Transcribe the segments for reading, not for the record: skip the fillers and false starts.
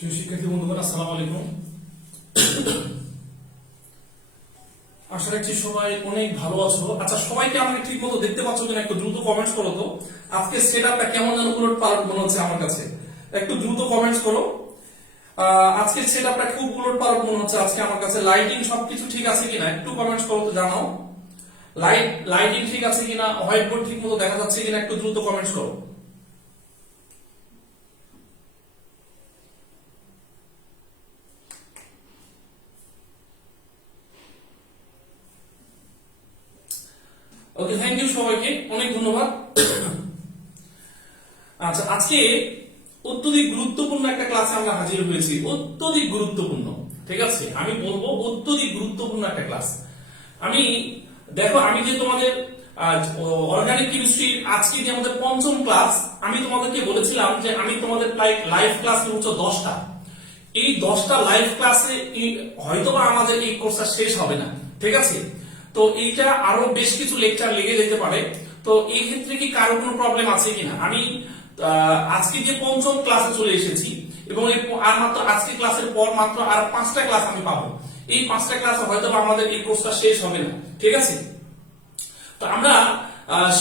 প্রিয় শিক্ষার্থী বন্ধুগণ, আসসালামু আলাইকুম। আশা রাখছি সবাই অনেক ভালো আছো। আচ্ছা, সবাইকে আমাকে ঠিক মতো দেখতে পাচ্ছ কিনা একটু দ্রুত কমেন্টস করো তো। আজকে সেটআপটা কেমন যেন উলট পালট মনে হচ্ছে আমার কাছে। একটু দ্রুত কমেন্টস করো। আজকে সেটআপটা খুব উলট পালট মনে হচ্ছে আজকে আমার কাছে। লাইটিং সবকিছু ঠিক আছে কিনা একটু কমেন্টস করো তো, জানাও। লাইটিং ঠিক আছে কিনা, হোয়াইট বোর্ড ঠিক মতো দেখা যাচ্ছে কিনা একটু দ্রুত কমেন্টস করো। ওকে, থ্যাংক ইউ সবাইকে, অনেক ধন্যবাদ। আচ্ছা, আজকে অত্যধিক গুরুত্বপূর্ণ একটা ক্লাসে আমরা হাজির হয়েছি। অত্যধিক গুরুত্বপূর্ণ, ঠিক আছে, আমি বলবো অত্যধিক গুরুত্বপূর্ণ একটা ক্লাস। আমি দেখো, আমি যে তোমাদের অর্গানিক কেমিস্ট্রি আজকে যে আমাদের পঞ্চম ক্লাস, আমি তোমাদেরকে বলেছিলাম যে আমি তোমাদের লাইভ ক্লাস হচ্ছে 10টা। এই 10টা লাইভ ক্লাসে হয়তোবা আমাদের এই কোর্সটা শেষ হবে না, ঠিক আছে। তো এইটা আরো বেশ কিছু লেকচার লেগে যেতে পারে। তো এই ক্ষেত্রে কি কারো কোনো প্রবলেম আছে কিনা? আমি আজকে যে পঞ্চম ক্লাসে চলে এসেছি এবং আর মাত্র আজকে ক্লাসের পর মাত্র আর 5টা ক্লাস আমি পাবো। এই 5টা ক্লাসে হয়তো আমাদের এই কোর্সটা শেষ হবে না, ঠিক আছে। তো আমরা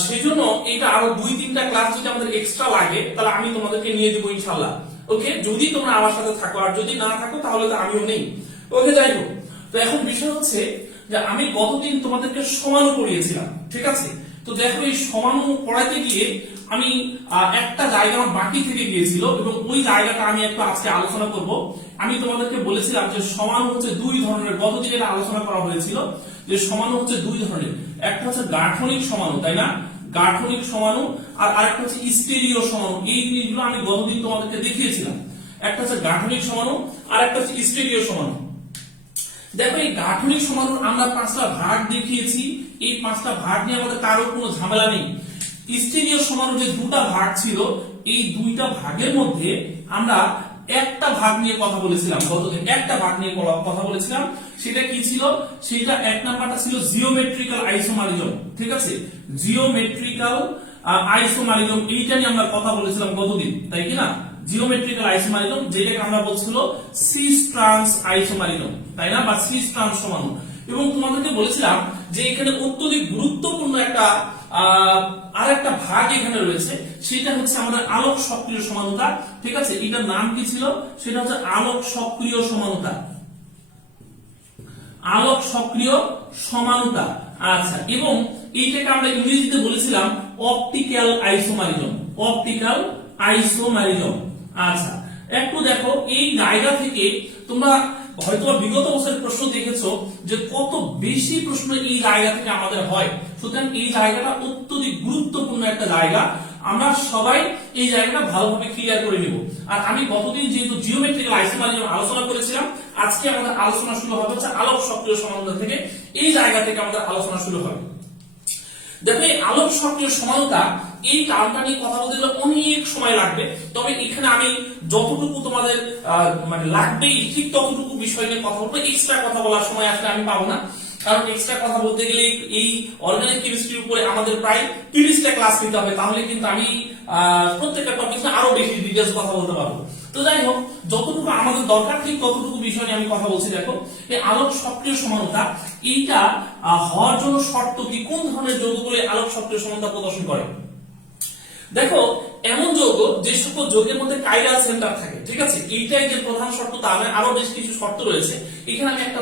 সেজন্য এটা আরো 2-3টা ক্লাস যদি আমাদের এক্সট্রা লাগে তাহলে আমি তোমাদেরকে নিয়ে দেবো ইনশাআল্লাহ। ওকে, যদি তোমরা আমার সাথে থাকো, আর যদি না থাকো তাহলে তো আমিও নেই। ওকে, যাই হোক। তো এখন বিষয় হচ্ছে যে আমি গতদিন তোমাদেরকে সমাণু পড়িয়েছিলাম, ঠিক আছে। তো দেখো, এই সমাণু পড়াইতে গিয়ে আমি একটা জায়গা আমার বাকি থেকে গিয়েছিল এবং ওই জায়গাটা আমি একটু আজকে আলোচনা করব। আমি তোমাদেরকে বলেছিলাম যে সমাণু হচ্ছে দুই ধরনের, গতদিন এটা আলোচনা করা হয়েছিল যে সমাণু হচ্ছে দুই ধরনের। একটা হচ্ছে গাঠনিক সমাণু, তাই না, গাঠনিক সমাণু, আর আরেকটা হচ্ছে স্টেরিও সমাণু। এই জিনিসগুলো আমি গতদিন তোমাদেরকে দেখিয়েছিলাম। একটা হচ্ছে গাঠনিক সমাণু আর একটা হচ্ছে স্টেরিও সমাণু। দেখো, এই গাঠনিক সমাণুর আমরা 5টা ভাগ দেখিয়েছি। এই 5টা ভাগ নিয়ে আমাদের কারো কোনো ঝামেলা নেই। স্টেরিও সমাণুর যে 2টা ভাগ ছিল, এই 2টা ভাগের মধ্যে আমরা একটা ভাগ নিয়ে কথা বলেছিলাম গতদিন। একটা ভাগ নিয়ে কথা বলেছিলাম, সেটা কি ছিল? সেটা 1 নাম্বারটা ছিল জিওমেট্রিক্যাল আইসোমারিজম, ঠিক আছে। জিওমেট্রিক্যাল আইসোমারিজম, এইটা নিয়ে আমরা কথা বলেছিলাম গতদিন, তাই কি না? জিওমেট্রিক্যাল আইসোমারিজম, যেটাকে আমরা বলছিল সিস ট্রান্স আইসোমারিজম, তাই না, বা সিস ট্রান্স সমাণু। এবং তোমাদেরকে বলেছিলাম যে এখানে অত্যধিক গুরুত্বপূর্ণ একটা আর একটা ভাগ এখানে রয়েছে, সেটা হচ্ছে আমাদের আলোক সক্রিয় সমানুতা, ঠিক আছে। এটার নাম কি ছিল? সেটা হচ্ছে আলোক সক্রিয় সমানুতা। আলোক সক্রিয় সমানুতা, আচ্ছা। এবং এইটাকে আমরা ইংরেজিতে বলেছিলাম অপটিক্যাল আইসোমারিজম। অপটিক্যাল আইসোমারিজম, আচ্ছা। একটু দেখো, এই জায়গা থেকে তোমরা হয়তো বিগত বছরের প্রশ্ন দেখেছো যে কত বেশি প্রশ্ন এই জায়গা থেকে আমাদের হয়। সুতরাং এই জায়গাটা অত্যধিক গুরুত্বপূর্ণ একটা জায়গা। আমরা সবাই এই জায়গাটা ভালোভাবে ক্লিয়ার করে নিব। আর আমি গতদিন যেহেতু জিওমেট্রিক্যাল আইসোমারিজম আলোচনা করেছিলাম, আজকে আমাদের আলোচনা শুরু হবে হচ্ছে আলোক সক্রিয় সমানুতা থেকে। এই জায়গা থেকে আমাদের আলোচনা শুরু হবে। দেখো, এই আলোক সক্রিয় সমানুতা, এই টার্মটা নিয়ে কথা বলতে গেলে অনেক সময় লাগবে। তবে এখানে আমি যতটুকু তোমাদের মানে লাগবে ঠিক ততটুকু বিষয় নিয়ে কথা বলবো। এক্সট্রা কথা বলার সময় আসলে আমি পাবো না, কারণ এক্সট্রা কথা বলতে গেলে এই অর্গানিক কেমিস্ট্রির উপরে আমাদের প্রায় 30টা ক্লাস নিতে হবে। তাহলে কিন্তু আমি প্রত্যেকটা টপিক নিয়ে আরো বেশি ডিটেইলস কথা বলতে পারবো। তো যাই হোক, যতটুকু আমাদের দরকার ঠিক ততটুকু বিষয় নিয়ে আমি কথা বলছি। দেখো, এই আলোক সক্রিয় সমানুতা, এইটা হওয়ার জন্য শর্ত কি? কোন ধরনের যৌগগুলো আলোক সক্রিয় সমানুতা প্রদর্শন করে? দেখো, এমন যৌগ যে সকল যৌগের মধ্যে কাইরাল সেন্টার থাকে, ঠিক আছে। এইটাই যে প্রধান শর্ত তা নয়, আরো বেশ কিছু শর্ত রয়েছে। এখানে আমি একটা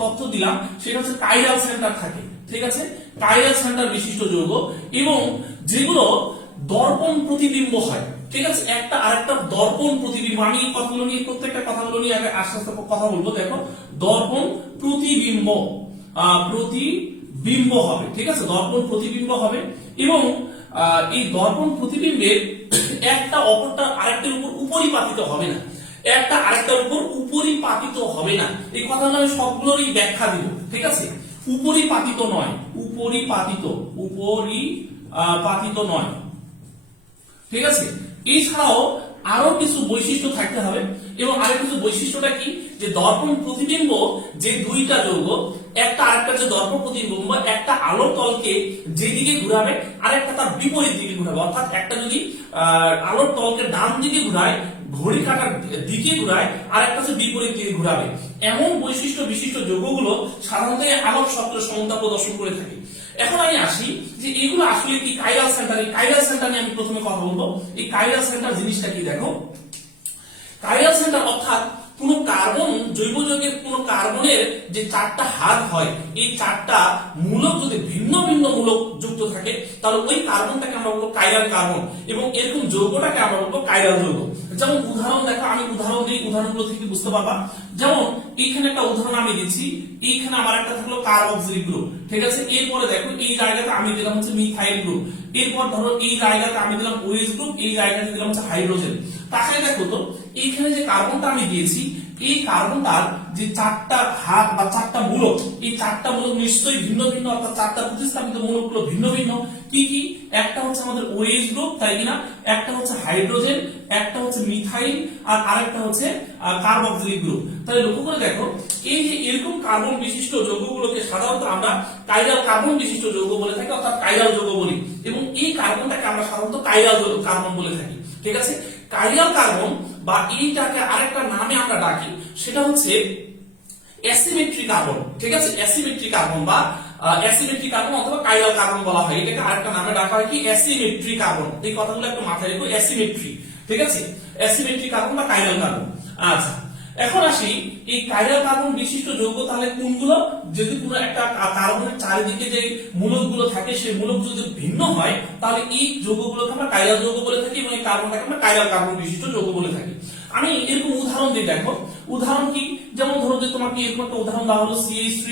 তথ্য দিলাম, সেটা হচ্ছে কাইরাল সেন্টার থাকে, ঠিক আছে। কাইরাল সেন্টার বিশিষ্ট যৌগ এবং যেগুলো দর্পণ প্রতিবিম্ব হয়, ঠিক আছে। একটা আরেকটা দর্পণ প্রতিবিম্ব, আমি এই কথাগুলো নিয়ে প্রত্যেকটা কথাগুলো নিয়ে আগে আস্তে আস্তে কথা বলবো। দেখো, দর্পণ প্রতিবিম্ব, প্রতিবিম্ব হবে, ঠিক আছে। দর্পণ প্রতিবিম্ব হবে এবং এই দর্পণ প্রতিবিম্বের একটা অপরটা আরেকটার উপর উপরিপাতিত হবে না। একটা আরেকটার উপর উপরিপাতিত হবে না। এই কথাগুলো আমি সবগুলোরই ব্যাখ্যা দিব, ঠিক আছে। উপরিপাতিত নয়, উপরিপাতিত নয়, ঠিক আছে। এছাড়াও আরো কিছু বৈশিষ্ট্য থাকতে হবে। এবং আরো কিছু বৈশিষ্ট্যটা কি? যে দর্পণ প্রতিবিম্ব যে দুইটা যৌগ, একটা আরেকটা যে দর্পণ প্রতিবিম্ব, একটা আলোর তলকে যেদিকে ঘুরাবে আরেকটা তার বিপরীত দিকে ঘুরাবে। অর্থাৎ একটা যদি আলোর তলকে ডান দিকে ঘুরায়, ঘড়ি কাঁটার দিকে ঘোরায় আর একটা হচ্ছে বিপরীত দিকে ঘোরাবে, এমন বৈশিষ্ট্য বিশিষ্ট যৌগগুলো সাধারণত আলোক সত্ত্ব সমতা প্রদর্শন করে থাকে। এখন আমি আসি যে এগুলো আসলে কি কাইরাল সেন্টার। এই কাইরাল সেন্টার নিয়ে আমি প্রথমে কথা বলবো। এই কাইরাল সেন্টার জিনিসটা কি দেখো, কাইরাল সেন্টার অর্থাৎ কোন কার্বন, জৈব যৌগের কোন কার্বনের যে চারটা হাত হয়, এই চারটা মূলক যদি ভিন্ন ভিন্ন মূলক যুক্ত থাকে তাহলে ওই কার্বনটাকে আমরা বলবো কাইরাল কার্বন, এবং এরকম যৌগটাকে আমরা বলবো কাইরাল যৌগ। যেমন উদাহরণ দেখো, আমি উদাহরণ দিই, উদাহরণগুলো থেকে বুঝতে পারবা। যেমন এইখানে একটা উদাহরণ আমি দিচ্ছি, এইখানে আমার একটা থাকলো কার্বক্সিলিক গ্রুপ, ঠিক আছে। এরপরে দেখো এই জায়গাতে আমি দিলাম হচ্ছে মিথাইল গ্রুপ, এরপর ধরো এই জায়গাতে আমি দিলাম OH গ্রুপ, এই জায়গাতে দিলাম হচ্ছে হাইড্রোজেন। তাহলে দেখো তো এইখানে যে কার্বনটা আমি দিয়েছি, এই কার্বনটার যে চারটা হাত বা চারটা মূলক, এই চারটা মূলক নিশ্চয়ই ভিন্ন ভিন্ন, অর্থাৎ চারটা প্রতিস্থাপিত মূলকগুলো ভিন্ন ভিন্ন। কি কি? একটা হচ্ছে আমাদের OH গ্রুপ, তাই কিনা, একটা হচ্ছে হাইড্রোজেন, একটা হচ্ছে মিথাইল, আর আরেকটা হচ্ছে কার্বক্সিলিক গ্রুপ। তাহলে লক্ষ্য করে দেখো, এই যে এরকম কার্বন বিশিষ্ট যৌগগুলোকে সাধারণত আমরা কাইরাল কার্বন বিশিষ্ট যৌগ বলে থাকি, অর্থাৎ কাইরাল যৌগ বলি, এবং এই কার্বনটাকে আমরা সাধারণত কাইরাল কার্বন বলে থাকি, ঠিক আছে। কাইরাল কার্বন বা এইটাকে আরেকটা নামে আমরা ডাকি, সেটা হচ্ছে অ্যাসিমেট্রিক কার্বন, ঠিক আছে। অ্যাসিমেট্রিক কার্বন বা অ্যাসিমেট্রিক কার্বন অথবা কাইরাল কার্বন বলা হয়। এটাকে আরেকটা নামে ডাকা হয় কি? Asymmetric carbon. এই কথাগুলো একটু মাথায় রেখো, অ্যাসিমেট্রি, ঠিক আছে। অ্যাসিমেট্রিক কার্বন বা কাইরাল কার্বন। আচ্ছা, এখন আসি এই কাইরাল কার্বন বিশিষ্ট যৌগ তাহলে কোনগুলো? যদি কোনো একটা কার্বনের চারিদিকে যে মূলকগুলো থাকে সেই মূলক যদি ভিন্ন হয় তাহলে এই যৌগগুলোকে আমরা কাইরাল যৌগ বলে থাকি, এবং এই কার্বনটাকে আমরা কাইরাল কার্বন বিশিষ্ট যৌগ বলে থাকি। আমি এরকম উদাহরণ দিই, দেখো উদাহরণ কি? যেমন ধরো যে তোমাকে এরকম একটা উদাহরণ দেওয়া হলো CH3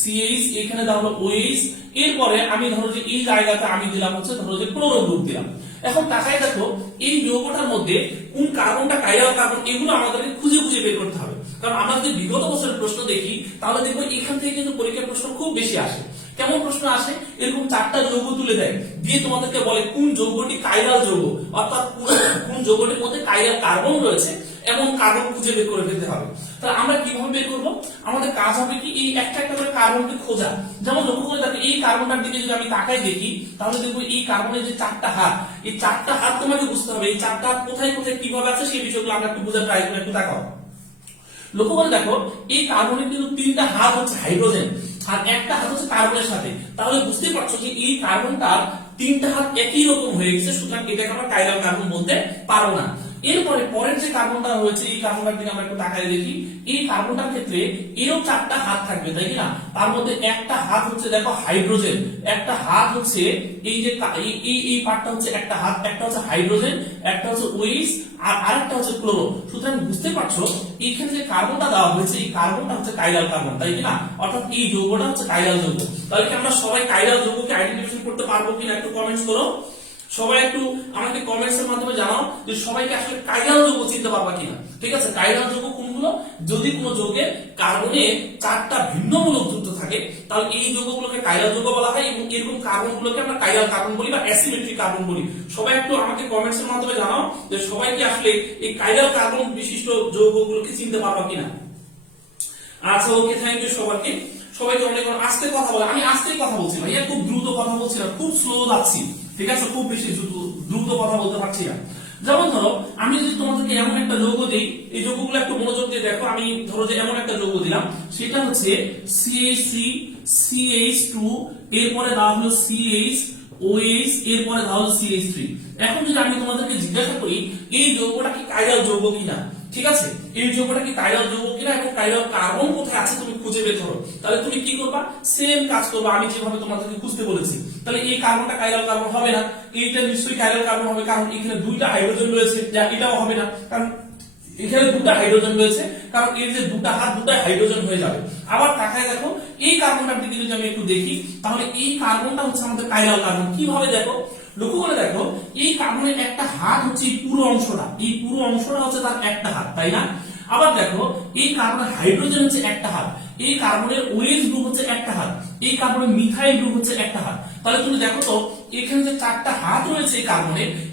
CH, এখানে দেওয়া হলো OH, এরপরে আমি ধরো যে এই জায়গাতে আমি দিলাম হচ্ছে ধরো যে ক্লোরো গ্রুপ দিলাম। এখন তাকায় দেখো এই যৌগটার মধ্যে কোন কার্বনটা কাইরাল কার্বন, এগুলো আমাদেরকে খুঁজে খুঁজে বের করতে হবে। কারণ আমরা যদি বিগত বছরের প্রশ্ন দেখি তাহলে দেখবো এখান থেকে কিন্তু পরীক্ষার প্রশ্ন খুব বেশি আসে। কেমন প্রশ্ন আসে? এরকম চারটা যৌগ তুলে দেয়, দিয়ে তোমাদেরকে বলে কোন যৌগটি কাইরাল যৌগ, অর্থাৎ কোন যৌগটির মধ্যে কাইরাল কার্বন রয়েছে এমন কার্বন খুঁজে বের করে ফেলতে হবে। তাহলে আমরা কিভাবে বের করবো? আমাদের কাজ হবে কি, এই একটা একটা করে কার্বনকে খোঁজা। যেমন লক্ষ্য করে দেখো এই কার্বনটার দিকে যদি আমি তাকাই দেখি তাহলে দেখবো এই কার্বনের যে চারটা হাত, এই চারটা হাত তোমাকে বুঝতে হবে, এই চারটা হাত কোথায় কোথায় কিভাবে আছে সেই বিষয়গুলো আমরা একটু বোঝার ট্রাই করে একটু তাকাও। লক্ষ্য করে দেখো এই কার্বনের কিন্তু তিনটা হাত হচ্ছে হাইড্রোজেন আর একটা হাত হচ্ছে কার্বনের সাথে। তাহলে বুঝতে পারছো যে এই কার্বনটার তিনটা হাত একই রকম হয়ে গেছে, সুতরাং এটাকে আমরা কাইরাল কার্বন বলতে পারবো না। এরপরে পরের যে কার্বনটা রয়েছে এই কার্বনটার দিকে আমরা একটু তাকাই দেখি। এই কার্বনটার ক্ষেত্রে এরও চারটা হাত থাকবে, তাই না? তার মধ্যে একটা হাত হচ্ছে দেখো হাইড্রোজেন, একটা হাত হচ্ছে এই যে এই পার্টটা হচ্ছে একটা হাত, একটা হচ্ছে হাইড্রোজেন, একটা হচ্ছে OH, আর আরেকটা হচ্ছে ক্লোরো। সুতরাং বুঝতে পারছো এখানে যে কার্বনটা দেওয়া হয়েছে এই কার্বনটা হচ্ছে কাইরাল কার্বন, তাই না? অর্থাৎ এই যৌগটা হচ্ছে কাইরাল যৌগ। তাহলে কি আমরা সবাই কাইরাল যৌগকে আইডেন্টিফিকেশন করতে পারবো কিনা একটু কমেন্টস করো। সবাই একটু আমাকে কমেন্টস এর মাধ্যমে জানাও যে সবাইকে আসলে কাইরাল যৌগ চিনতে পারবা কিনা, ঠিক আছে। কাইরাল যৌগ কোনগুলো? যদি কোনো যৌগে কার্বনে চারটা ভিন্ন মূলক যুক্ত থাকে তাহলে এই যৌগগুলোকে কাইরাল যৌগ বলা হয়, এবং এরকম কার্বনগুলোকে আমরা কাইরাল কার্বন বলি বা অ্যাসিমেট্রিক কার্বন বলি। সবাই একটু আমাকে কমেন্টস এর মাধ্যমে জানাও যে সবাই কি আসলে এই কাইরাল কার্বন বিশিষ্ট যৌগগুলোকে চিনতে পারবা কিনা। আচ্ছা, ওকে, থ্যাংক ইউ সবাইকে। সবাইকে অনেক আস্তে কথা বলে, আমি আস্তেই কথা বলছি ভাইয়া, খুব দ্রুত কথা বলছি না, খুব স্লো যাচ্ছি, ঠিক আছে। খুব বেশি দ্রুত কথা বলতে পারছি না। যেমন ধরো আমি যদি তোমাদেরকে এমন একটা যৌগ দিই, এই যৌগগুলো একটু মনোযোগ দিয়ে দেখো। আমি ধরো যে এমন একটা যৌগ দিলাম, সেটা হচ্ছে CH3 CH2, এরপরে দেওয়া হলো CH OH, এরপরে দেওয়া হলো CH3। এখন যদি আমি তোমাদেরকে জিজ্ঞাসা করি এই যৌগটা কি কাইরাল যৌগ কিনা, ঠিক আছে, এই যৌগটা কি কাইরাল যৌগ কিনা এবং কাইরাল কার্বন কোথায় আছে তুমি খুঁজে বের করো, তাহলে তুমি কি করবা? সেম কাজ করবা আমি যেভাবে তোমাদেরকে খুঁজতে বলেছি। তাহলে এই কার্বনটা কাইরাল কার্বন হবে না, এইটা নিশ্চয়ই কাইরাল কার্বন হবে, কারণ এখানে দুইটা হাইড্রোজেন রয়েছে, যা এটাও হবে না, কারণ এখানে দুটো হাইড্রোজেন রয়েছে, কারণ এর যে দুটো হাত দুটো হাইড্রোজেন হয়ে যাবে। আবার তাকায় দেখো এই কার্বনটার দিকে যদি আমি একটু দেখি তাহলে এই কার্বনটা হচ্ছে আমাদের কাইরাল কার্বন। কিভাবে দেখো? লক্ষ্য করে দেখো এই কার্বনের একটা হাত হচ্ছে এই পুরো অংশটা, এই পুরো অংশটা হচ্ছে তার একটা হাত, তাই না? আবার দেখো এই কার্বনের হাইড্রোজেন হচ্ছে একটা হাত, এই কার্বনের OH গ্রুপ হচ্ছে একটা হাত, এই কার্বনের মিথাইল গ্রুপ হচ্ছে একটা হাত। তাহলে তুমি দেখো তো এখানে যে চারটা হাত রয়েছে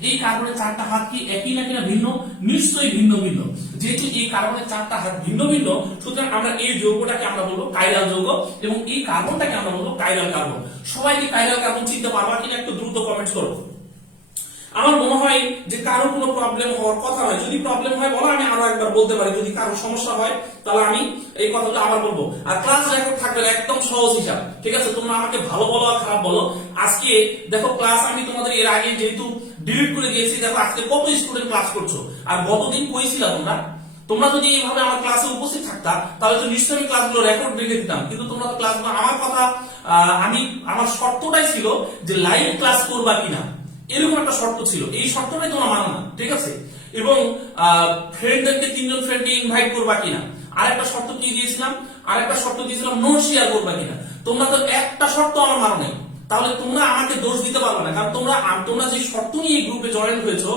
এই কার্বনের চারটা হাত কি একই নাকি না ভিন্ন? নিশ্চয়ই ভিন্ন ভিন্ন। যেহেতু এই কার্বনের চারটা হাত ভিন্ন ভিন্ন, সুতরাং আমরা এই যৌগটাকে আমরা বলবো কাইরাল যৌগ এবং এই কার্বনটাকে আমরা বলবো কাইরাল কার্বন। সবাই কি কাইরাল কার্বন চিনতে পারবা কিনা একটু দ্রুত কমেন্ট করো। আমার মনে হয় যে কারো কোনো প্রবলেম হওয়ার কথা নয়। যদি প্রবলেম হয় বলো, আমি আরো একবার বলতে পারি। যদি কারো সমস্যা হয় তাহলে আমি এই কথাটা আবার বলবো। আর ক্লাস রেকর্ড থাকবে না, একদম সহজ হিসাব, ঠিক আছে? তোমরা আমাকে ভালো বলো আর খারাপ বলো। আজকে দেখো ক্লাস আমি তোমাদের এর আগে যেহেতু ডিলিট করে দিয়েছি, দেখো আজকে কত স্টুডেন্ট ক্লাস করছো। আর গতদিন কই ছিলা তোমরা? তোমরা যদি এইভাবে আমার ক্লাসে উপস্থিত থাকতা তাহলে তো নিশ্চয়ই আমি ক্লাসগুলো রেকর্ড রেখে দিতাম। কিন্তু তোমরা তো ক্লাসগুলো, আমার কথা আমার শর্তটাই ছিল যে লাইভ ক্লাস করবা কিনা, এরকম একটা শর্ত ছিল। এই শর্তটাই তোমরা মানো না, ঠিক আছে? এবং ফ্রেন্ডদেরকে 3 জন ফ্রেন্ডকে ইনভাইট করবা কিনা, আর একটা শর্ত কি দিয়েছিলাম, আর একটা শর্ত দিয়েছিলাম নোট শেয়ার করবা কিনা। তোমরা তো একটা শর্ত আমার মানো নাই, তাহলে তোমরা আমাকে দোষ দিতে পারবে না। কারণ তোমরা যে শর্ত নিয়ে এই গ্রুপে জয়েন হয়েছো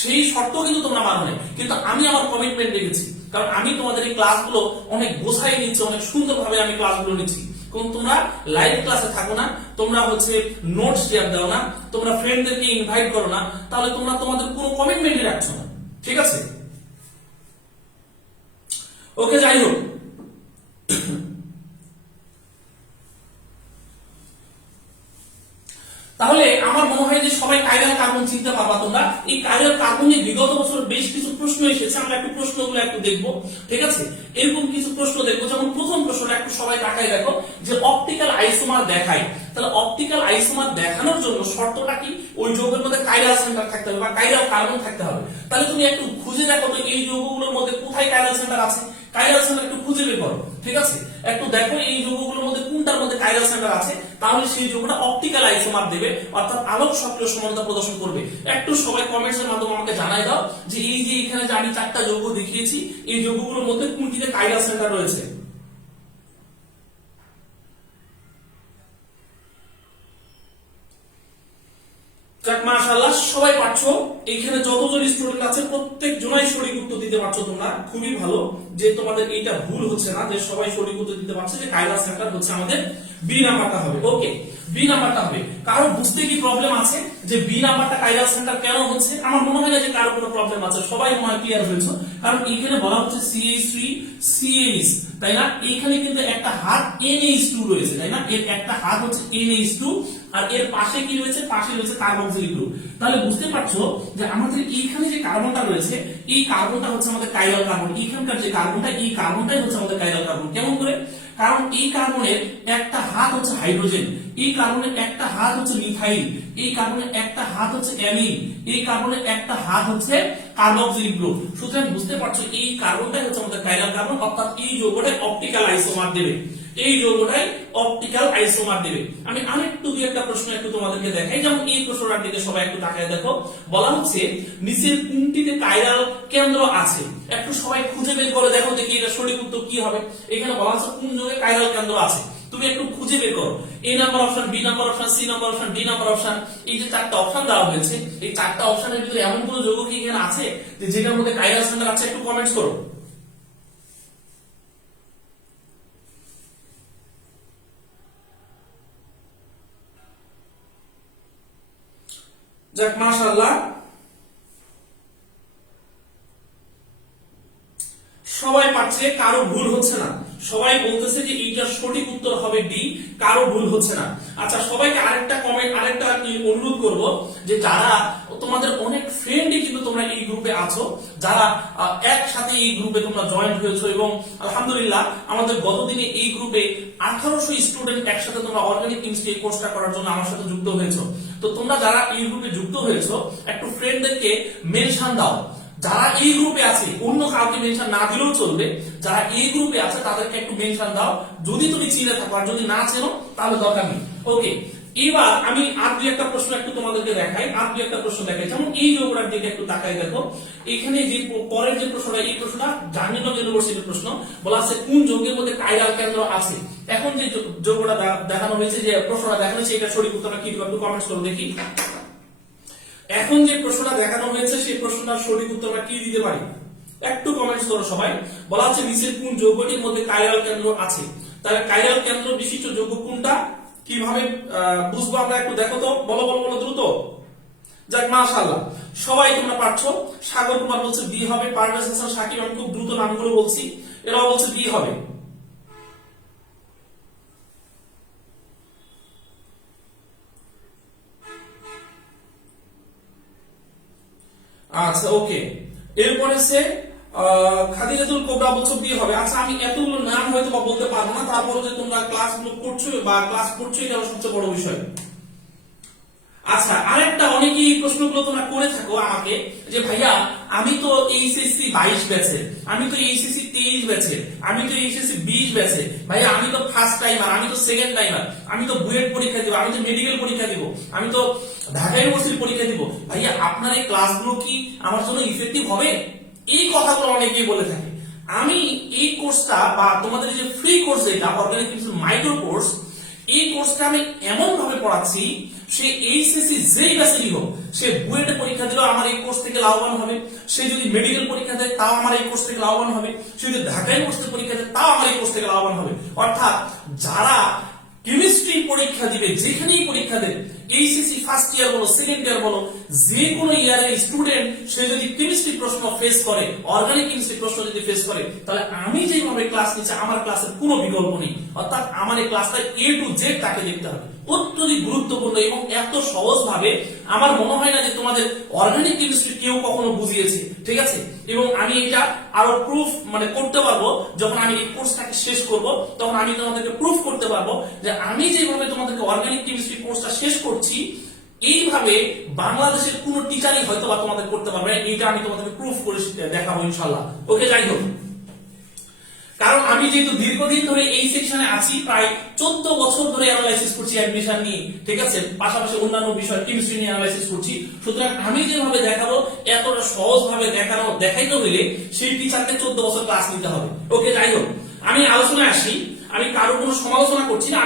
সেই শর্ত কিন্তু তোমরা মানো নাই, কিন্তু আমি আমার কমিটমেন্ট রেখেছি। কারণ আমি তোমাদের এই ক্লাসগুলো অনেক গোছাই নিচ্ছি, অনেক সুন্দরভাবে আমি ক্লাসগুলো নিচ্ছি। কারণ তোমরা লাইভ ক্লাসে থাকো না, তোমরা হচ্ছে নোট শেয়ার দাও না, তোমরা ফ্রেন্ডদেরকে ইনভাইট করো না, তাহলে তোমরা তোমাদের কোনো কমিটমেন্টই রাখছো না, ঠিক আছে? ওকে, যাই হোক, তাহলে আমার মনে হয় যে সবাই কাইরাল কার্বন চিনতে পারবা তোমরা। এই কাইরাল কার্বন নিয়ে বিগত বছর বেশ কিছু প্রশ্ন এসেছে, আমরা একটু প্রশ্নগুলো একটু দেখবো, ঠিক আছে? এরকম কিছু প্রশ্ন দেখবো। যেমন প্রথম প্রশ্নটা একটু সবাই তাকায় দেখো, যে অপটিক্যাল আইসোমার দেখায়। তাহলে অপটিক্যাল আইসোমার দেখানোর জন্য শর্তটা কি? ওই যৌগের মধ্যে কাইরাল সেন্টার থাকতে হবে বা কাইরাল কার্বন থাকতে হবে। তাহলে তুমি একটু খুঁজে দেখো তো এই যৌগগুলোর মধ্যে কোথায় কাইরাল সেন্টার আছে। কাইরাল সেন্টার একটু খুঁজে বের করো, ঠিক আছে? একটু দেখো এই যৌগগুলোর মধ্যে কোনটার মধ্যে কাইরাল সেন্টার আছে, তাহলে সেই যৌগটা অপটিক্যাল আইসোমার দেবে, অর্থাৎ আলোক সক্রিয় সমানতা প্রদর্শন করবে। একটু সবাই কমেন্টস এর মাধ্যমে আমাকে জানাই দাও যে এই যে এখানে যে আমি 4টা যৌগ দেখিয়েছি, এই যৌগগুলোর মধ্যে কোনটিতে কাইরাল সেন্টার রয়েছে। যাক, মাশাআল্লাহ, সবাই পারছো। এখানে যতজন স্টুডেন্ট আছে প্রত্যেক জনাই সঠিক উত্তর দিতে পারছো তোমরা, খুবই ভালো যে তোমাদের এইটা ভুল হচ্ছে না, যে সবাই সঠিক উত্তর দিতে পারছে যে কাইরাল সেন্টার হচ্ছে আমাদের বি নাম্বারটা হবে। ওকে, বি নাম্বারটা হবে। কারো বুঝতে কি প্রবলেম আছে যে বি নাম্বারটা কাইরাল সেন্টার কেন হচ্ছে? আমার মনে হয় না যে কারো কোনো প্রবলেম আছে, সবাই মনে হয় ক্লিয়ার হয়েছে। কারণ এখানে বলা হচ্ছে CH3 CH, তাই না? এখানে কিন্তু একটা হাত NH2 রয়েছে, তাই না? এর একটা হাত হচ্ছে NH2, আর এর পাশে কি রয়েছে? পাশে রয়েছে কার্বক্সিলিক গ্রুপ। তাহলে বুঝতে পারছো যে আমাদের এইখানে যে কার্বনটা রয়েছে, এই কার্বনটা হচ্ছে আমাদের কাইরাল কার্বন। এইখানকার যে কার্বনটা, এই কার্বনটাই হচ্ছে আমাদের কাইরাল কার্বন। কেমন করে? কারণ এই কার্বনের একটা হাত হচ্ছে হাইড্রোজেন, এই কার্বনের একটা হাত হচ্ছে মিথাইল, এই কার্বনের একটা হাত হচ্ছে অ্যামিন, এই কার্বনের একটা হাত হচ্ছে কার্বক্সিলিক গ্রুপ। সুতরাং বুঝতে পারছো এই কার্বনটাই হচ্ছে আমাদের কাইরাল কার্বন, অর্থাৎ এই যৌগটাই অপটিক্যাল আইসোমার দেবে, এই যৌগটাই অপটিক্যাল আইসোমার দেবে। আমি আরেকটু দুই একটা প্রশ্ন একটু তোমাদেরকে দেখাই। যেমন এই প্রশ্নটার দিকে সবাই একটু তাকায় দেখো, বলা হচ্ছে নিচের কোনটিতে কাইরাল কেন্দ্র আছে? একটু সবাই খুঁজে বের করে দেখো দেখি এটা সঠিক উত্তর কি হবে। এখানে বলা হচ্ছে কোন যৌগে কাইরাল কেন্দ্র আছে, তুমি একটু খুঁজে বের করো। A number option, B number option, C number option, D number option, এই যে 4টা অপশন দেওয়া হয়েছে, এই 4টা অপশনের ভিতরে এমন কোন যৌগ কি এখানে আছে যে যেটার মধ্যে কাইরাল সেন্টার আছে? একটু কমেন্টস করো। যাক, মাশাআল্লাহ, সবাই পাচ্ছে, কারো ভুল হচ্ছে না। সবাই বলতেছে যে এইটা সঠিক উত্তর হবে ডি, কারো ভুল হচ্ছে না। আচ্ছা, সবাইকে আরেকটা কমেন্ট, আরেকটা অনুরোধ করব যে যারা তোমাদের অনেক ফ্রেন্ডই কিন্তু তোমরা এই গ্রুপে আছো, যারা একসাথে এই গ্রুপে তোমরা জয়েন হয়েছো, এবং আলহামদুলিল্লাহ আমাদের গতদিনে এই গ্রুপে 1800 স্টুডেন্ট একসাথে তোমরা অর্গানিক কেমিস্ট্রি এই কোর্সটা করার জন্য আমার সাথে যুক্ত হয়েছো। তো তোমরা যারা এই গ্রুপে যুক্ত হয়েছো একটু ফ্রেন্ডদেরকে মেনশন দাও। যারা এই গ্রুপে আছে, অন্য কাউকে মেনশন না দিলেও চলবে, যারা এই গ্রুপে আছে তাদেরকে একটু মেনশন দাও, যদি তুমি চিনে থাকো। আর যদি না চেনো তাহলে দরকার নেই। ওকে, এবার আমি আর দুই একটা প্রশ্ন একটু তোমাদেরকে দেখাই, আর দুই একটা প্রশ্ন দেখাই। যেমন এই যৌগটার দিকে একটু তাকাই দেখো, এখানে যে পরের যে প্রশ্নটা, এই প্রশ্নটা জাহাঙ্গীরনগর ইউনিভার্সিটির প্রশ্ন। বলা আছে কোন যৌগের মধ্যে কাইরাল কেন্দ্র আছে। এখন যে যৌগটা দেখানো হয়েছে, যে প্রশ্নটা দেখানো হয়েছে, এটা সঠিক উত্তরটা কি দিবে? একটু কমেন্টস করো দেখি। এখন যে প্রশ্নটা দেখানো হয়েছে সেই প্রশ্নটার সঠিক উত্তরটা কি দিতে পারি? একটু কমেন্টস করো সবাই। বলা হচ্ছে নিচের কোন যৌগটির মধ্যে কাইরাল কেন্দ্র আছে। তাহলে কাইরাল কেন্দ্র বিশিষ্ট যৌগ কোনটা, কিভাবে বুঝবো আমরা? একটু দেখো তো, বলো বলো বলো দ্রুত। যাক, মাশাআল্লাহ, সবাই তোমরা পারছো। সাগর কুমার বলছে বি হবে, পারভেজ হাসান, সাকিব, আমি খুব দ্রুত নামগুলো বলছি, এরাও বলছে বি হবে। আচ্ছা ওকে, এরপরে সে খাদিজাতুল কোবরা বলছো দিয়ে হবে। আচ্ছা আমি এতগুলো নাম হয়তো বা বলতে পারবো না, তারপরে যে তোমরা ক্লাসগুলো করছো বা ক্লাস করছো এটা সবচেয়ে বড় বিষয়। আচ্ছা আরেকটা অনেকেই প্রশ্নগুলো তোমরা করে থাকো আমাকে যে ভাইয়া আমি তো এইচএসসি 22 ব্যাচের, আমি তো এইচএসসি 23 ব্যাচের, আমি তো এইচএসসি 20 ব্যাচের, ভাইয়া আমি তো ফার্স্ট টাইমার, আমি তো সেকেন্ড টাইমার, আমি তো বুয়েট পরীক্ষা দিব, আমি তো মেডিকেল পরীক্ষা দিব, আমি তো ঢাকা ইউনিভার্সিটি পরীক্ষা দিব, ভাইয়া আপনার এই ক্লাসগুলো কি আমার জন্য ইফেক্টিভ হবে? এই কথাগুলো অনেকেই বলে থাকে। আমি এই কোর্সটা বা তোমাদের যে ফ্রি কোর্স এটা অর্গানিক কেমিস্ট্রি মাইক্রো কোর্স, এই কোর্সটা আমি এমন ভাবে পড়াচ্ছি সে এইচএসসি যেই ব্যাচেরই হোক, সে বুয়েটে পরীক্ষা দিলেও আমার এই কোর্স থেকে লাভবান হবে, সে যদি মেডিকেল পরীক্ষা দেয় তাও আমার এই কোর্স থেকে লাভবান হবে, সে যদি ঢাকা ইউনিভার্সিটি পরীক্ষা দেয় তাও আমার এই কোর্স থেকে লাভবান হবে। অর্থাৎ যারা কেমিস্ট্রি পরীক্ষা দিবে, যেখানেই পরীক্ষা দেবে, এইচএসসি ফার্স্ট ইয়ার বলো সেকেন্ড ইয়ার বলো, যে কোনো ইয়ারের স্টুডেন্ট সে যদি কেমিস্ট্রি প্রশ্ন ফেস করে, অর্গানিক কেমিস্ট্রি প্রশ্ন যদি ফেস করে, তাহলে আমি যেভাবে ক্লাস নিচ্ছি আমার ক্লাসের কোনো বিকল্প নেই। অর্থাৎ আমার এই ক্লাসটা এ টু জেড তাকে দেখতে হবে। অত্যধিক গুরুত্বপূর্ণ এবং এত সহজ ভাবে আমার মনে হয় না যে তোমাদের অর্গানিক কেমিস্ট্রি কেউ কখনো বুঝিয়েছে, ঠিক আছে? এবং আমি এটা আরো প্রুফ করতে পারবো যখন আমি এই কোর্সটাকে শেষ করব, তখন আমি তোমাদেরকে প্রুফ করতে পারবো যে আমি যেভাবে তোমাদেরকে অর্গানিক কেমিস্ট্রি কোর্সটা শেষ করছি এইভাবে বাংলাদেশের কোনো টিচারই হয়তো বা তোমাদের করতে পারবে না। এটা আমি তোমাদেরকে প্রুফ করে দেখাবো ইনশাআল্লাহ। ওকে, যাই হোক, কারণ আমি যেহেতু দীর্ঘদিন ধরে এই সেকশনে আছি, প্রায় 14 বছর ধরে অ্যানালাইসিস করছি অ্যাডমিশন নিয়ে, ঠিক আছে, পাশাপাশি অন্যান্য বিষয় কেমিস্ট্রি নিয়ে অ্যানালাইসিস করছি। সুতরাং আমি যেভাবে দেখাবো এতটা সহজ ভাবে দেখাইতে হইলে সেই টিচারকে 14 বছর ক্লাস নিতে হবে। ওকে, যাই হোক, আমি আলোচনায় আসি। আমি কারো কোনো সমালোচনা করছি না,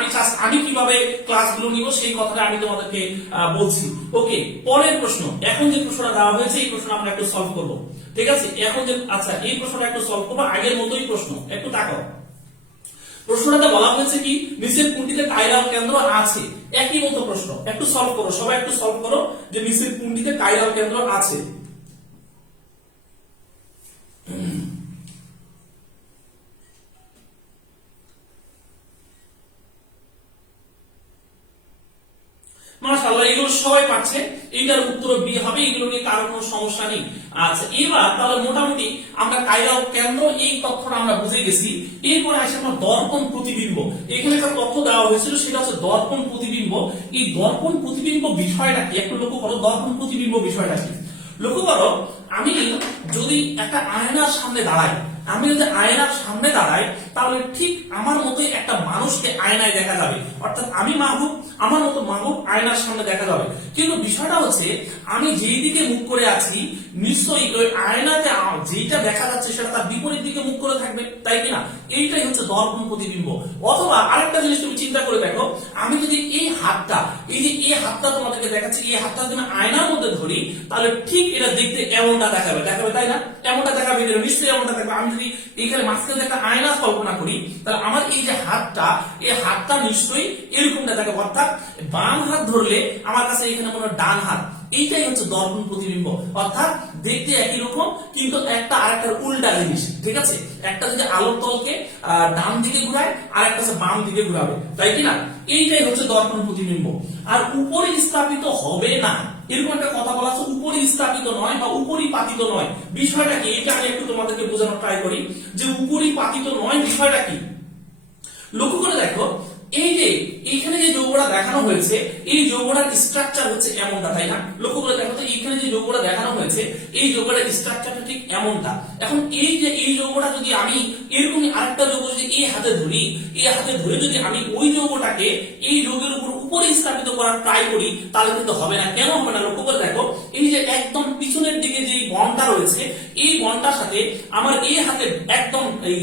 আমি কিভাবে ক্লাসগুলো নিব সেই কথাটা আমি তোমাদেরকে বলছি। ওকে, পরের প্রশ্ন, এখন যে প্রশ্নটা দেওয়া হয়েছে এই প্রশ্ন আমরা একটু সলভ করব, ঠিক আছে? এখন যে আচ্ছা এই প্রশ্নটা একটু সলভ করবো, আগের মতোই প্রশ্ন, একটু তাকাও। প্রশ্নটাতে বলা হয়েছে কি, নিচের কোনটিতে কাইরাল কেন্দ্র আছে? একই মতো প্রশ্ন, একটু সলভ করো, সবাই একটু সলভ করো যে নিচের কোনটিতে কাইরাল কেন্দ্র আছে। মাশাআল্লাহ, এগুলো সবাই পাচ্ছে, এটার উত্তর বি হবে, এগুলো নিয়ে কারো কোনো সমস্যা নেই। আচ্ছা এবার তাহলে মোটামুটি আমরা কাইরাল কেন্দ্র এই তথ্যটা আমরা বুঝে গেছি। এরপরে আসে আমরা দর্পণ প্রতিবিম্ব। এখানে একটা তথ্য দেওয়া হয়েছিল, সেটা হচ্ছে দর্পণ প্রতিবিম্ব। এই দর্পণ প্রতিবিম্ব বিষয়টা কি একটু লক্ষ্য করো। দর্পণ প্রতিবিম্ব বিষয়টা কি লক্ষ্য করো। আমি যদি একটা আয়নার সামনে দাঁড়াই, আমি যদি আয়নার সামনে দাঁড়াই তাহলে ঠিক আমার মতোই একটা মানুষকে আয়নায় দেখা যাবে, অর্থাৎ আমি মাহবুব, আমার মতো মাহবুব আয়নার সামনে দেখা যাবে। কিন্তু বিষয়টা হচ্ছে আমি যেই দিকে মুখ করে আছি নিশ্চয়ই ওই আয়নাতে যেটা দেখা যাচ্ছে সেটা তার বিপরীত দিকে মুখ করে থাকবে, তাই কিনা? এইটাই হচ্ছে দর্পণ প্রতিবিম্ব। অথবা আরেকটা জিনিস তুমি চিন্তা করে দেখো, আমি যদি এই হাতটা, এই যে এই হাতটা তোমাদেরকে দেখাচ্ছি, এই হাতটা যদি আমি আয়নার মধ্যে ধরি তাহলে ঠিক এটা দেখতে এমনটা দেখাবে, তাই না? এমনটা দেখাবে, নিশ্চয়ই এমনটা দেখবে। আমি যদি এখানে মাঝখানে একটা আয়না কল্পনা করি তাহলে আমার এই যে হাতটা, এই হাতটা নিশ্চয়ই এরকমটা দেখাবে, অর্থাৎ বাম হাত ধরলে আমার কাছে এখানে মনে হয় ডান হাত। এইটাই হচ্ছে দর্পণ প্রতিবিম্ব, অর্থাৎ দেখতে একই রকম কিন্তু একটা আরেকটার উল্টা জিনিস, ঠিক আছে? একটা যদি আলোর তলকে ডান দিকে ঘুরায় আর একটা বাম দিকে ঘুরাবে, তাই কিনা? এইটাই হচ্ছে দর্পণ প্রতিবিম্ব। আর উপরে স্থাপিত হবে না এরকম একটা কথা বলা আছে, উপরে স্থাপিত নয় বা উপরিপাতিত নয়। বিষয়টা কি এটা আমি একটু তোমাদেরকে বোঝানোর ট্রাই করি যে উপরিপাতিত নয় বিষয়টা কি। লক্ষ্য করে দেখো, এই যে এইখানে যে যৌগটা দেখানো হয়েছে এই যৌগটার স্ট্রাকচার হচ্ছে এমনটা, তাই না? লক্ষ্য করে দেখো তো এইখানে যে যৌগটা দেখানো হয়েছে এই যৌগটার স্ট্রাকচারটা ঠিক এমনটা। এখন এই যে এই যৌগটা যদি আমি এরকমই আরেকটা যৌগ যদি এই হাতে ধরি, এই হাতে ধরে যদি আমি ওই যৌগটাকে এই যৌগের উপর উপরে স্থাপিত করার ট্রাই করি তাহলে কিন্তু হবে না। কেন হবে না? লক্ষ্য করে দেখো, এই যে একদম পিছনের দিকে যে বন্ডটা রয়েছে এই বন্ডটার সাথে আমার এই হাতে একদম এই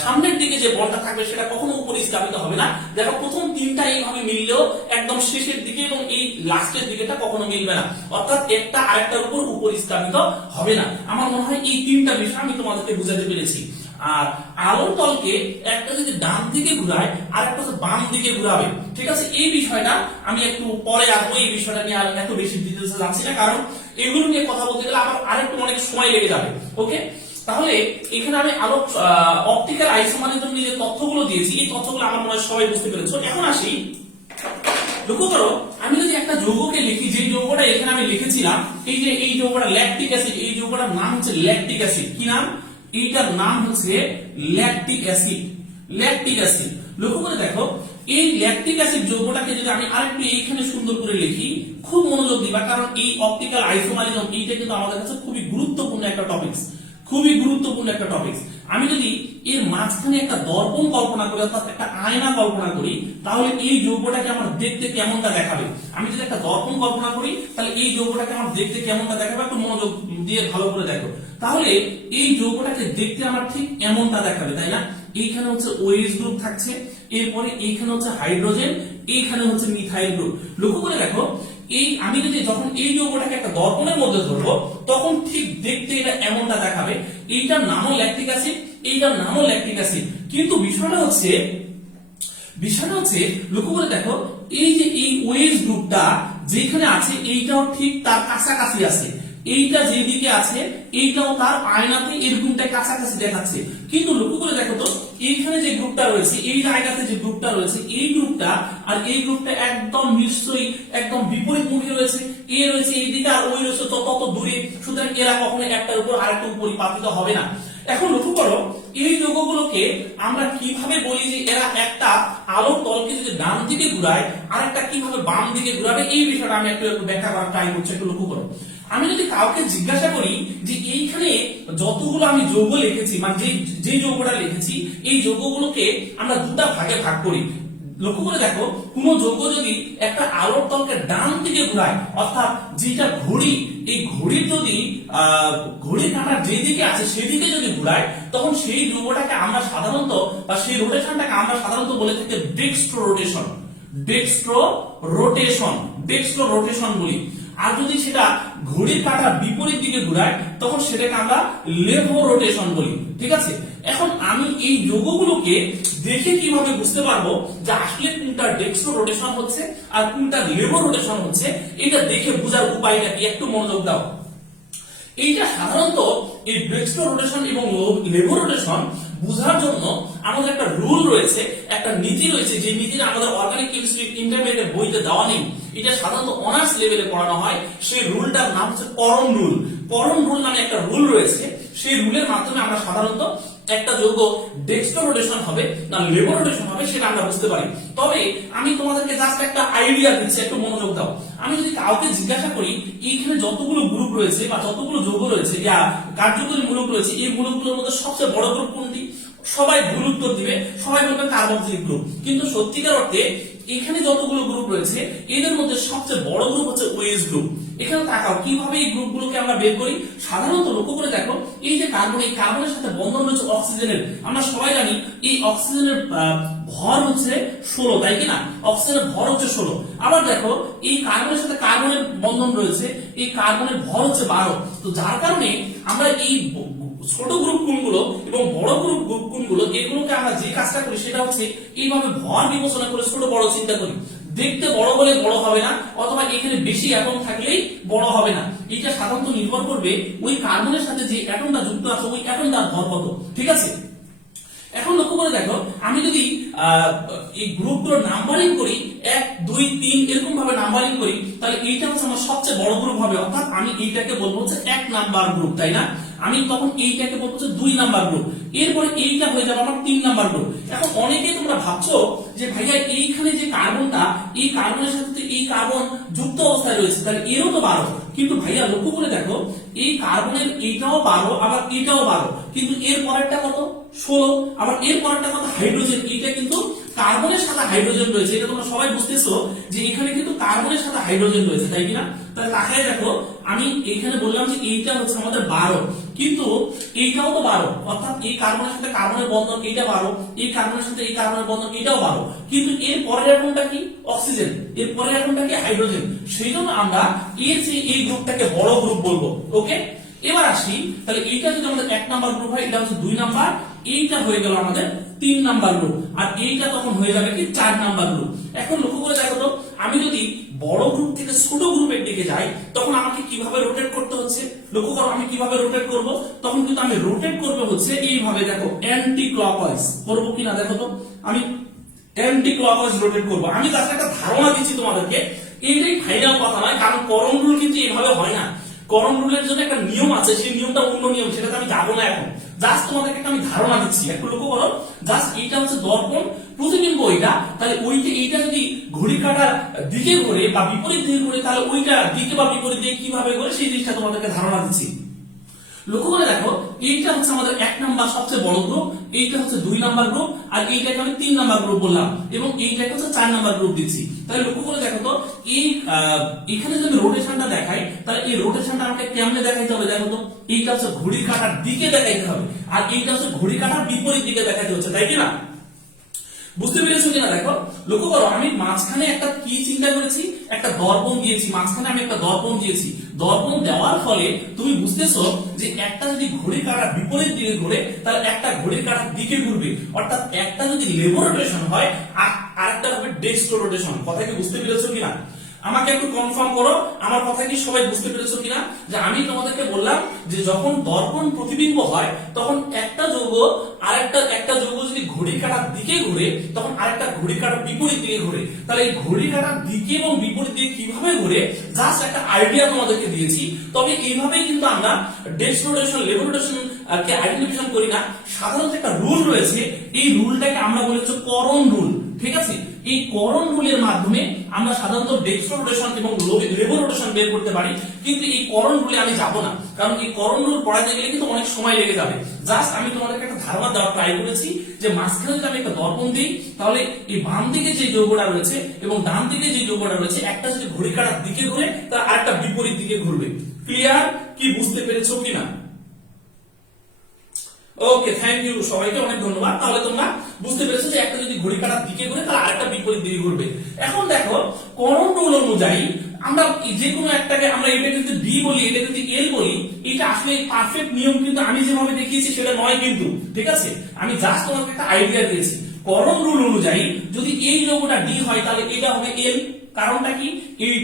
সামনের দিকে যে বন্ডটা থাকবে সেটা কখনো উপরে স্থাপিত হবে না। দেখো প্রথম তিনটা এইভাবে মিললেও একদম শেষের দিকে এবং এই লাস্টের দিকেটা কখনো মিলবে না, অর্থাৎ একটা আরেকটার উপর উপর স্থাপিত হবে না। আমার মনে হয় এই তিনটা বিষয় আমি তোমাদেরকে বুঝাতে পেরেছি। আর আলোর তলকে একটা যদি ডান দিকে ঘুরায় আর একটা বাম দিকে ঘুরাবে, ঠিক আছে? এই বিষয়টা আমি একটু পরে আসবো, এই বিষয়টা নিয়ে আর এত বেশি ডিটেইলসে যাচ্ছি না, কারণ এগুলো নিয়ে কথা বলতে গেলে আমার আরেকটু অনেক সময় লেগে যাবে। ওকে, তাহলে এখানে আমি আলো অপটিক্যাল আইসোমারিজম নিয়ে যে তথ্যগুলো দিয়েছি এই তথ্যগুলো আমার মনে হয় সবাই বুঝতে পেরেছো। এখন আসি, লক্ষ্য করো আমি যদি একটা যৌগকে লিখি, যে যৌগটা এখানে আমি লিখেছিলাম, এই যে এই যৌগটা ল্যাকটিক অ্যাসিড, এই যৌগটার নাম হচ্ছে ল্যাকটিক অ্যাসিড। কি নাম? এইটার নাম হচ্ছে ল্যাকটিক অ্যাসিড। Lactic acid. লক্ষ্য করে দেখো এই ল্যাকটিক অ্যাসিড যৌগটাকে যদি আমি আরেকটু এইখানে সুন্দর করে লিখি, খুব মনোযোগ দিবা, কারণ এই অপটিক্যাল আইসোমারিজম এইটা কিন্তু আমাদের কাছে খুবই গুরুত্বপূর্ণ একটা টপিকস, খুবই গুরুত্বপূর্ণ একটা টপিকস। আমি যদি এর মাঝখানে একটা দর্পণ কল্পনা করি, অর্থাৎ একটা আয়না কল্পনা করি, তাহলে এই যৌগটাকে আমার দেখতে কেমনটা দেখাবে। আমি যদি একটা দর্পণ কল্পনা করি, তাহলে এই যৌগটাকে আমার দেখতে কেমনটা দেখাবে, একটু মনোযোগ দিয়ে ভালো করে দেখো। তাহলে এই যৌগটাকে দেখতে আমার ঠিক এমনটা দেখাবে, তাই না? এইখানে হচ্ছে OH গ্রুপ থাকছে, এরপরে এইখানে হচ্ছে হাইড্রোজেন, এইখানে হচ্ছে মিথাইল গ্রুপ। লক্ষ্য করে দেখো এই আমি যদি যখন এই যৌগটাকে একটা দর্পণের মধ্যে ধরবো, তখন ঠিক দেখতে এটা এমনটা দেখাবে। এইটার নামও ল্যাকটিক অ্যাসিড, এইটার নামও ল্যাকটিক অ্যাসিড। কিন্তু বিষয়টা হচ্ছে লক্ষ্য করে দেখো এই যে এই OH গ্রুপটা যেখানে আছে, এইটাও ঠিক তার কাছাকাছি আছে। এইটা যেদিকে আছে এইটাও তার আয়নাতে এরকমটা কাছাকাছি দেখাচ্ছে। কিন্তু লক্ষ্য করে দেখো তো এইখানে যে গ্রুপটা রয়েছে, এই জায়গাতে যে গ্রুপটা রয়েছে, এই গ্রুপটা আর এই গ্রুপটা একদম নিশ্চয়ই একদম বিপরীতমুখী রয়েছে। এ রয়েছে এইদিকে আর ওই রয়েছে তত দূরে, সুতরাং এরা কখনো একটার উপর আরেকটা পরিপাতিত হবে না। এখন লক্ষ্য করো এই যৌগগুলোকে আমরা কিভাবে বলি যে এরা একটা আলোর তলকে যদি ডান দিকে ঘুরায় আর একটা কিভাবে বাম দিকে ঘুরাবে, এই বিষয়টা আমি একটু ব্যাখ্যা করার ট্রাই করছি, একটু লক্ষ্য করো। আমি যদি কাউকে জিজ্ঞাসা করি যে এইখানে যতগুলো আমি যৌগ লিখেছি, মানে যে যৌগটা লিখেছি, এই যৌগগুলোকে আমরা দুটা ভাগে ভাগ করি। লক্ষ্য করে দেখো কোন যৌগ যদি একটা আলোর তলকে ডান দিকে ঘুরায়, অর্থাৎ যেটা ঘড়ি, এই ঘড়ির যদি ঘড়ির কাঁটার যেদিকে আছে সেদিকে যদি ঘুরায়, তখন সেই যৌগটাকে আমরা সাধারণত বা সেই রোটেশনটাকে আমরা সাধারণত বলে থাকি dextro rotation. Dextro rotation, dextro rotation বলি। আর যদি সেটা ঘড়ির কাঁটার বিপরীত দিকে ঘুরায়, তখন সেটাকে আমরা লেভো রোটেশন বলি। ঠিক আছে? এখন আমি এই যৌগগুলোকে দেখে কিভাবে বুঝতে পারবো যে আসলে কোনটা ডেক্সট্রো রোটেশন হচ্ছে আর কোনটা লেভো রোটেশন হচ্ছে, এটা দেখে বোঝার উপায়টা কি, একটু মনোযোগ দাও। এইটা সাধারণত এই ডেক্সট্রো রোটেশন এবং লেভো রোটেশন বোঝার জন্য আমাদের একটা রুল রয়েছে, একটা নীতি রয়েছে, যে নীতিটা আমাদের অর্গানিক কেমিস্ট্রি ইন্টারমিডিয়েট বইতে দেওয়া নেই, এটা সাধারণত অনার্স লেভেলে পড়ানো হয়। সেই রুলটার নাম হচ্ছে করণ রুল। করণ রুল নামে একটা রুল রয়েছে, সেই রুলের মাধ্যমে আমরা সাধারণত একটা যৌগ ডেক্সট্রো রোটেশন হবে না লেভো রোটেশন হবে সেটা আমরা বুঝতে পারি। তবে আমি তোমাদেরকে জাস্ট একটা আইডিয়া দিচ্ছি, একটু মনোযোগ দাও। আমি যদি কাউকে জিজ্ঞাসা করি এইখানে যতগুলো গ্রুপ রয়েছে বা যতগুলো যৌগ রয়েছে, কার্যকরী মূলক রয়েছে, এই মূলকগুলোর মধ্যে সবচেয়ে বড় গ্রুপ কোনটি, সবাই ভুল উত্তর দিবে, সবাই বলবে কার্বক্সিলিক গ্রুপ। কিন্তু সত্যিকার অর্থে এখানে যতগুলো গ্রুপ রয়েছে এদের মধ্যে সবচেয়ে বড় গ্রুপ হচ্ছে OH গ্রুপ। এখানে তাকাও কিভাবে এই গ্রুপগুলোকে আমরা বের করি। সাধারণত লক্ষ্য করে দেখো এই যে কার্বন, এই কার্বনের সাথে বন্ধন রয়েছে অক্সিজেনের। আমরা সবাই জানি এই অক্সিজেনের ভর হচ্ছে 16, তাই কি না? অক্সিজেনের ভর হচ্ছে 16। আবার দেখো এই কার্বনের সাথে কার্বনের বন্ধন রয়েছে, এই কার্বনের ভর হচ্ছে 12। তো যার কারণে আমরা এই ছোট গ্রুপ কোনগুলো এবং বড় গ্রুপ কোনগুলো, এগুলোকে আমরা যে কাজটা করি সেটা হচ্ছে এইভাবে ভর বিবেচনা করে ছোট বড় চিন্তা করি। দেখতে বড় হলে বড় হবে না, অথবা এখানে বেশি অ্যাটম থাকলেই বড় হবে না। এটা সাধারণত নির্ভর করবে ওই কার্বনের সাথে যে অ্যাটমটা যুক্ত আছে ওই অ্যাটমটার ভর কত। ঠিক আছে? এখন লক্ষ্য করে দেখো আমি যদি এই গ্রুপগুলো নাম্বারিং করি 1 2 3 এরকম ভাবে নাম্বারিং করি, তাহলে এইটা হচ্ছে আমার সবচেয়ে বড় গ্রুপ হবে, অর্থাৎ আমি এইটাকে বলবো হচ্ছে 1 নাম্বার গ্রুপ, তাই না? আমি তখন এইটাকে বলবো হচ্ছে 2 নাম্বার গ্রুপ, এরপরে এইটা হয়ে যাবে আমার 3 নাম্বার গ্রুপ। এখন অনেকেই তোমরা ভাবছো যে ভাইয়া এইখানে যে কার্বনটা, এই কার্বনের সাথে এই কার্বন যুক্ত অবস্থায় রয়েছে, তাহলে এরও তো 12। কিন্তু ভাইয়া লক্ষ্য করে দেখো এই কার্বনের এইটাও 12 আবার এটাও 12, কিন্তু এর পরেরটা কত 16, আবার এর পরেরটা কত হাইড্রোজেন। এইটা কিন্তু কার্বনের সাথে হাইড্রোজেন রয়েছে, এটা তোমরা সবাই বুঝতেছো যে এখানে কিন্তু কার্বনের সাথে হাইড্রোজেন রয়েছে, তাই কিনা? তাহলে তাকায় দেখো আমি এখানে বললাম যে এইটা হচ্ছে আমাদের 12, কিন্তু এইটাও তো 12, অর্থাৎ এই কার্বনের সাথে কার্বনের বন্ধন এইটা 12, এই কার্বনের সাথে এই কার্বনের বন্ধন এটাও 12, কিন্তু এর পরের অ্যাটমটা কি অক্সিজেন, এর পরের অ্যাটমটা কি হাইড্রোজেন। সেই জন্য আমরা এর যে এই গ্রুপটাকে বড় গ্রুপ বলবো। ওকে, এবার আসি তাহলে এইটা যদি আমাদের 1 নাম্বার গ্রুপ হয়, এটা হচ্ছে 2 নাম্বার, এইটা হয়ে গেল আমাদের 3 নাম্বার গ্রুপ, আর এইটা তখন হয়ে যাবে কি 4 নাম্বার গ্রুপ। এখন লক্ষ্য করে দেখো তো আমি যদি বড় গ্রুপ থেকে ছোট গ্রুপের দিকে যাই তখন আমাকে কিভাবে রোটেট করতে হচ্ছে। লক্ষ্য করো আমি কিভাবে রোটেট করব, তখন কিন্তু আমি রোটেট করব হচ্ছে এইভাবে, দেখো অ্যান্টি ক্লকওয়াইজ করব কিনা। দেখো তো আমি অ্যান্টি ক্লকওয়াইজ রোটেট করব। আমি জাস্ট একটা ধারণা দিচ্ছি তোমাদেরকে, এইটাই ফাইনাল কথা নয়, কারণ করণ রুল কিন্তু এইভাবে হয় না। করণ রুলের জন্য একটা নিয়ম আছে, সেই নিয়মটা অন্য নিয়ম, সেটাতে আমি যাবো না এখন। জাস্ট তোমাদেরকে একটা আমি ধারণা দিচ্ছি, একটু লক্ষ্য করো। জাস্ট এইটা হচ্ছে দর্পণ প্রতিবিম্ব, এইটা তাহলে ওইটা, এইটা যদি ঘড়ি কাঁটার দিকে ঘুরে বা বিপরীত দিকে ঘুরে, তাহলে ওইটা দিকে বা বিপরীত দিকে কিভাবে ঘুরে সেই জিনিসটা তোমাদেরকে ধারণা দিচ্ছি। লক্ষ্য করে দেখো, এইটা হচ্ছে আমাদের 1 নাম্বার সবচেয়ে বড় গ্রুপ, এইটা হচ্ছে 2 নাম্বার গ্রুপ, আর এইটাকে আমি 3 নাম্বার গ্রুপ বললাম, এবং এইটাকে হচ্ছে 4 নাম্বার গ্রুপ দিচ্ছি। তাহলে লক্ষ্য করে দেখো তো, এই এখানে যদি রোটেশনটা দেখাই, তাহলে এই রোটেশনটা আমাকে কেমনে দেখাইতে হবে দেখো তো। এইটা হচ্ছে ঘড়ির কাঁটার দিকে দেখাইতে হবে, আর এইটা হচ্ছে ঘড়ির কাঁটার বিপরীত দিকে দেখাইতে হচ্ছে, তাই কি না? বুঝতে পেরেছো কিনা দেখো, লক্ষ্য করো, আমি মাঝখানে একটা কি চিন্তা করেছি, একটা দর্পণ দিয়েছি, মাঝখানে আমি একটা দর্পণ দিয়েছি। দর্পণ দেওয়ার ফলে তুমি বুঝতেছো যে একটা যদি ঘড়ির কাঁটার বিপরীত দিকে ঘুরে, তাহলে একটা ঘড়ির কাঁটার দিকে ঘুরবে, অর্থাৎ একটা যদি লেভো রোটেশন হয় আর আরেকটা হবে ডেক্সট্রো রোটেশন। কথা কি বুঝতে পেরেছো কিনা? আমাকে একটু কনফার্ম করো, আমার কথা কি সবাই বুঝতে পেরেছো কিনা? যে আমি তোমাদেরকে বললাম যে যখন দর্পণ প্রতিবিম্ব হয়, তখন একটা যৌগ একটা যৌগ যদি ঘড়ির কাঁটার দিকে ঘুরে, তখন আরেকটা ঘড়ির কাঁটার বিপরীত দিকে ঘুরে। তাহলে এই ঘড়ির কাঁটার দিকে এবং বিপরীত দিকে কিভাবে ঘুরে জাস্ট একটা আইডিয়া তোমাদেরকে দিয়েছি। তবে এইভাবেই কিন্তু আমরা ডেক্সট্রো রোটেশন, লেভো রোটেশন কে আইডেন্টিফিকেশন করি না। সাধারণত একটা রুল রয়েছে, এই রুলটাকে আমরা বলি হচ্ছে করণ রুল, ঠিক আছে? এই করণ রুলের মাধ্যমে আমরা সাধারণত ডেক্সট্রো রোটেশন এবং লেভো রোটেশন বের করতে পারি, কিন্তু এই করণ রুলে আমি যাব না, কারণ এই করণ রুল পড়াতে গেলে কিন্তু অনেক সময় লেগে যাবে। জাস্ট আমি তোমাদেরকে একটা ধারণা দেওয়ার ট্রাই করেছি যে মাঝখানে যদি আমি একটা দর্পণ দিই, তাহলে এই বাম দিকে যে যৌগটা রয়েছে এবং ডান দিকে যে যৌগটা রয়েছে, একটা যদি ঘড়ি কাঁটার দিকে ঘুরে, তার আরেকটা বিপরীত দিকে ঘুরবে। ক্লিয়ার? কি বুঝতে পেরেছো কিনা? ওকে, থ্যাংক ইউ, সবাইকে অনেক ধন্যবাদ। তাহলে তোমরা বুঝতে পেরেছো যে একটা যদি ঘড়ি কাঁটার দিকে ঘুরে, তাহলে আরেকটা বিপরীত দিকে ঘুরবে। এখন দেখো, করণ রুল অনুযায়ী আমরা যে কোনো একটাকে, আমরা এটা কিন্তু ডি বলি, এটা যদি এল বলি, এটা আসলে পারফেক্ট নিয়ম কিন্তু আমি যেভাবে দেখিয়েছি সেটা নয় কিন্তু, ঠিক আছে? আমি জাস্ট তোমাকে একটা আইডিয়া দিয়েছি। করণ রুল অনুযায়ী যদি এই যৌগটা ডি হয়, তাহলে এটা হবে এল। কারণটা কি? এই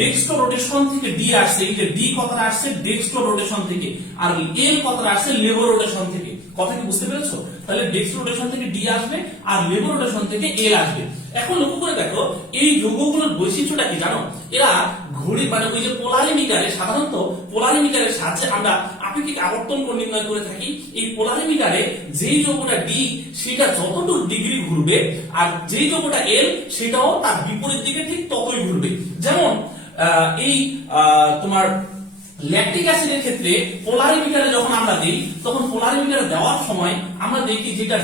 ডেক্সট্রো রোটেশন থেকে ডি আসছে, এই যে ডি কথাটা আসছে ডেক্সট্রো রোটেশন থেকে, আর এল কথাটা আসছে লেভো রোটেশন থেকে। কথা কি বুঝতে পেরেছো? তাহলে ডেক্সট্রো রোটেশন থেকে ডি আসবে আর লেভো রোটেশন থেকে এল আসবে। এখন লক্ষ্য করে দেখো, এই যৌগগুলোর বৈশিষ্ট্যটা কি জানো? এরা ঘড়ি মানে ওই যে পোলারিমিটারে, সাধারণত পোলারিমিটারের সাহায্যে আমরা আপেক্ষিক আবর্তন কোণ নির্ণয় করে থাকি। এই পোলারিমিটারে যেই যৌগটা ডি, সেটা যতটুকু ডিগ্রি ঘুরবে, আর যেই যৌগটা এল, সেটাও তার বিপরীত দিকে ঠিক ততই ঘুরবে। যেমন এই তোমার ল্যাকটিক অ্যাসিডের ক্ষেত্রে পোলারিমিটারে যখন আমরা দিই, তখন পোলারিমিটারে দেওয়ার সময় আমরা দেখি যেটা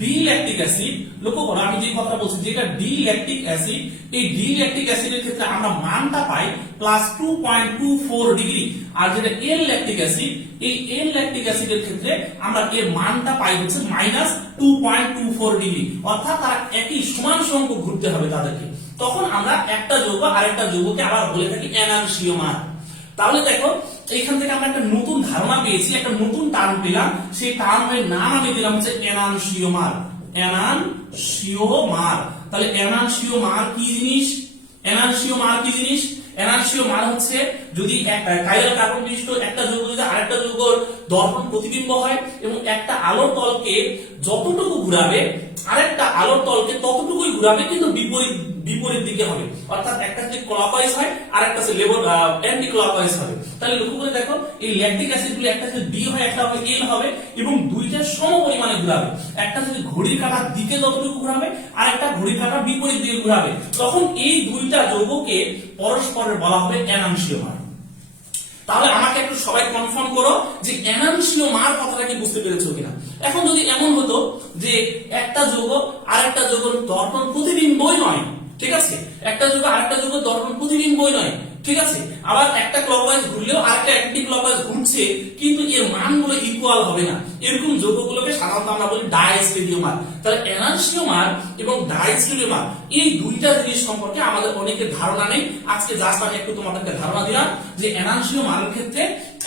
ডি ল্যাকটিক অ্যাসিড, লক্ষ্য করো আমি যে কথা বলছি, যেটা ডি ল্যাকটিক অ্যাসিড, এই ডি ল্যাকটিক অ্যাসিডের ক্ষেত্রে আমরা মানটা পাই +2.24 ডিগ্রি, আর যেটা এল ল্যাকটিক অ্যাসিড, এই এল ল্যাকটিক অ্যাসিডের ক্ষেত্রে আমরা এর মানটা পাই হচ্ছে -2.24 ডিগ্রি, অর্থাৎ তারা একই সমান সংখ্যক ঘুরতে হবে তাদেরকে। তখন আমরা একটা যৌগ আরেকটা যৌগকে আবার বলে থাকি এনানসিওমার। তাহলে দেখো, এইখান থেকে আমরা একটা নতুন ধারণা পেয়েছি, একটা নতুন টার্ম পেলাম, সেই টার্মের নাম আমি দিলাম হচ্ছে এনানসিওমার। এনানসিওমার। তাহলে এনানসিওমার কি জিনিস? এনানসিওমার কি জিনিস? এনানসিওমার হচ্ছে যদি কাইরাল কার্বন বিশিষ্ট একটা যৌগ যদি আরেকটা যৌগের দর্পণ প্রতিবিম্ব হয়, এবং একটা আলোর তলকে যতটুকু ঘুরাবে, আরেকটা আলোর তলকে ততটুকুই ঘুরাবে, কিন্তু বিপরীত দিকে হবে। অর্থাৎ একটা যদি ক্লকওয়াইজ হয়, আরেকটা যদি অ্যান্টি ক্লকওয়াইজ হবে। তাহলে লক্ষ্য করে দেখো, এই ল্যাকটিক অ্যাসিড গুলো একটা যদি ডি হয়, একটা হবে এল হবে, এবং দুইটা সম পরিমাণে ঘুরাবে। একটা যদি ঘড়ির কাঁটার দিকে যতটুকু ঘুরাবে, আর একটা ঘড়ির কাঁটার বিপরীত দিকে ঘুরাবে, তখন এই দুইটা যৌগকে পরস্পরের বলা হবে এনানসিওমার। তাহলে আমাকে একটু সবাই কনফার্ম করো যে এনানসিওমার কথাটা কি বুঝতে পেরেছো কিনা? এখন যদি এমন হতো যে একটা যৌগ আরেকটা যৌগের দর্পণ প্রতিবিম্বই নয়, ঠিক আছে? একটা যৌগ আরেকটা যৌগের দর্পণ প্রতিবিম্বই নয়, ঠিক আছে? আবার একটা ক্লকওয়াইজ ঘুরলেও আরেকটা অ্যান্টি ক্লকওয়াইজ ঘুরছে, কিন্তু এর মানগুলো ইকুয়াল হবে না, এরকম যৌগগুলোকে সাধারণত আমরা বলি ডাইস্টেরিওমার। তাহলে এনানসিওমার এবং ডাইস্টেরিওমার, এই দুইটা জিনিস সম্পর্কে আমাদের অনেকের ধারণা নেই। আজকে জাস্ট আমি একটু তোমাদেরকে ধারণা দিলাম যে এনানসিওমারের ক্ষেত্রে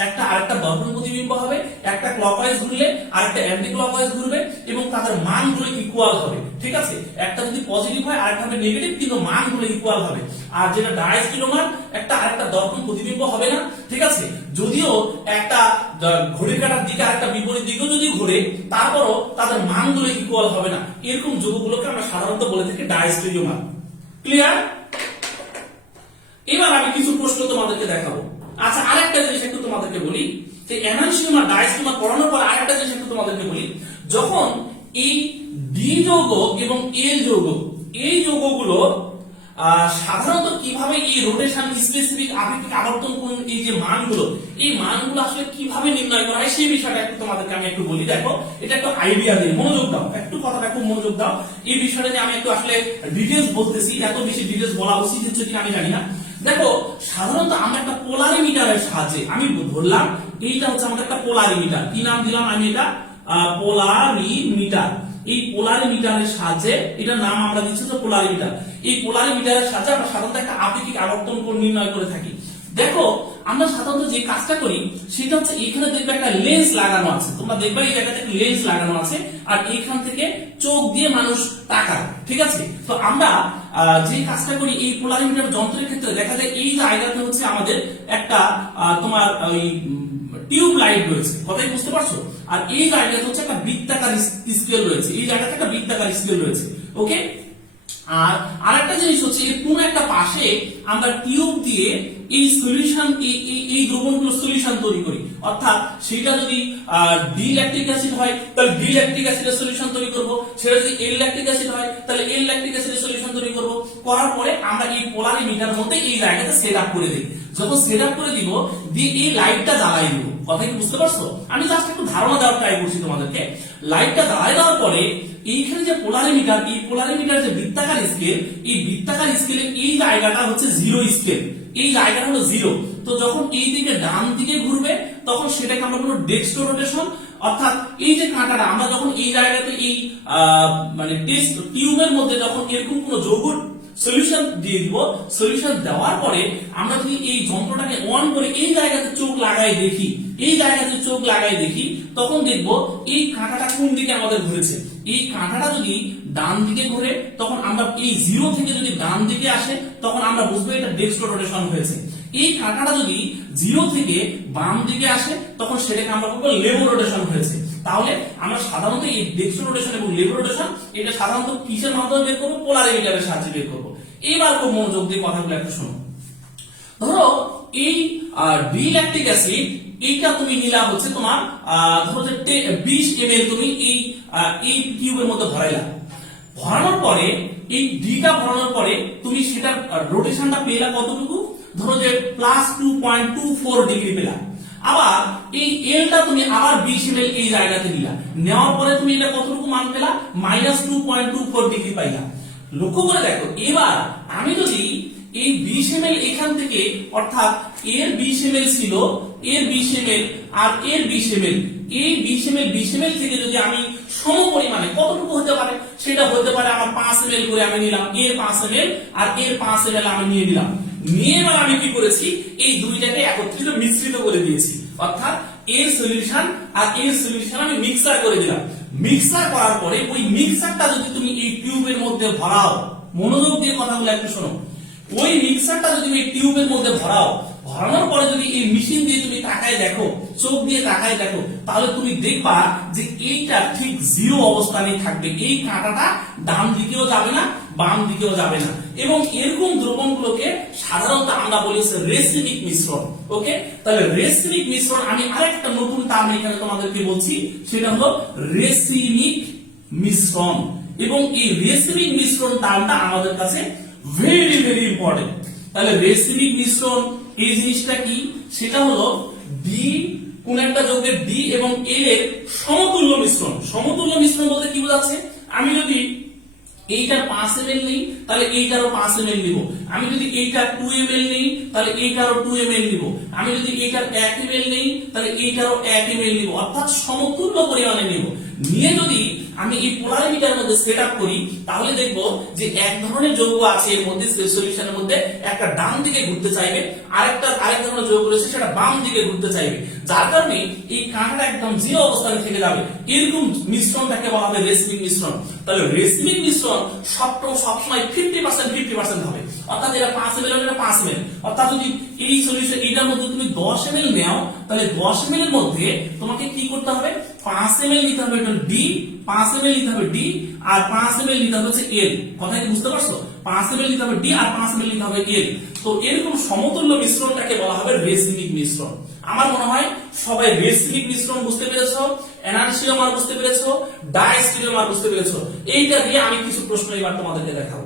একটা আরেকটা দর্পণ প্রতিবিম্ব হবে, একটা ক্লকওয়াইজ ঘুরলে আরেকটা অ্যান্টি ক্লকওয়াইজ ঘুরবে, এবং তাদের মানগুলো ইকুয়াল হবে, ঠিক আছে? একটা যদি পজিটিভ হয় আরেকটা হবে নেগেটিভ, কিন্তু মানগুলো ইকুয়াল হবে। আর যেটা ডাইস্টেরিওমার, একটা আরেকটা দর্পণ প্রতিবিম্ব হবে না, ঠিক আছে? যদিও একটা ঘড়ির কাঁটার দিকে আরেকটা বিপরীত দিকেও যদি ঘুরে, তারপরও তাদের তাদের মানগুলো ইকুয়াল হবে না, এরকম যৌগগুলোকে আমরা সাধারণত বলে থাকি ডায়স্টেরিওমার। ক্লিয়ার? এবার আমি কিছু প্রশ্ন তোমাদেরকে দেখাবো। আচ্ছা, আরেকটা জিনিস একটু তোমাদেরকে বলি, যে এনানসিওমার ডায়স্টেরিওমার পড়ানোর পর আরেকটা জিনিস একটু তোমাদেরকে বলি, যখন এই ডি যৌগ এবং এল যৌগ, এই যৌগগুলো সাধারণত কিভাবে এই রোটেশন স্পেসিফিক আপেক্ষিক আবর্তন কোণ, এই যে মানগুলো, এই মানগুলো আসলে কিভাবে নির্ণয় করা হয় সেই বিষয়টা একটু তোমাদেরকে আমি একটু বলি। দেখো, এটা একটু আইডিয়া দিই, মনোযোগ দাও, একটু কথাটা খুব মনোযোগ দাও। এই বিষয়টা যে আমি একটু আসলে ডিটেইলস বলতেছি, এত বেশি ডিটেইলস বলা উচিত হচ্ছে কিনা আমি জানি না। দেখো, সাধারণত আমরা একটা পোলারিমিটারের সাহায্যে, আমি ধরলাম এইটা হচ্ছে আমাদের একটা পোলারিমিটার, কি নাম দিলাম আমি, এটা পোলারিমিটার। এই পোলারিমিটারের সাহায্যে, এটার নাম আমরা দিচ্ছি যে পোলারিমিটার। এই পোলারিমিটারের সাহায্যে আমরা সাধারণত একটা আপেক্ষিক আবর্তন কোণ নির্ণয় করে থাকি। দেখো, আমরা সাধারণত যে কাজটা করি সেটা হচ্ছে, এখানে দেখবে একটা লেন্স লাগানো আছে, তোমরা দেখবে এই জায়গাতে একটা লেন্স লাগানো আছে, আর এইখান থেকে চোখ দিয়ে মানুষ তাকায়, ঠিক আছে? তো আমরা যে কাজটা করি এই পোলারিমিটার যন্ত্রের ক্ষেত্রে দেখা যায় এই জায়গাতে হচ্ছে আমাদের একটা তোমার ওই টিউব লাইট রয়েছে, কথাই বুঝতে পারছো? আর এই জায়গাতে হচ্ছে একটা বৃত্তাকার স্কেল রয়েছে, এই জায়গাতে একটা বৃত্তাকার স্কেল রয়েছে, ওকে? আর আরেকটা জিনিস হচ্ছে, এর কোন একটা পাশে আমরা টিউব দিয়ে এই সলিউশন, এই দ্রবণগুলো সলিউশন তৈরি করি। অর্থাৎ সেটা যদি ডি ল্যাকটিক অ্যাসিড হয় তাহলে ডি ল্যাকটিক অ্যাসিডের সলিউশন তৈরি করব, সেটা যদি এল ল্যাকটিক অ্যাসিড হয় তাহলে এল ল্যাকটিক অ্যাসিডের সলিউশন তৈরি করব। করার পরে আমরা এই পোলারিমিটার মধ্যে এই জায়গাতে সেটআপ করে দিই। যখন সেটআপ করে দিব, দিয়ে এই লাইটটা জ্বালাই দিব। কথা কি বুঝতে পারছো? আমি জাস্ট একটু ধারণা দেওয়ার ট্রাই করছি তোমাদেরকে। লাইটটা জ্বালাই দেওয়ার পরে এইখানে যে পোলারিমিটার, এই পোলারিমিটার যে বৃত্তাকার স্কেল, এই বৃত্তাকার স্কেলে এই জায়গাটা হচ্ছে জিরো স্কেল, এই জায়গাটা হলো জিরো। তো যখন এই দিকে ডান দিকে ঘুরবে তখন সেটাকে আমরা বলবো ডেক্সট্রো রোটেশন। অর্থাৎ এই যে কাঁটাটা, আমরা যখন এই জায়গাতে এই মানে টেস্ট টিউবের মধ্যে যখন এরকম কোন যৌগ সলিউশন দিয়ে দিব, সলিউশন দেওয়ার পরে আমরা যদি এই যন্ত্রটাকে অন করে এই জায়গাতে চোখ লাগাই দেখি, এই জায়গাতে চোখ লাগাই দেখি, তখন দেখবো এই কাঁটাটা কোন দিকে আমাদের ঘুরেছে। এই কাঁটাটা যদি ডান দিকে ঘুরে, তখন আমরা এই জিরো থেকে যদি ডান দিকে আসে, তখন আমরা বুঝবো এটা ডেক্সট্রো রোটেশন হয়েছে। এই কাঁটাটা যদি জিরো থেকে বাম দিকে আসে, তখন সেটাকে আমরা বলবো লেভো রোটেশন হয়েছে। তাহলে আমরা সাধারণত এই ডেক্সট্রো রোটেশন এবং লেভো রোটেশন এটা সাধারণত কিসের মাধ্যমে বের করবো? পোলারিমিটারের সাহায্যে বের করবো। এবার খুব মনোযোগ দিয়ে কথাগুলো একটু শোনো। ধরো এই ডি ল্যাকটিক অ্যাসিড, এইটা তুমি নিলা হচ্ছে তোমার ধরো যে 20 ml তুমি এই টিউবের মধ্যে ভরাইলা। ভরানোর পরে এই ডিটা ভরানোর পরে তুমি সেটার রোটেশনটা পেলা কতটুকু? ধরো যে +2.24 ডিগ্রি পেলা। আবার এই এলটা তুমি আবার 20 ml এই জায়গাতে নিলা, নেওয়ার পরে তুমি এটা কতটুকু মান পেলা? -2.24 ডিগ্রি পাইলা। লক্ষ্য করে দেখো, এবার আমি যদি এই 20 ml এখান থেকে, অর্থাৎ এর 20 ml ছিল, এর 20 ml আর এর 20 ml, এই 20 ml থেকে যদি আমি সম পরিমাণে কতটুকু হতে পারে? সেটা হতে পারে আমার 5 ml করে আমি নিলাম, এর 5 ml আর এর 5 ml আমি নিয়ে নিলাম। নিয়ে এবার আমি কি করেছি? এই দুইটাকে একত্রিত মিশ্রিত করে দিয়েছি। অর্থাৎ এর সলিউশন আর এর সলিউশন আমি মিক্সার করে দিলাম। মিক্সার করার পরে ওই মিক্সারটা যদি তুমি এই টিউবের মধ্যে ভরাও, মনোযোগ দিয়ে কথাগুলো একটু শোনো, ওই মিক্সারটা যদি তুমি এই টিউবের মধ্যে ভরাও, ভরানোর পরে যদি এই মেশিন দিয়ে তুমি তাকায় দেখো, চোখ দিয়ে তাকায় দেখো, তাহলে তুমি দেখবা যে এইটা ঠিক জিরো অবস্থানে থাকবে। এই কাঁটাটা ডান দিকেও যাবে না, বাম দিকেও যাবে না। এবং এরকম দ্রবণগুলোকে সাধারণত আমরা বলি রেসিমিক মিশ্রণ। ওকে, তাহলে রেসিমিক মিশ্রণ, আমি আরেকটা নতুন টার্ম এখানে তোমাদেরকে বলছি, সেটা হলো রেসিমিক মিশ্রণ। এবং এই রেসিমিক মিশ্রণ টার্মটা আমাদের কাছে ভেরি ভেরি ইম্পর্টেন্ট। তাহলে রেসিমিক মিশ্রণ এই জিনিসটা কি? সেটা হলো ডি, কোন একটা যৌগের ডি এবং এল এর সমতুল্য মিশ্রণ। সমতুল্য মিশ্রণ বলতে কি বোঝাচ্ছে? আমি যদি এইটার 5 ml নেই তাহলে এইটারও 5 ml নিব। আমি যদি এইটার 2 ml নেই তাহলে এইটারও 2 ml নিব। আমি যদি এইটার 1 ml নেই তাহলে এইটারও 1 ml নিব। অর্থাৎ সমতুল্য পরিমাণে নিব। নিয়ে যদি আমি এই পোলারিমিটার মধ্যে সেটআপ করি, তাহলে দেখব যে এক ধরনের যৌগ আছে এর মধ্যে, সলিউশনের মধ্যে একটা ডান দিকে ঘুরতে চাইবে, আরেক ধরনের যৌগ রয়েছে সেটা বাম দিকে ঘুরতে চাইবে, যার কারণে এই কাঁটাটা একদম জিরো অবস্থানে থেকে যাবে। এরকম মিশ্রণটাকে বলা হবে রেসিমিক মিশ্রণ। তাহলে রেসিমিক মিশ্রণ সবসময় 50% হবে। অর্থাৎ এটা 5 ml, এটা 5 ml। অর্থাৎ যদি এই সলিউশন এটার মধ্যে তুমি 10 ml নাও, তাহলে 10 ml এর মধ্যে তোমাকে কি করতে হবে? 5 ml নিতে হবে এটা ডি, 5 ml নিতে হবে ডি, আর 5 ml নিতে হবে হচ্ছে এল। কথা কি বুঝতে পারছো? 5 ml নিতে হবে ডি আর 5 ml নিতে হবে এল। তো এরকম সমতুল্য মিশ্রণটাকে বলা হবে রেসিমিক মিশ্রণ। আমার মনে হয় সবাই রেসিমিক মিশ্রণ বুঝতে পেরেছো, এনানসিওমার বুঝতে পেরেছো, ডায়স্টেরিওমার বুঝতে পেরেছো। এইটা দিয়ে আমি কিছু প্রশ্ন এবার তোমাদেরকে দেখাবো।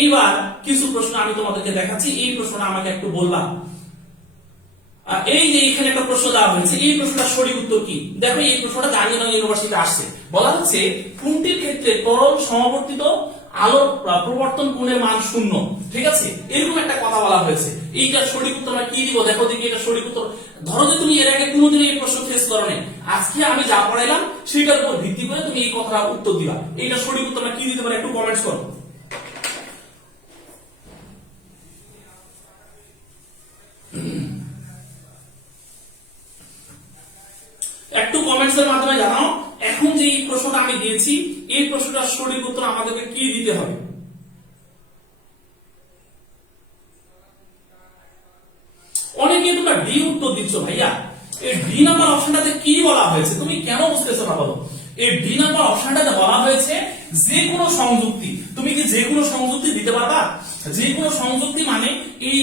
এইবার কিছু প্রশ্ন আমি তোমাদেরকে দেখাচ্ছি, এই প্রশ্নটা আমাকে একটু বলবা। এই যে এখানে একটা প্রশ্ন দেওয়া হয়েছে, এই প্রশ্নটার সঠিক উত্তর কি? দেখো এই প্রশ্নটা জাহাঙ্গীরনগর ইউনিভার্সিটিতে আসছে। বলা হচ্ছে কোনটির ক্ষেত্রে তরল সমাবর্তিত আলোর প্রবর্তন কোণের মান 0। ঠিক আছে, এরকম একটা কথা বলা হয়েছে। এইটার সঠিক উত্তর আমরা কি দিব? দেখো দেখি এটা সঠিক উত্তর। ধরো যে তুমি এর আগে কোনোদিন এই প্রশ্ন ফেস করো নাই, আজকে আমি যা পড়াইলাম সেটার উপর ভিত্তি করে তুমি এই কথাটা উত্তর দিবা। এইটার সঠিক উত্তর আমরা কি দিতে পারি একটু কমেন্টস করো। একটু কমেন্টস এর মাধ্যমে জানাও এখন যে এই প্রশ্নটা আমি দিয়েছি এই প্রশ্নটার সঠিক উত্তর আমাদেরকে কি দিতে হবে। অনেকে তোমরা ডি উত্তর দিচ্ছ ভাইয়া। এই ডি নাম্বার অপশনটাতে কি বলা হয়েছে তুমি কেন বুঝতেছো না বলো? এই ডি নাম্বার অপশনটাতে বলা হয়েছে যে কোনো সংযুক্তি। তুমি কি যে কোনো সংযুক্তি দিতে পারবা? যে কোনো সংযুক্তি মানে এই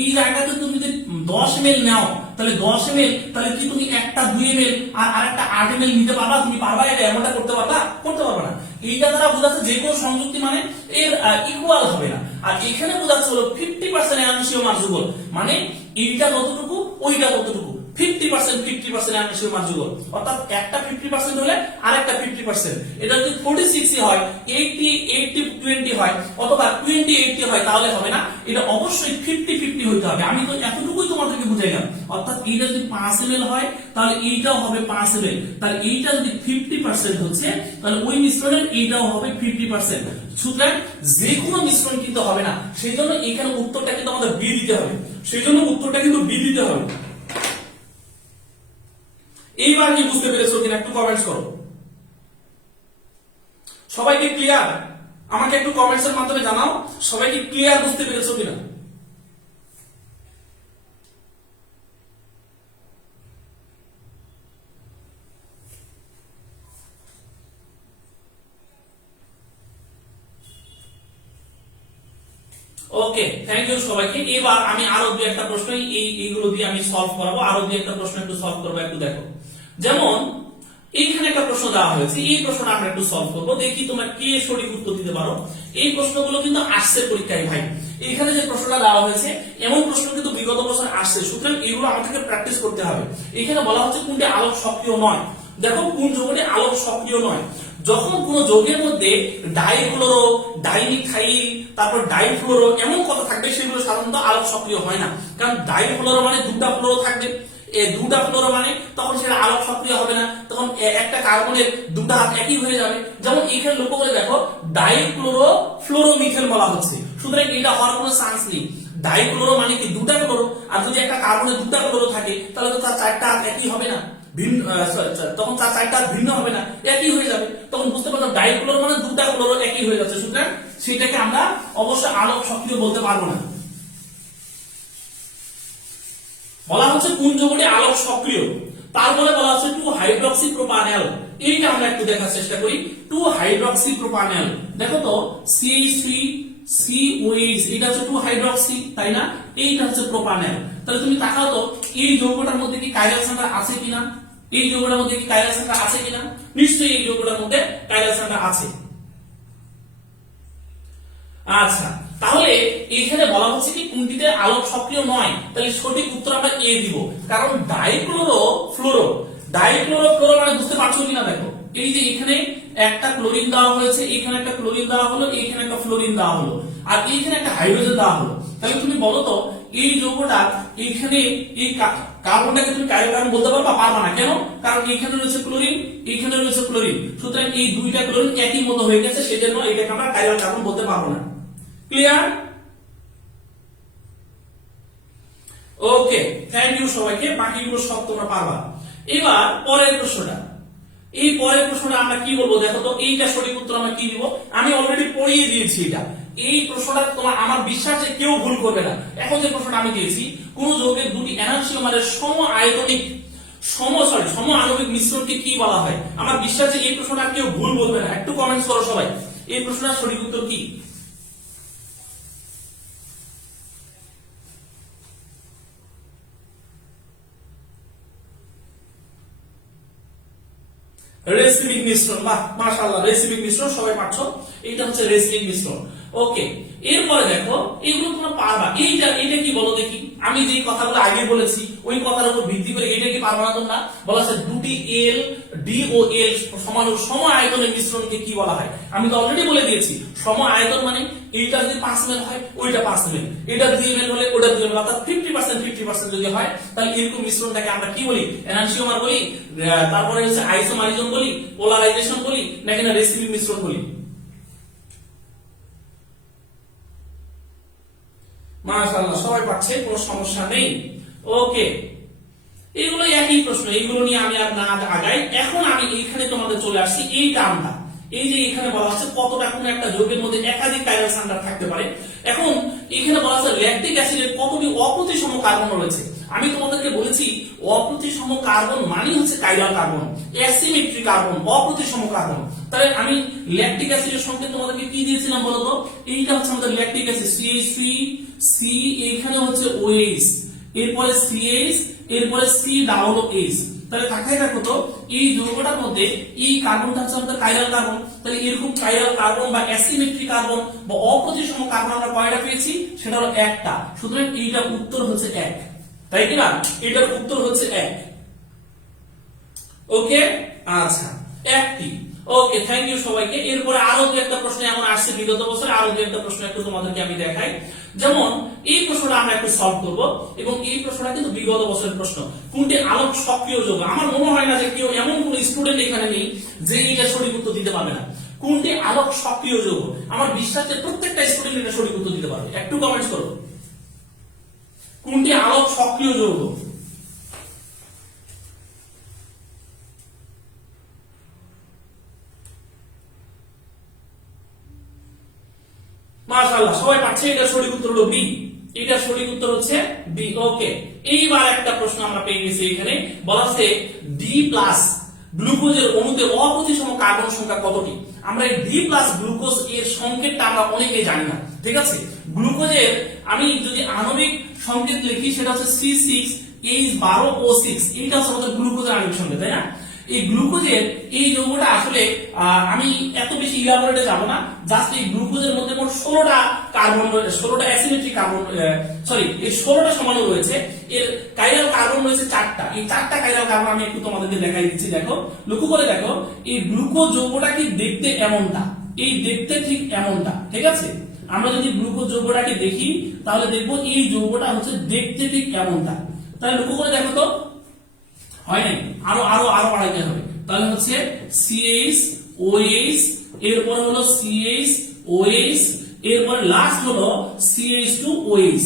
এই জায়গাতে তুমি যদি 10 ml নাও তাহলে 10 ml, তাহলে কি তুমি একটা 2 ml আর আরেকটা 8 ml নিতে পারবা? তুমি পারবা? এটা এমনটা করতে পারবা? করতে পারবা না। এইটা দ্বারা বোঝাচ্ছে যে কোনো সংযুক্তি মানে এর ইকুয়াল হবে না। আর এখানে বোঝাচ্ছে হলো 50% এনানসিওমার যুগল, মানে এইটা যতটুকু ওইটা ততটুকু, 50% এনানসিওমার যুগল। অর্থাৎ একটা 50% হলে আরেকটা 50%। এটা যদি 46 হয়, 80-20 হয় অথবা 20-80 হয় তাহলে হবে না, এটা অবশ্যই 50-50 হইতে হবে। আমি তো এতটুকুই তোমাদেরকে বুঝাইলাম। অর্থাৎ এইটা যদি 5 ml হয় তাহলে এইটাও হবে 5 ml, তাহলে এইটা যদি 50% হচ্ছে তাহলে ওই মিশ্রণের এইটাও হবে 50%। সুতরাং যে কোনো মিশ্রণ কিন্তু হবে না, সেই জন্য এখানে উত্তরটা কিন্তু আমাদের বি দিতে হবে। সেই জন্য উত্তরটা কিন্তু বি দিতে হবে। এইবার কি বুঝতে পেরেছো কিনা একটু কমেন্টস করো। সবাইকে ক্লিয়ার? আমাকে একটু কমেন্টস এর মাধ্যমে জানাও সবাইকে ক্লিয়ার বুঝতে পেরেছো কিনা। ওকে, থ্যাংক ইউ সবাইকে। এবার আমি আরো দুই একটা প্রশ্ন এইগুলো দিয়ে আমি সলভ করবো। আরো দুই একটা প্রশ্ন একটু সলভ করবো, একটু দেখো। যেমন এইখানে একটা প্রশ্ন দেওয়া হয়েছে, এই প্রশ্নটা আমরা একটু সলভ করবো, দেখি তোমরা কে সঠিক উত্তর দিতে পারো। এই প্রশ্নগুলো কিন্তু আসছে পরীক্ষায় ভাই। এখানে যে প্রশ্নটা দেওয়া হয়েছে এমন প্রশ্ন কিন্তু বিগত বছর আসছে, সুতরাং এগুলো আমাদেরকে প্র্যাকটিস করতে হবে। এখানে বলা হচ্ছে কোনটি আলোক সক্রিয় নয়। দেখো কোন যৌগটি আলোক সক্রিয় নয়? যখন কোন যৌগের মধ্যে ডাইক্লোরো, ডাইমিথাইল, তারপর ডাইফ্লোরো এমন কথা থাকবে সেগুলো সাধারণত আলোক সক্রিয় হয় না। কারণ ডাইফ্লোরো মানে দুটা ফ্লোরো থাকবে, এই দুটা ফ্লোরো মানে তখন সেটা আলোক সক্রিয় হবে না, তখন একটা কার্বনের দুটা হাত একই হয়ে যাবে। যেমন এখানে লক্ষ্য করে দেখো ডাইক্লোরো ফ্লোরোমিথেন বলা হচ্ছে, সুতরাং এটা হওয়ার কোনো চান্স নেই। ডাইক্লোরো মানে কি দুটা ক্লোরো, আর যদি একটা কার্বনের দুটা ক্লোরো থাকে তাহলে তো তার চারটা হাত একই হবে না, ভিন্ন, তখন তার চারটা ভিন্ন হবে না, একই হয়ে যাবে। তখন বুঝতে পারছো ডাইক্লোরো মানে দুটা ক্লোরো একই হয়ে যাচ্ছে, সুতরাং সেটাকে আমরা অবশ্যই আলোক সক্রিয় বলতে পারবো না। বলা হচ্ছে কোন যৌগটি আলোক সক্রিয়, তারপরে বলা হচ্ছে 2-হাইড্রক্সিপ্রোপানেল। এইটা আমরা একটু দেখার চেষ্টা করি। 2-হাইড্রক্সিপ্রোপানেল, দেখো তো CH3COH, এটা হচ্ছে 2-হাইড্রক্সি, তাই না? এইটা হচ্ছে প্রোপানেল। তাহলে তুমি তাকাও তো এই যৌগটার মধ্যে কি কাইরাল সেন্টার আছে কিনা? এই যৌগটার মধ্যে কি কাইরাল সেন্টার আছে কিনা? নিশ্চয়ই এই যৌগটার মধ্যে কাইরাল সেন্টার আছে। আচ্ছা, তাহলে এখানে বলা হচ্ছে কি কোনটিতে আলোক সক্রিয় নয়, তাহলে সঠিক উত্তর আমরা এ দিব। কারণ ডাইক্লোরো ফ্লোরো, ডাইক্লোরো ফ্লোরো মানে বুঝতে পারছো কিনা দেখো, এই যে এখানে একটা ক্লোরিন দেওয়া হয়েছে, এখানে একটা ক্লোরিন দেওয়া হলো, এখানে একটা ফ্লোরিন দেওয়া হলো, আর এইখানে একটা হাইড্রোজেন দেওয়া হলো। তাহলে তুমি বলো তো এই যৌগটা এইখানে এই কার্বনটাকে তুমি কার্বন বলতে পারবা? পারবা না। কেন? কারণ এইখানে রয়েছে ক্লোরিন, এইখানে রয়েছে ক্লোরিন, সুতরাং এই দুইটা ক্লোরিন একই মতো হয়ে গেছে, সেজন্য এটাকে আমরা কার্বন বলতে পারবো না। ক্লিয়ার? ওকে, থ্যাংক ইউ সবাইকে। বাকিগুলো সব তোমরা পারবা। এবার পরের প্রশ্নটা, এই পরের প্রশ্নটা আমরা কি বলবো দেখো তো, এইটা সঠিক উত্তর আমরা কি দিব? আমি অলরেডি পড়িয়ে দিয়েছি এটা। এই প্রশ্নটা তোমার আমার বিশ্বাস যে কেউ ভুল করবে না। এখন যে প্রশ্নটা আমি দিয়েছি, কোন যৌগের দুটি এনানসিওমারের সম আয়তনিক সম আণবিক মিশ্রণকে কি বলা হয়? আমার বিশ্বাস যে এই প্রশ্নটা কেউ ভুল বলবে না, একটু কমেন্টস করো সবাই, এই প্রশ্নটার সঠিক উত্তর কি? রেসিমিক মিশ্রণ, বাহ মাশাআল্লাহ, রেসিমিক মিশ্রণ সবাই পাচ্ছো, এটা হচ্ছে রেসিমিক মিশ্রণ। ওকে, এরপরে দেখো এগুলো তোমরা পারবা। এইটা কি বলো দেখি, আমি যে কথাগুলো আগে বলেছি ওই কথার উপর ভিত্তি করে এটা কি পারবা না তোমরা? বলা আছে দুটি এল ডি ও এল সমান সম আয়তনের মিশ্রণকে কি বলা হয়? আমি তো অলরেডি বলে দিয়েছি, সম আয়তন মানে এইটা যদি 5 ml হয় ওইটা 5 ml, এটা 2 ml হলে ওটা 2 ml, অর্থাৎ 50% যদি হয় তাহলে এরকম মিশ্রণটাকে আমরা কি বলি? এনানসিওমার বলি, তারপরে হচ্ছে আইসোমারিজম বলি, পোলারাইজেশন বলি, নাকি না রেসিমিক মিশ্রণ বলি? মাশাআল্লাহ, সবাই পাচ্ছে, কোনো সমস্যা নেই। ওকে, এগুলো একই প্রশ্ন, এইগুলো নিয়ে আমি আর না আগাই। এখন আমি এইখানে তোমাদের চলে আসছি এই টার্মটা, এই যে এখানে বলা হচ্ছে কতটা কোন একটা যৌগের মধ্যে একাধিক কাইরাল সেন্টার থাকতে পারে। এখন এখানে বলা হচ্ছে ল্যাকটিক অ্যাসিডের কতটি অপ্রতিসম কার্বন রয়েছে। আমি তোমাদেরকে বলেছি অপ্রতিসম কার্বন মানে হচ্ছে কাইরাল কার্বন, অ্যাসিমেট্রি কার্বন, অপ্রতিসম কার্বন। তাহলে আমি ল্যাকটিক অ্যাসিডের সংকেত তোমাদেরকে কি দিয়েছিলাম বলতো? এইটা হচ্ছে আমাদের ল্যাকটিক অ্যাসিড, CH3, C, এখানে হচ্ছে OH, এরপরে CH, এরপরে COOH। তাহলে কাকে রাখো তো এই যৌগটার মধ্যে এই কার্বনটা হচ্ছে আমাদের কাইরাল কার্বন। তাহলে এরকম কাইরাল কার্বন বা অ্যাসিমেট্রিক কার্বন বা অপ্রতিসম কার্বন আমরা কয়টা পেয়েছি? সেটা হলো একটা। সুতরাং এইটার উত্তর হচ্ছে 1, তাই কি না? এটার উত্তর হচ্ছে 1। ওকে, আচ্ছা, একটি। ওকে, থ্যাংক ইউ সবাইকে। এরপরে আরো যে একটা প্রশ্ন এমন আসছে বিগত বছরে, আরো যে একটা প্রশ্ন একটু তোমাদেরকে আমি দেখাই। যেমন এই প্রশ্নটা আমরা একটু সলভ করব, এবং এই প্রশ্নটা কিন্তু বিগত বছরের প্রশ্ন। কোনটি আলোক সক্রিয় যৌগ? আমার মনে হয় না যে কেউ এমন কোন স্টুডেন্ট এখানে নেই যে এটা সঠিক উত্তর দিতে পারবে না। কোনটি আলোক সক্রিয় যৌগ? আমার বিশ্বাস যে প্রত্যেকটা স্টুডেন্ট এটা সঠিক উত্তর দিতে পারবে, একটু কমেন্টস করো। কোনটি আলোক সক্রিয় যৌগ? মাশাআল্লাহ, সবাই পাচ্ছে, এটা সঠিক উত্তর হলো বি। এটা সঠিক উত্তর হচ্ছে বি। ওকে, এইবার একটা প্রশ্ন আমরা পেয়ে গেছি। এখানে বলা আছে ডি প্লাস গ্লুকোজের অণুতে অপ্রতিসম কার্বন সংখ্যা কতটি? আমরা এই ডি প্লাস গ্লুকোজ এর সংকেতটা আমরা অনেকেই জানি না, ঠিক আছে? গ্লুকোজের আমি যদি আণবিক সংকেত লিখি সেটা হচ্ছে C6H12O6, এইটা হচ্ছে আমাদের গ্লুকোজের আণবিক সংকেত, তাই না? এই গ্লুকোজের এই যৌগটা আসলে আমি এত বেশি ইলাবোরেটে যাব না, জাস্ট এই গ্লুকোজের মধ্যে মোট 16টা কার্বন, 16টা অ্যাসিমেট্রিক কার্বন, সরি এই 16টা সমাণু রয়েছে। এর কাইরাল কার্বন রয়েছে 4টা। এই 4টা কাইরাল কার্বন আমি একটু তোমাদেরকে দেখাই দিচ্ছি। দেখো, লক্ষ্য করে দেখো, এই গ্লুকোজ যৌগটা কি দেখতে এমনটা, এই দেখতে ঠিক এমনটা, ঠিক আছে? আমরা যদি গ্লুকোজ যৌগটাকে দেখি তাহলে দেখবো এই যৌগটা হচ্ছে দেখতে ঠিক এমনটা। তাহলে লক্ষ্য করে দেখো তো, হয় নাই? আরো আরো আরো বাড়াইতে হবে। তাহলে হচ্ছে CHOH, এরপর হলো CHOH, এরপর লাস্ট হলো CH2OH।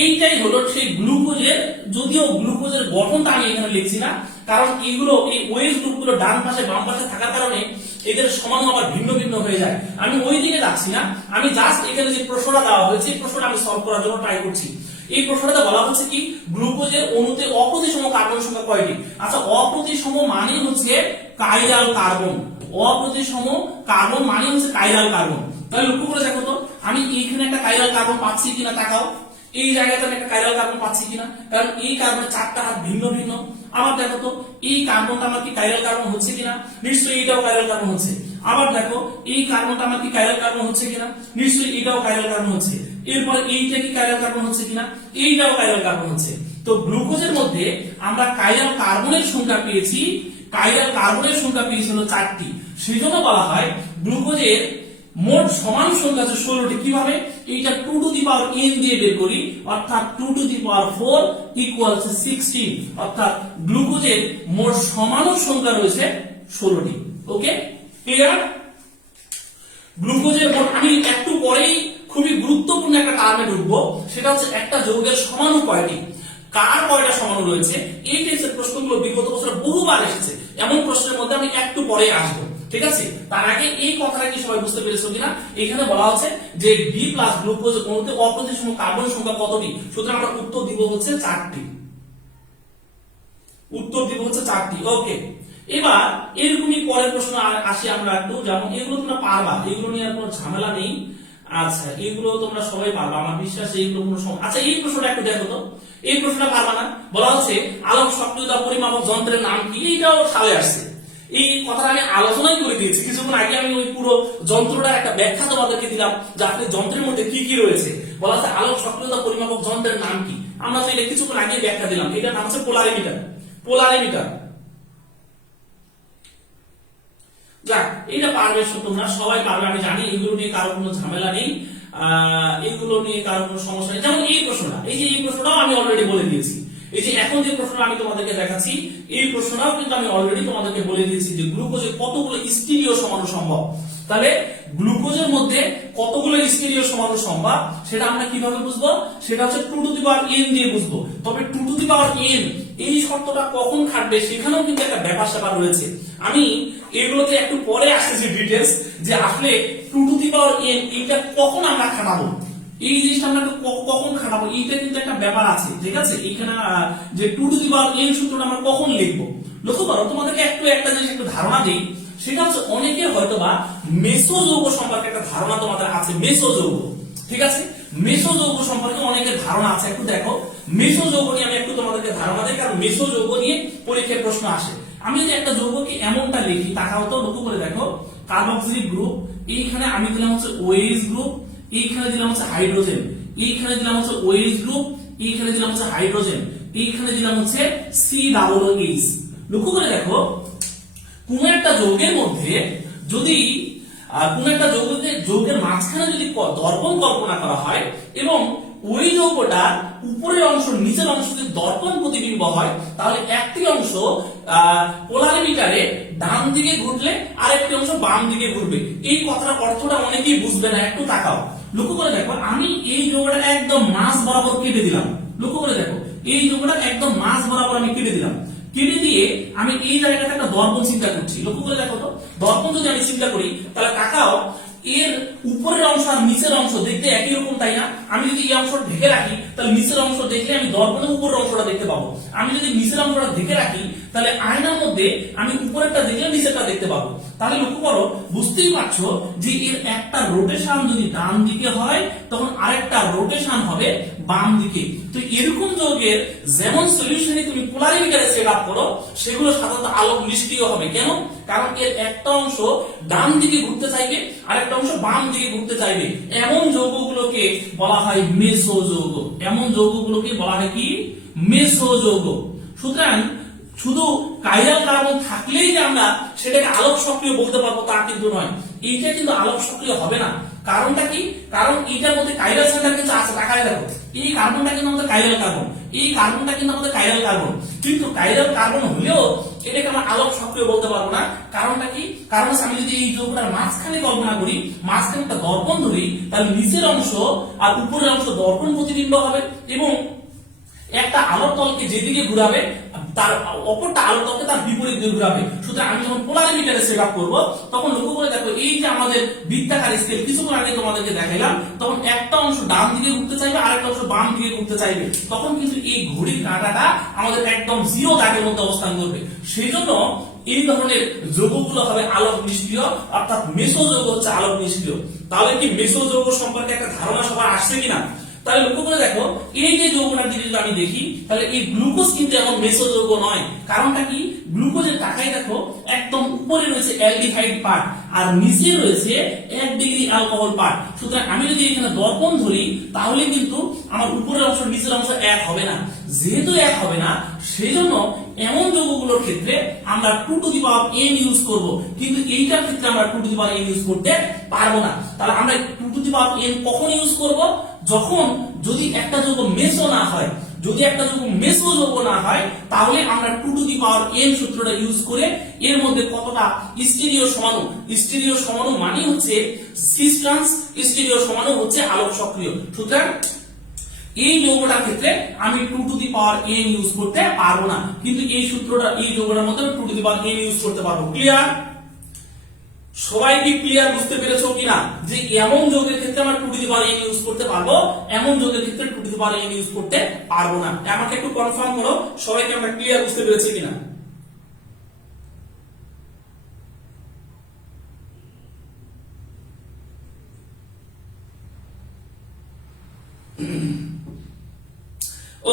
এইটাই হলো সেই গ্লুকোজের, যদিও গ্লুকোজের গঠনটা আমি এখানে লিখছি না, কারণ এগুলো এই OH গ্রুপগুলো ডান পাশে বাম পাশে থাকার কারণে এদের সমান আবার ভিন্ন ভিন্ন হয়ে যায়। আমি ওই দিকে যাচ্ছি না, আমি জাস্ট এখানে যে প্রশ্নটা দেওয়া হয়েছে এই প্রশ্নটা আমি সলভ করার জন্য ট্রাই করছি। এই প্রশ্নটাতে বলা হচ্ছে কি, গ্লুকোজের অণুতে অপ্রতিসম কার্বন সংখ্যা কয়টি? আচ্ছা, অপ্রতিসম মানে হচ্ছে কাইরাল কার্বন, অপ্রতিসম কার্বন মানে হচ্ছে কাইরাল কার্বন। তাহলে লক্ষ্য করে দেখো তো, আমি এইখানে একটা কাইরাল কার্বন পাচ্ছি কিনা তাকাও, এই জায়গাতে আমি একটা কাইরাল কার্বন পাচ্ছি কিনা, কারণ এই কার্বনের 4টা হাত ভিন্ন ভিন্ন। আবার দেখো তো, এই কার্বনটা আমার কি কাইরাল কার্বন হচ্ছে কিনা? নিশ্চয়ই এটাও কাইরাল কার্বন হচ্ছে। আবার দেখো, এই কার্বনটা আমার কি কাইরাল কার্বন হচ্ছে কিনা? নিশ্চয়ই এটাও কাইরাল কার্বন হচ্ছে। এরপর এইটা কি কাইরাল কার্বন হচ্ছে কিনা? এইটাও কাইরাল কার্বন হচ্ছে। তো গ্লুকোজের মধ্যে আমরা কাইরাল কার্বনের সংখ্যা পেয়েছি, কাইরাল কার্বনের সংখ্যা পেয়েছি হলো 4টি। সেজন্য বলা হয় গ্লুকোজের মোট সমান সংখ্যা আছে 16টি। কিভাবে? এইটা 2 টু দি পাওয়ার n দিয়ে বের করি, অর্থাৎ 2 টু দি পাওয়ার 4 ইকুয়াল 16, অর্থাৎ গ্লুকোজের মোট সমান সংখ্যা রয়েছে 16টি। ওকে, ক্লিয়ার? গ্লুকোজের মোট, আমি একটু পরেই খুবই গুরুত্বপূর্ণ একটা টার্মে ঢুকবো, সেটা হচ্ছে একটা যৌগের সমাণু কয়টি, কার কয়টা সমাণু রয়েছে। এই টাইপের প্রশ্নগুলো বিগত বছরে বহুবার এসেছে, এমন প্রশ্নের মধ্যে আমি একটু পরে আসবো, ঠিক আছে? তার আগে এই কথাটা কি সবাই বুঝতে পেরেছো কিনা? এখানে বলা হচ্ছে যে ডি প্লাস গ্লুকোজ অণুতে অপ্রতিসম কার্বন সংখ্যা কতটি? সুতরাং আমরা উত্তর দিব হচ্ছে 4টি। উত্তর দিব হচ্ছে 4টি। ওকে, এবার এরকমই পরের প্রশ্ন আসি আমরা একটু, যেমন এগুলো তোমরা পারবা, এগুলো নিয়ে আর কোনো ঝামেলা নেই। আচ্ছা, এগুলো তোমরা সবাই পারবা আমার বিশ্বাস, এইগুলো কোনো সমস্যা। আচ্ছা, এই প্রশ্নটা একটু দেখো তো, এই প্রশ্নটা পারবা না? বলা হচ্ছে আলোক সক্রিয়তা পরিমাপক যন্ত্রের নাম কি? এইটাও সালে আসছে। এই কথাটা আমি আলোচনাই করে দিয়েছি কিছুক্ষণ আগে, আমি ওই পুরো যন্ত্রটার একটা ব্যাখ্যা তোমাদেরকে দিলাম যে আপনি যন্ত্রের মধ্যে কি কি রয়েছে। বলা হচ্ছে আলোক সক্রিয়তা পরিমাপক যন্ত্রের নাম কি? আমরা তো এটা কিছুক্ষণ আগে ব্যাখ্যা দিলাম, এটার নাম হচ্ছে পোলারিমিটার। পোলারিমিটার, যাক এটা পারবে, তোমরা সবাই পারবে আমি জানি, এগুলো নিয়ে কারো কোনো ঝামেলা নেই, এগুলো নিয়ে কারো কোনো সমস্যা নেই। যেমন এই প্রশ্নটা, এই যে এই প্রশ্নটাও আমি অলরেডি বলে দিয়েছি। এই যে এখন যে প্রশ্নটা আমি তোমাদেরকে দেখাচ্ছি, এই প্রশ্নটাও কিন্তু আমি অলরেডি তোমাদেরকে বলে দিয়েছি যে গ্লুকোজে কতগুলো স্টিরিও সমাণু সম্ভব। তাহলে গ্লুকোজের মধ্যে কতগুলো স্টিরিও সমাণু সম্ভব সেটা আমরা কিভাবে বুঝবো? সেটা হচ্ছে 2 টু দি পাওয়ার n দিয়ে বুঝবো। তবে 2 টু দি পাওয়ার n এই শর্তটা কখন খাটবে সেখানেও কিন্তু একটা ব্যাপার স্যাপার রয়েছে। আমি এগুলোতে একটু পরে আসতেছি ডিটেইলস, যে আসলে 2 টু দি পাওয়ার n এটা কখন আমরা খাটাবো, এই জিনিসটা আমরা কখন খাটাবো, এইটা কিন্তু একটা ব্যাপার আছে। ঠিক আছে, এখানে যে 2 টু দি পাওয়ার n সূত্রটা আমরা কখন লিখবো, লক্ষ্য করো তোমাদেরকে একটা জিনিস একটু ধারণা দেই। সেটা হচ্ছে অনেকের হয়তোবা মেসোযৌগ সম্পর্কে একটা ধারণা তোমাদের আছে। মেসোযৌগ, ঠিক আছে, মেসোযৌগ সম্পর্কে অনেকের ধারণা আছে। একটু দেখো মেসোযৌগ নিয়ে আমি একটু তোমাদেরকে ধারণা দিই, কারণ মেসোযৌগ নিয়ে পরীক্ষায় প্রশ্ন আসে। আমি যদি একটা যৌগকে এমনটা লিখি, তাকাও তো, লক্ষ্য করে দেখো, কার্বক্সিলিক গ্রুপ, এইখানে আমি দিলাম হচ্ছে OH গ্রুপ, এইখানে দিলাম হচ্ছে হাইড্রোজেন, এইখানে দিলাম হচ্ছে OH গ্রুপ, এইখানে দিলাম হচ্ছে হাইড্রোজেন, এইখানে দিলাম হচ্ছে COOH। লক্ষ্য করে দেখো, কোন একটা যৌগের মধ্যে যদি কোন একটা যৌগের মাঝখানে যদি দর্পণ কল্পনা করা হয় এবং ওই যৌগটার উপরের অংশ নিচের অংশ যদি দর্পণ প্রতিবিম্ব হয়, তাহলে একটি অংশ পোলারিমিটারে ডান দিকে ঘুরলে আরেকটি অংশ বাম দিকে ঘুরবে। এই কথার অর্থটা অনেকেই বুঝবে না, একটু তাকাও। লক্ষ্য করে দেখো, আমি এই যৌগটা একদম মাঝ বরাবর কেটে দিলাম। লক্ষ্য করে দেখো, এই যৌগটা একদম মাঝ বরাবর আমি কেটে দিলাম। কেটে দিয়ে আমি এই জায়গাটাতে একটা দর্পণ চিন্তা করছি। লক্ষ্য করে দেখো তো, দর্পণ যদি আমি চিন্তা করি, তাহলে তাকাও, এর উপরের অংশ আর নিচের অংশ দেখতে একই রকম, তাই না? আমি যদি এই অংশটা ঢেকে রাখি, তাহলে নিচের অংশ দেখলে আমি দর্পণের উপরের অংশটা দেখতে পাবো। আমি যদি নিচের অংশটা ঢেকে রাখি, তাহলে আয়নার মধ্যে আমি উপরেরটা দেখলে নিচেরটা দেখতে পাবো। তাহলে লক্ষ্য করো, বুঝতেই পারছো যে এর একটা রোটেশন যদি ডান দিকে হয়, তখন আরেকটা রোটেশন হবে বাম দিকে। তো এরকম যৌগের যেমন সলিউশনে তুমি পোলারিমিটারে সেট আপ করো, সেগুলো সাধারণত আলোক নিষ্ক্রিয় হবে। কেন? কারণ এর একটা অংশ ডান দিকে ঘুরতে চাইবে আর একটা অংশ বাম দিকে ঘুরতে চাইবে। এমন যৌগগুলোকে বলা হয় মেসোযৌগ। এমন যৌগগুলোকে বলা হয় কি? মেসোযৌগ। সুতরাং শুধু কাইরাল কার্বন থাকলেই যে আমরা সেটাকে আলোক সক্রিয় বলতে পারবো তা কিন্তু নয়। এইটা কিন্তু আলোক সক্রিয় হবে না। কারণটা কি? কারণ এইটার মধ্যে কাইরাল সেন্টার কিন্তু আছে। তাকায় দেখো, এই কার্বনটা কিন্তু আমাদের কাইরাল কার্বন, এই কার্বনটা কিন্তু আমাদের কাইরাল কার্বন। কিন্তু কাইরাল কার্বন হলেও এটাকে আমরা আলোক সক্রিয় বলতে পারবো না। কারণটা কি? কারণ আমি যদি এই যৌগটার মাঝখানে কল্পনা করি, মাঝখানে একটা দর্পণ ধরি, তাহলে নিচের অংশ আর উপরের অংশ দর্পণ প্রতিবিম্ব হবে এবং একটা আলোক তলকে যেদিকে ঘুরাবে তার অপরটা আলোক তলকে তার বিপরীত দিকে ঘুরাবে। সুতরাং আমি যখন পোলারিমিটারে সেট আপ করবো, তখন লক্ষ্য করে দেখো, এই যে আমাদের বৃত্তাকার স্কেল কিছুক্ষণ আগে তোমাদেরকে দেখাইলাম, তখন একটা অংশ ডান দিকে ঘুরতে চাইবে আর একটা অংশ বাম দিকে ঘুরতে চাইবে। তখন কিন্তু এই ঘড়ির কাঁটাটা আমাদের একদম জিরো দাগের মধ্যে অবস্থান করবে। সেই জন্য এই ধরনের যৌগগুলো হবে আলোক নিষ্ক্রিয়, অর্থাৎ মেসোযৌগ হচ্ছে আলোক নিষ্ক্রিয়। তাহলে কি মেসোযৌগ সম্পর্কে একটা ধারণা সবার আসছে কিনা? তাহলে লক্ষ্য করে দেখো, এই যে যৌগটার দিকে যদি আমি দেখি, তাহলে এই গ্লুকোজ কিন্তু এখন মেসোযৌগ নয়। কারণটা কি? গ্লুকোজের তাকাই দেখো, একদম উপরে রয়েছে অ্যালডিহাইড পার্ট আর নিচে রয়েছে 1 ডিগ্রি অ্যালকোহল পার্ট। সুতরাং আমি যদি এখানে দর্পণ ধরি, তাহলে কিন্তু আমার উপরের অংশ নিচের অংশ এক হবে না। যেহেতু এক হবে না, সেই জন্য এমন যৌগগুলোর ক্ষেত্রে আমরা 2 to the power n use করব, কিন্তু এইটার ক্ষেত্রে আমরা 2 to the power n use করতে পারবো না। তাহলে আমরা 2 টু দি পাওয়ার n কখন ইউজ করব? যখন যদি একটা যৌগ মেসো না হয়, যদি একটা যৌগ মেসোযৌগ না হয়, তাহলে আমরা 2 টু দি পাওয়ার n সূত্রটা ইউজ করে এর মধ্যে কতটা স্টিরিও সমাণু, স্টিরিও সমাণু মানে হচ্ছে সিস ট্রান্স, স্টিরিও সমাণু হচ্ছে আলোক সক্রিয়। সুতরাং এই যৌগটার ক্ষেত্রে আমি 2 to the power n use করতে পারবো না, কিন্তু এই সূত্রটা এই যৌগটার মধ্যে 2 to the power n use করতে পারবো। ক্লিয়ার? সবাই কি ক্লিয়ার বুঝতে পেরেছো কিনা যে এমন যৌগের ক্ষেত্রে আমরা 2 to the power n use করতে পারবো, এমন যৌগের ক্ষেত্রে 2 to the power n use করতে পারবো না? আমাকে একটু কনফার্ম করো সবাইকে আমরা ক্লিয়ার বুঝতে পেরেছি কিনা।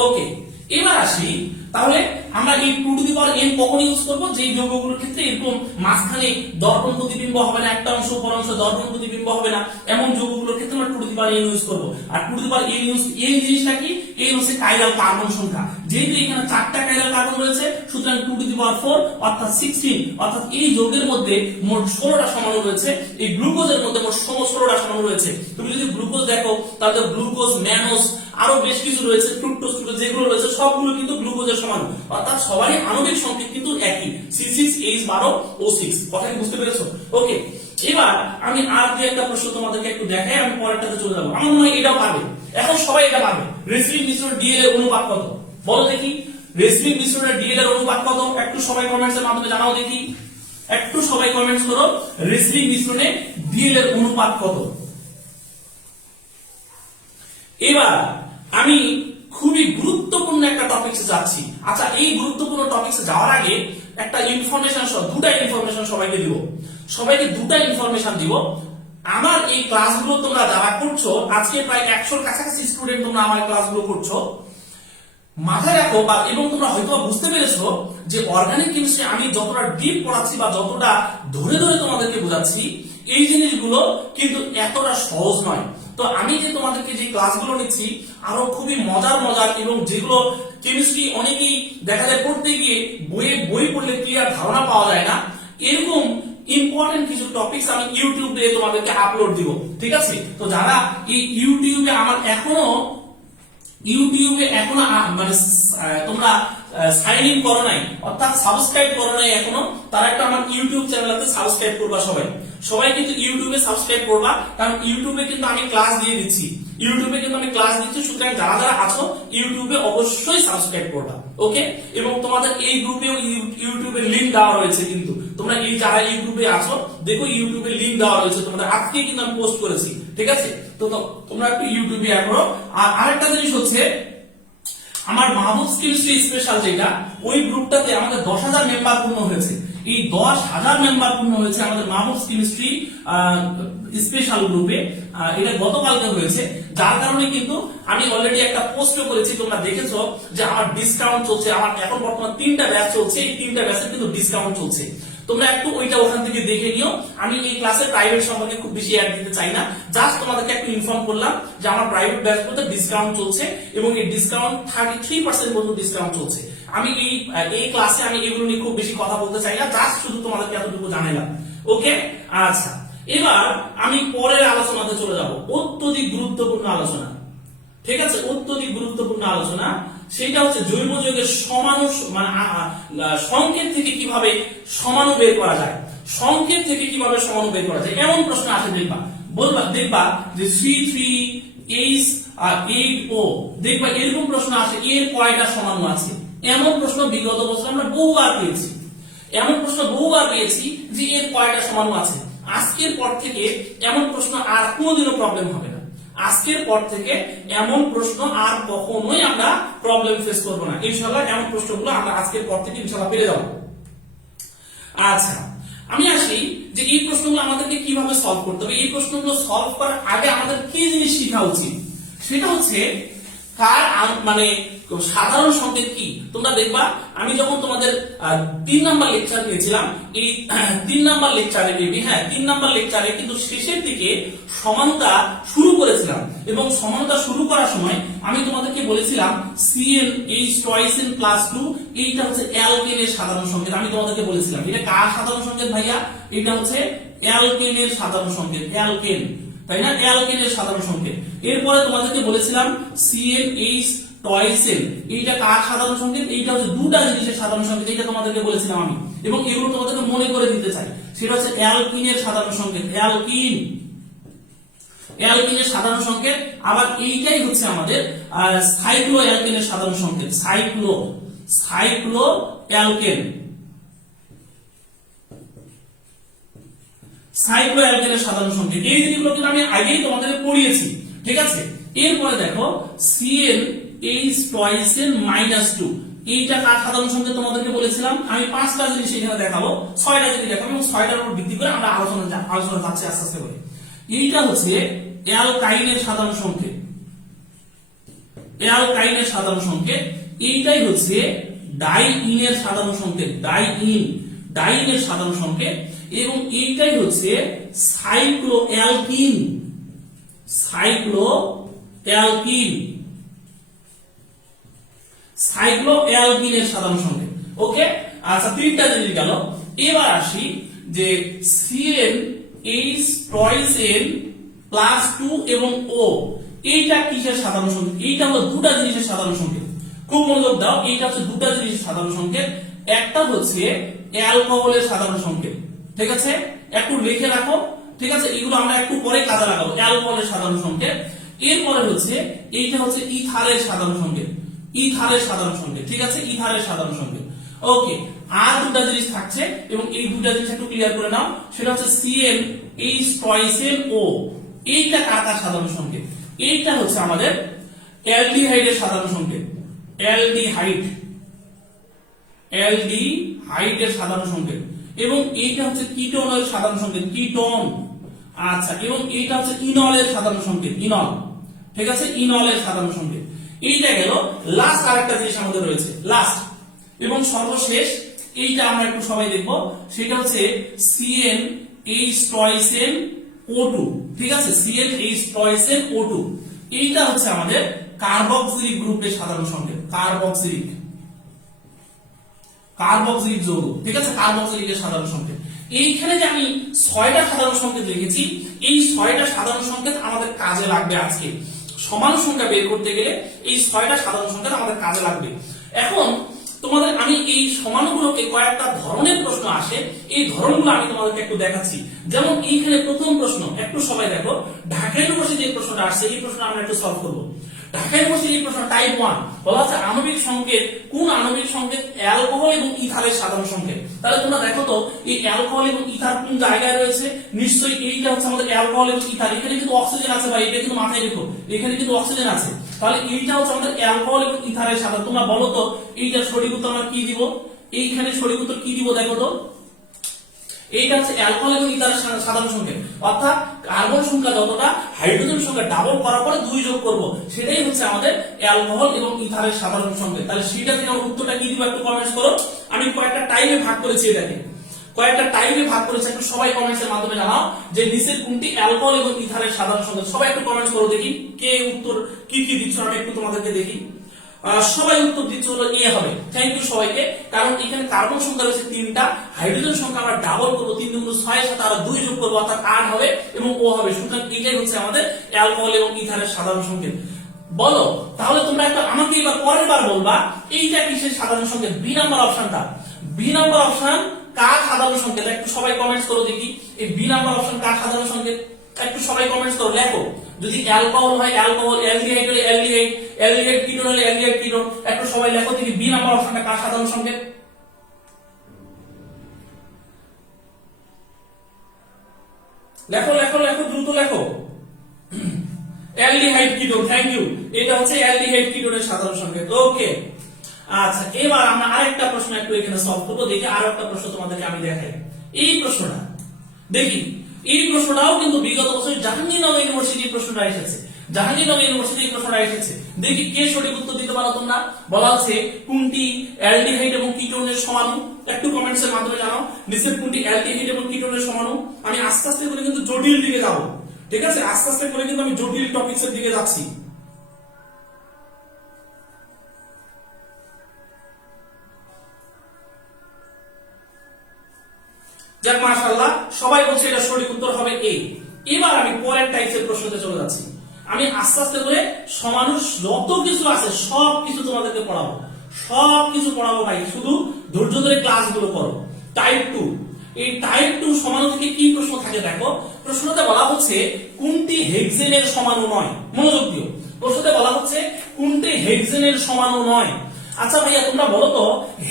ওকে, এবার আসি তাহলে আমরা এই 2 টু দি পাওয়ার n কখন ইউজ করব? যেই যৌগগুলোর ক্ষেত্রে এরকম মাঝখানে দর্পণ প্রতিবিম্ব হবে না, একটা অংশ পর অংশ দর্পণ প্রতিবিম্ব হবে না, এমন যৌগগুলোর ক্ষেত্রে আমরা 2 to the power n use করব। আর 2 to the power n use এই জিনিসটা কি? এই হচ্ছে কাইরাল কার্বন সংখ্যা। যেহেতু এখানে 4টা কাইরাল কার্বন রয়েছে, সুতরাং 2 টু দি পাওয়ার 4 অর্থাৎ 16, অর্থাৎ এই যৌগের মধ্যে মোট 16টা সমাণু রয়েছে। এই গ্লুকোজের মধ্যে মোট 16টা সমাণু রয়েছে। তুমি যদি গ্লুকোজ দেখো তাহলে গ্লুকোজ, ম্যানোজ, আরো বেশ কিছু রয়েছে, ফ্রুক্টোজ, যেগুলো রয়েছে সবগুলো কিন্তু গ্লুকোজের সমাণু, অর্থাৎ সবারই আণবিক সংকেত কিন্তু একই, C6H12O6। কথা কি বুঝতে পেরেছো? ওকে, এবার আমি আর দুই একটা প্রশ্ন তোমাদেরকে একটু দেখাই, আমি পরেরটাতে চলে যাবো। আমার মনে হয় এটাও পারবে, এখন সবাই এটা পারবে। রেসিডিউ মিশ্রণের ডিএল এর অনুপাত কত? বলো দেখি, রেসিডিউ মিশ্রণের ডিএল এর অনুপাত কত? একটু সবাই কমেন্টস এর মাধ্যমে জানাও দেখি, একটু সবাই কমেন্টস করো, রেসিডিউ মিশ্রণে ডিএল এর অনুপাত কত? এবার আমি খুবই গুরুত্বপূর্ণ একটা টপিকসে যাচ্ছি। আচ্ছা, এই গুরুত্বপূর্ণ টপিকসে যাওয়ার আগে একটা ইনফরমেশন, দুটা ইনফরমেশন সবাইকে দিব, সবাইকে দুটা ইনফরমেশন দিব। আমার এই ক্লাসগুলো তোমরা যারা করছো, আজকে প্রায় 100-র কাছাকাছি স্টুডেন্ট তোমরা আমার ক্লাসগুলো করছো, মাথায় রাখো বা এবং তোমরা হয়তো বুঝতে পেরেছো যে অর্গানিক কেমিস্ট্রি আমি যতটা ডিপ পড়াচ্ছি বা যতটা ধরে ধরে তোমাদেরকে বোঝাচ্ছি, এই জিনিসগুলো কিন্তু এতটা সহজ নয়। তো আমি যে তোমাদেরকে যে ক্লাসগুলো নিচ্ছি আরো খুবই মজার মজার, এবং যেগুলো কেমিস্ট্রি অনেকেই দেখা যায় পড়তে গিয়ে বই পড়লে ক্লিয়ার ধারণা পাওয়া যায় না, এরকম ইম্পর্টেন্ট কিছু টপিকস আমি ইউটিউবে তোমাদেরকে আপলোড দিব। ঠিক আছে? তো যারা এই ইউটিউবে মানে তোমরা সাইন ইন করো নাই, অর্থাৎ সাবস্ক্রাইব করো নাই এখনো, তারা একটা আমার ইউটিউব চ্যানেলকে সাবস্ক্রাইব করবা। সবাই কিন্তু ইউটিউবে সাবস্ক্রাইব করবা, কারণ ইউটিউবে কিন্তু আমি ক্লাস দিয়ে দিচ্ছি, সুতরাং যারা যারা আছো ইউটিউবে অবশ্যই সাবস্ক্রাইব করবা। ওকে, এবং তোমাদের এই গ্রুপেও ইউটিউবের লিংক দেওয়া রয়েছে, কিন্তু তোমরা এই যারা ইউটিউবে আছো দেখো ইউটিউবের লিংক দেওয়া রয়েছে, তোমাদের আজকে কিন্তু আমি পোস্ট করেছি। ঠিক আছে? তো তোমরা একটু ইউটিউবে করো। আর আরেকটা জিনিস হচ্ছে, আমার মাহবুবস কেমিস্ট্রি স্পেশাল যেটা, ওই গ্রুপটাতে আমাদের 10,000 মেম্বার পূর্ণ হয়েছে। এই 10,000 মেম্বার পূর্ণ হয়েছে আমাদের মাহবুবস কেমিস্ট্রি স্পেশাল গ্রুপে, এটা গতকালকে হয়েছে। যার কারণে কিন্তু আমি অলরেডি একটা পোস্টও করেছি, তোমরা দেখেছো যে আমার ডিসকাউন্ট চলছে। আমার এখন বর্তমান 3টা ব্যাচ চলছে, এই 3টা ব্যাচে কিন্তু ডিসকাউন্ট চলছে। তোমরা একটু ওইটা ওখান থেকে দেখে নিও। আমি এই ক্লাসে প্রাইভেট সম্পর্কে খুব বেশি অ্যাড দিতে চাই না, জাস্ট তোমাদেরকে একটু ইনফর্ম করলাম যে আমার প্রাইভেট ব্যাচগুলোতে ডিসকাউন্ট চলছে, এবং এই ডিসকাউন্ট 33% পর্যন্ত ডিসকাউন্ট চলছে। আমি এই ক্লাসে আমি এগুলো নিয়ে খুব বেশি কথা বলতে চাই না, জাস্ট শুধু তোমাদেরকে এতটুকু জানালাম। ওকে, আচ্ছা, এবার আমি পরের আলোচনাতে চলে যাব, অত্যধিক গুরুত্বপূর্ণ আলোচনা। ঠিক আছে? অত্যধিক গুরুত্বপূর্ণ আলোচনা, সেটা হচ্ছে জৈব যৌগের সমাণু, মানে সংকেত থেকে কিভাবে সমাণু বের করা যায়। সংকেত থেকে কিভাবে সমাণু বের করা যায়, এমন প্রশ্ন আসে। দেখবা যে C3H8O, দেখবা এরকম প্রশ্ন আসে, এর কয়টা সমাণু আছে। এমন প্রশ্ন বিগত বছর আমরা বহুবার পেয়েছি, যে এর কয়টা সমাণু আছে। আজকের পর থেকে এমন প্রশ্ন আর কোনোদিনও প্রবলেম হবে না। আজকের পর থেকে এমন প্রশ্ন আর কখনোই আমরা প্রবলেম ফেস করব না ইনশাআল্লাহ। এমন প্রশ্নগুলো আমরা আজকের পর থেকে ইনশাআল্লাহ পেরে যাব। আচ্ছা, আমি আসি যে এই প্রশ্নগুলো আমাদেরকে কিভাবে সলভ করতে হবে। এই প্রশ্নগুলো সলভ করার আগে আমাদের কি জিনিস শেখা উচিত, সেটা হচ্ছে মানে সাধারণ সংকেত কি। তোমরা দেখবা আমি যখন তোমাদের 3 নাম্বার লেকচার নিয়েছিলাম, এই 3 নাম্বার লেকচারে কিন্তু শেষের দিকে সমানতা শুরু করেছিলাম, এবং সমানতা শুরু করার সময় আমি তোমাদেরকে বলেছিলাম CnH2n+2 এইটা হচ্ছে অ্যালকেনের সাধারণ সংকেত। আমি তোমাদেরকে বলেছিলাম এটা কার সাধারণ সংকেত ভাইয়া, এটা হচ্ছে অ্যালকেনের সাধারণ সংকেত, অ্যালকেন, তাই না? অ্যালকেনের সাধারণ সংকেত। এরপরে তোমাদেরকে বলেছিলাম CnH2n, এইটা কার সাধারণ সংকেত, এইটা হচ্ছে দুটা জিনিসের সাধারণ সংকেত, এটা তোমাদেরকে বলেছিলাম আমি, এবং এগুলো তোমাদেরকে মনে করে দিতে চাই। সেটা হচ্ছে অ্যালকিনের সাধারণ সংকেত, অ্যালকিনের সাধারণ সংকেত। আবার এইটাই হচ্ছে আমাদের সাইক্লো অ্যালকেনের সাধারণ সংকেত, সাইক্লো অ্যালকেন, সাইক্লোঅ্যালকেনের সাধারণ সংকেত। এই জিনিসগুলো কিন্তু আমি আগেই তোমাদের পড়িয়েছি, ঠিক আছে। এরপরে দেখো CnH twice n -2, এইটা কার সাধারণ সংকেত তোমাদেরকে বলেছিলাম। আমি 5টা জিনিস এখানে দেখাবো, 6টা জিনিস দেখাবো এবং 6টার উপর ভিত্তি করে আমরা আলোচনা যাচ্ছি আস্তে আস্তে করে। এইটা হচ্ছে অ্যালকাইনের সাধারণ সংকেত, অ্যালকাইনের সাধারণ সংকেত। এইটাই হচ্ছে ডাইইনের সাধারণ সংকেত, ডাইইনের সাধারণ সংকেত। এবং এইটাই হচ্ছে সাইক্লোঅ্যালকিন, সাইক্লোঅ্যালকিনের সাধারণ সংকেত। ওকে, আচ্ছা 3টা জিনিস গেল। এবার আসি যে CnH twice n +2 এবং O, এইটা কিসের সাধারণ সংকেত? এইটা হলো দুটা জিনিসের সাধারণ সংকেত। খুব মনোযোগ দাও, এইটা হচ্ছে দুটা জিনিসের সাধারণ সংকেত। একটা হচ্ছে অ্যালকোহলের সাধারণ সংকেত, ঠিক আছে, একটু লিখে রাখো, ঠিক আছে, এগুলো আমরা একটু পরে কাজে লাগাবো। অ্যালকোহলের সাধারণ সংকেত। এরপরে হচ্ছে এইটা হচ্ছে ইথারের সাধারণ সংকেত, ইথারের সাধারণ সংকেত, ঠিক আছে, ইথারের সাধারণ সংকেত। ওকে, আর দুটা জিনিস থাকছে এবং এই দুটা জিনিস একটু ক্লিয়ার করে নাও। সেটা হচ্ছে CnH twice n O, এইটা কার সাধারণ সংকেত? এইটা হচ্ছে আমাদের অ্যালডিহাইডের সাধারণ সংকেত, অ্যালডিহাইডের সাধারণ সংকেত। এবং এইটা হচ্ছে কিটোনের সাধারণ সংকেত, কিটোন। আচ্ছা, এবং এইটা হচ্ছে ইনলের সাধারণ সংকেত, ইনল, ঠিক আছে, ইনলের সাধারণ সংকেত। এইটা গেল। লাস্ট আরেকটা জিনিস আমাদের রয়েছে, লাস্ট এবং সর্বশেষ, এইটা আমরা একটু সবাই দেখবো। সেটা হচ্ছে CnH twice n O2, ঠিক আছে, CnH twice n O2। এইটা হচ্ছে আমাদের কার্বক্সিলিক গ্রুপের সাধারণ সংকেত, কার্বক্সিলিক যৌগ, ঠিক আছে, কার্বক্সিলিকের সাধারণ সংকেত। এইখানে যে আমি 6টা সাধারণ সংকেত লিখেছি, এই 6টা সাধারণ সংকেত আমাদের কাজে লাগবে আজকে সমান সংখ্যা বের করতে গেলে। এই 6টা সাধারণ সংকেত আমাদের কাজে লাগবে। এখন তোমাদের আমি এই সমানুগুলোকে কয়েকটা ধরনের প্রশ্ন আসে, এই ধরনগুলো আমি তোমাদেরকে একটু দেখাচ্ছি। যেমন এইখানে প্রথম প্রশ্ন, একটু সবাই দেখো, ঢাকা ইউনিভার্সিটি যে প্রশ্নটা আসছে, এই প্রশ্নটা আমরা একটু সলভ করব। ঢাকা ইউনিভার্সিটি প্রশ্ন টাইপ 1, বলা হচ্ছে আণবিক সংকেত, কোন আণবিক সংকেত অ্যালকোহল এবং ইথারের সাধারণ সংকেত? তাহলে তোমরা দেখো তো এই অ্যালকোহল এবং ইথার কোন জায়গায় রয়েছে? নিশ্চয়ই এইটা হচ্ছে আমাদের অ্যালকোহল এবং ইথার। এখানে কিন্তু অক্সিজেন আছে ভাই, এটা কিন্তু মাথায় রেখো, এখানে কিন্তু অক্সিজেন আছে। তাহলে এইটা হচ্ছে আমাদের অ্যালকোহল এবং ইথারের সাধারণ। তোমরা বলো তো এইটা সঠিক উত্তর আমরা কি দিব? এইখানে সঠিক উত্তর কি দিব দেখো তো। এইটা হচ্ছে অ্যালকোহল এবং ইথারের সাধারণ সংকেত, অর্থাৎ কার্বন সংখ্যা যতটা হাইড্রোজেন সংখ্যা ডাবল করার পরে 2 যোগ করব, সেটাই হচ্ছে আমাদের অ্যালকোহল এবং ইথারের সাধারণ সংকেত। তাহলে সেটা থেকে আমরা উত্তরটা কি দিব একটু কমেন্টস করো। আমি কয়েকটা টাইমে ভাগ করেছি, এটাকে কয়েকটা টাইমে ভাগ করেছি, একটু সবাই কমেন্টসের মাধ্যমে জানাও যে নিচের কোনটি অ্যালকোহল এবং ইথারের সাধারণ সংকেত। সবাই একটু কমেন্টস করো দেখি কে উত্তর কি কি দিচ্ছ, আমি একটু তোমাদেরকে দেখি। সবাই উত্তর দিচ্ছে হলো এ হবে। থ্যাংক ইউ সবাইকে, কারণ এখানে কার্বন সংখ্যা রয়েছে 3টা, হাইড্রোজেন সংখ্যা আমরা ডাবল করব, 3 × 6 এর সাথে আরো 2 যোগ করব, অর্থাৎ 8 হবে এবং ও হবে। সুতরাং এটাই হচ্ছে আমাদের অ্যালকোহল এবং ইথারের সাধারণ সংকেত। বলো তাহলে তোমরা একটা আমাকে এবার পরের বার বলবা এইটা কিসের সাধারণ সংকেত? বি নাম্বার অপশনটা, বি নাম্বার অপশন কার সাধারণ সংকেত? একটু সবাই কমেন্টস করো দেখি, এই বি নাম্বার অপশন কার সাধারণ সংকেত? একটু সবাই কমেন্টস করো, লেখো। যদি অ্যালকোহল হয় অ্যালকোহল, অ্যালডিহাইড হলে অ্যালডিহাইড, অ্যালডিহাইড কিটোন হলে অ্যালডিহাইড কিটোন। একটু সবাই লেখো দেখি বি নাম্বার অপশনটা কার সাধারণ সংকেত? লেখো লেখো লেখো, দ্রুত লেখো। Aldehyde ketone, thank you. এটা হচ্ছে অ্যালডিহাইড কিটোনের সাধারণ সংকেত। ওকে, আচ্ছা এবার আমরা আরেকটা প্রশ্ন একটু এখানে সলভ করব। দেখি আরো একটা প্রশ্ন তোমাদেরকে আমি দেখাই। এই প্রশ্নটা দেখি, এই প্রশ্নটাও কিন্তু বিগত বছর জাহাঙ্গীরনগর ইউনিভার্সিটির প্রশ্নটা এসেছে, জাহাঙ্গীরনগর ইউনিভার্সিটির প্রশ্নটা এসেছে। দেখি কে সঠিক উত্তর দিতে পারো তোমরা। বলা আছে কোনটি অ্যালডিহাইড এবং কিটোনের সমাণু? একটু কমেন্টসের মাধ্যমে জানাও নিচের কোনটি অ্যালডিহাইড এবং কিটোনের সমাণু। আমি আস্তে আস্তে করে কিন্তু জটিল দিকে যাব, ঠিক আছে, আস্তে আস্তে করে কিন্তু আমি জটিল টপিকসের দিকে যাচ্ছি। যাক মাশাআল্লাহ, সবাই বলছে এটা সঠিক উত্তর হবে এ। এবার আমি পরের টাইপের প্রশ্নতে চলে যাচ্ছি। আমি আস্তে আস্তে করে সমানুষ যত কিছু আছে সব কিছু তোমাদেরকে পড়াবো, সব কিছু পড়াবো ভাই, শুধু ধৈর্য ধরে ক্লাসগুলো করো। টাইপ 2, এই টাইপ 2 সমাণু থেকে কি প্রশ্ন থাকে দেখো। প্রশ্নতে বলা হচ্ছে কোনটি হেক্সেনের সমাণু নয়। মনোযোগ দিও, প্রশ্নতে বলা হচ্ছে কোনটি হেক্সেনের সমাণু নয়। আচ্ছা ভাইয়া তোমরা বলো তো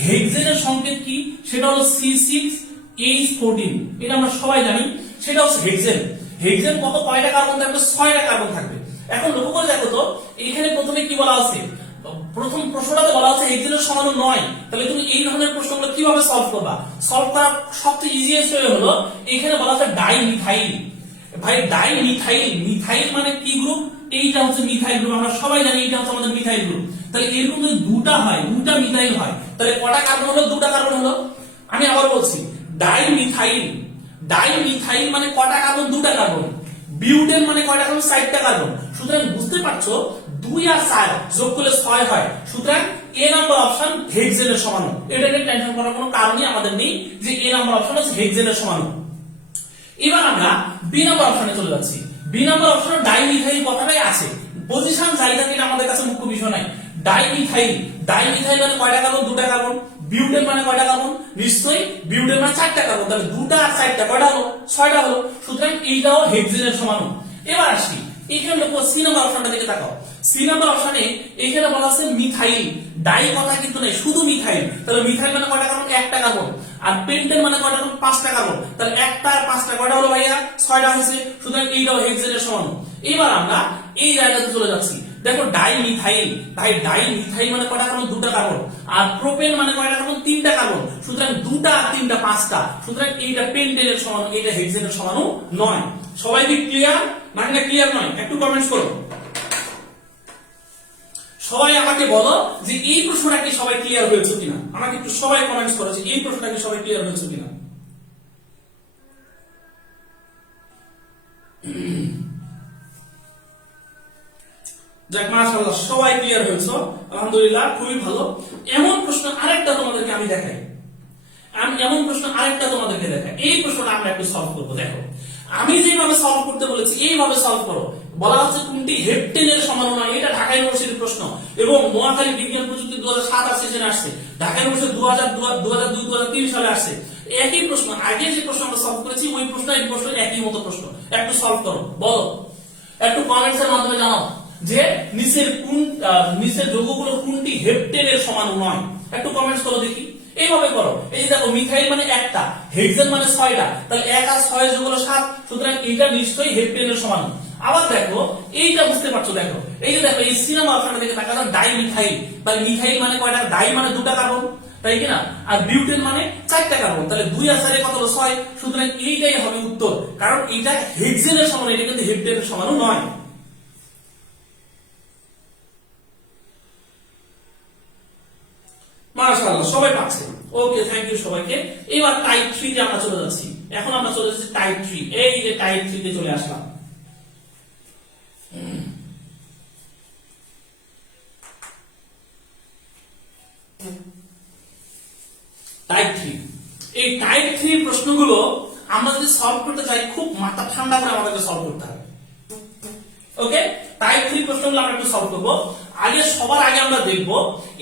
হেক্সেনের সংকেত কি? সেটা হলো C6H14, এটা আমরা সবাই জানি। সেটা হচ্ছে হেক্সেন। হেক্সেন কত কয়টা কার্বন থাকবে? 6টা কার্বন থাকবে। এখন লক্ষ্য করে দেখো তো এখানে প্রথমে কি বলা আছে, প্রথম প্রশ্নটাতে বলা আছে হেক্সেনের সমান 9। তাহলে তুমি এই ধরনের প্রশ্নগুলো কিভাবে সলভ করবা? সলভ করা সবচেয়ে ইজিয়েস্ট ওয়ে হলো এখানে বলা আছে ডাইমিথাইল। ভাই ডাইমিথাইল, মিথাইল মানে কি গ্রুপ? এইটা হচ্ছে মিথাইল গ্রুপ, আমরা সবাই জানি এটা হচ্ছে আমাদের মিথাইল গ্রুপ। তাহলে এরকম যদি দুটা হয়, দুটা মিথাইল হয়, তাহলে কটা কার্বন হলো? দুটা কার্বন হলো। আমি আবার বলছি ডাইমিথাইল, ডাইমিথাইল মানে কটা কার্বন? দুটা কার্বন। বিউটেন মানে কয়টা কার্বন? 4টা কার্বন। সুতরাং বুঝতে পারছো 2 আর 4 যোগ করলে 6 হয়। সুতরাং এ নাম্বার অপশন হেক্সেনের সমান। এটা নিয়ে টেনশন করার কোনো কারণই আমাদের নেই যে এ নাম্বার অপশন হচ্ছে হেক্সেনের সমান। এবার আমরা বি নাম্বার অপশনে চলে যাচ্ছি। বি নাম্বার অপশনে ডাইমিথাইল কথাটাই আছে, পজিশন যাই থাকে এটা আমাদের কাছে মুখ্য বিষয় নাই। ডাইমিথাইল, ডাইমিথাইল মানে কয়টা কার্বন? দুটা কার্বন। বিউটেন মানে কয়টা কার্বন? নিশ্চয়ই বিউটেন মানে 4টা কার্বন। তাহলে দুটা আর 4টা কয়টা হলো? 6টা হলো। সুতরাং এইটাও হেক্সেনের সমান। এবার আসি এখানে দেখো সি নাম্বার অপশনটা দিকে তাকাও। সি নাম্বার অপশনে এখানে বলা আছে মিথাইল, ডাই কথা কিন্তু নাই, শুধু মিথাইল। তাহলে মিথাইল মানে কয়টা কার্বন? 1টা কার্বন। আর পেন্টেন মানে কয়টা কার্বন? 5টা কার্বন। তাহলে 1টা আর 5টা কয়টা হলো ভাইয়া? 6টা হয়েছে। সুতরাং এইটাও হেক্সেনের সমান। এবার আমরা এই জায়গাতে চলে যাচ্ছি। দেখো ডাইমিথাইল, তাই ডাইমিথাইল মানে কয়টা কার্বন? দুটা কার্বন। আর প্রোপেন মানে কয়টা কার্বন? 3টা কার্বন। সুতরাং দুটা আর 3টা 5টা। সুতরাং এইটা পেন্টেনের সমান, এটা হেক্সেনের সমানও নয়। সবাই কি ক্লিয়ার? নাকি না ক্লিয়ার নয়? একটু কমেন্টস করো। সবাই আমাকে বলো যে এই প্রশ্নটা কি সবাই ক্লিয়ার হয়েছে কিনা? আমাকে একটু সবাই কমেন্টস করো যে এই প্রশ্নটা কি সবাই ক্লিয়ার হয়েছে কিনা। যাক মাশাআল্লাহ সবাই ক্লিয়ার হয়েছে, আলহামদুলিল্লাহ, খুবই ভালো। এমন প্রশ্ন আরেকটা তোমাদেরকে আমি দেখাই, এমন প্রশ্ন আরেকটা তোমাদেরকে দেখাই। এই প্রশ্নটা আমরা একটু সলভ করব। দেখো আমি যেভাবে সলভ করতে বলেছি এইভাবে সলভ করো। বলা হচ্ছে কোনটি হেপ্টেনের সমান নয়, এটা ঢাকা ইউনিভার্সিটির প্রশ্ন এবং নোয়াখালী বিজ্ঞান প্রযুক্তি 2007 সেশনে আসছে। ঢাকা ইউনিভার্সিটি 2002-2003 সালে আসছে। একই প্রশ্ন, আগে যে প্রশ্ন আমরা সলভ করেছি ওই প্রশ্ন এই প্রশ্ন একই মতো প্রশ্ন। একটু সলভ করো, বলো, একটু কমেন্টসের মাধ্যমে জানাও যে নিচের যৌগগুলো কোনটি হেপ্টেনের সমান নয়। একটু কমেন্টস করো দেখি। এইভাবে করো। এই যে দেখো মিথাইল মানে 1টা, হেক্সেন মানে 6টা, তাহলে 1 আর 6 যোগ হলো 7। সুতরাং এটা নিশ্চয়ই হেপ্টেনের সমান। আবার দেখো এইটা বুঝতে পারছো, দেখো এই যে দেখো এই সি নাম্বার অপশনটা দিকে তাকাও, ডাইমিথাইল। তাহলে মিথাইল মানে কয়টা? ডাই মানে দুটা কার্বন, তাই কি না? আর বিউটেন মানে 4টা কার্বন। তাহলে 2 আর 4 কত হলো? 6। সুতরাং এইটাই হবে উত্তর, কারণ এটা হেক্সেনের সমান, এটা কিন্তু হেপ্টেনের সমানও নয়। মাশাআল্লাহ সবাই পাচ্ছে। ওকে, থ্যাংক ইউ সবাইকে। এবার টাইপ 3 তে আমরা চলে যাচ্ছি। এখন আমরা চলে যাচ্ছি টাইপ 3। এই যে টাইপ 3 তে চলে আসলাম। টাইপ 3, এই টাইপ 3 প্রশ্নগুলো আমরা যদি সলভ করতে চাই খুব মাথা ঠান্ডা করে আমাদেরকে সলভ করতে হবে। ওকে, টাইপ 3 প্রশ্নগুলো আমরা একটু সলভ করব। সবার আগে আমরা দেখব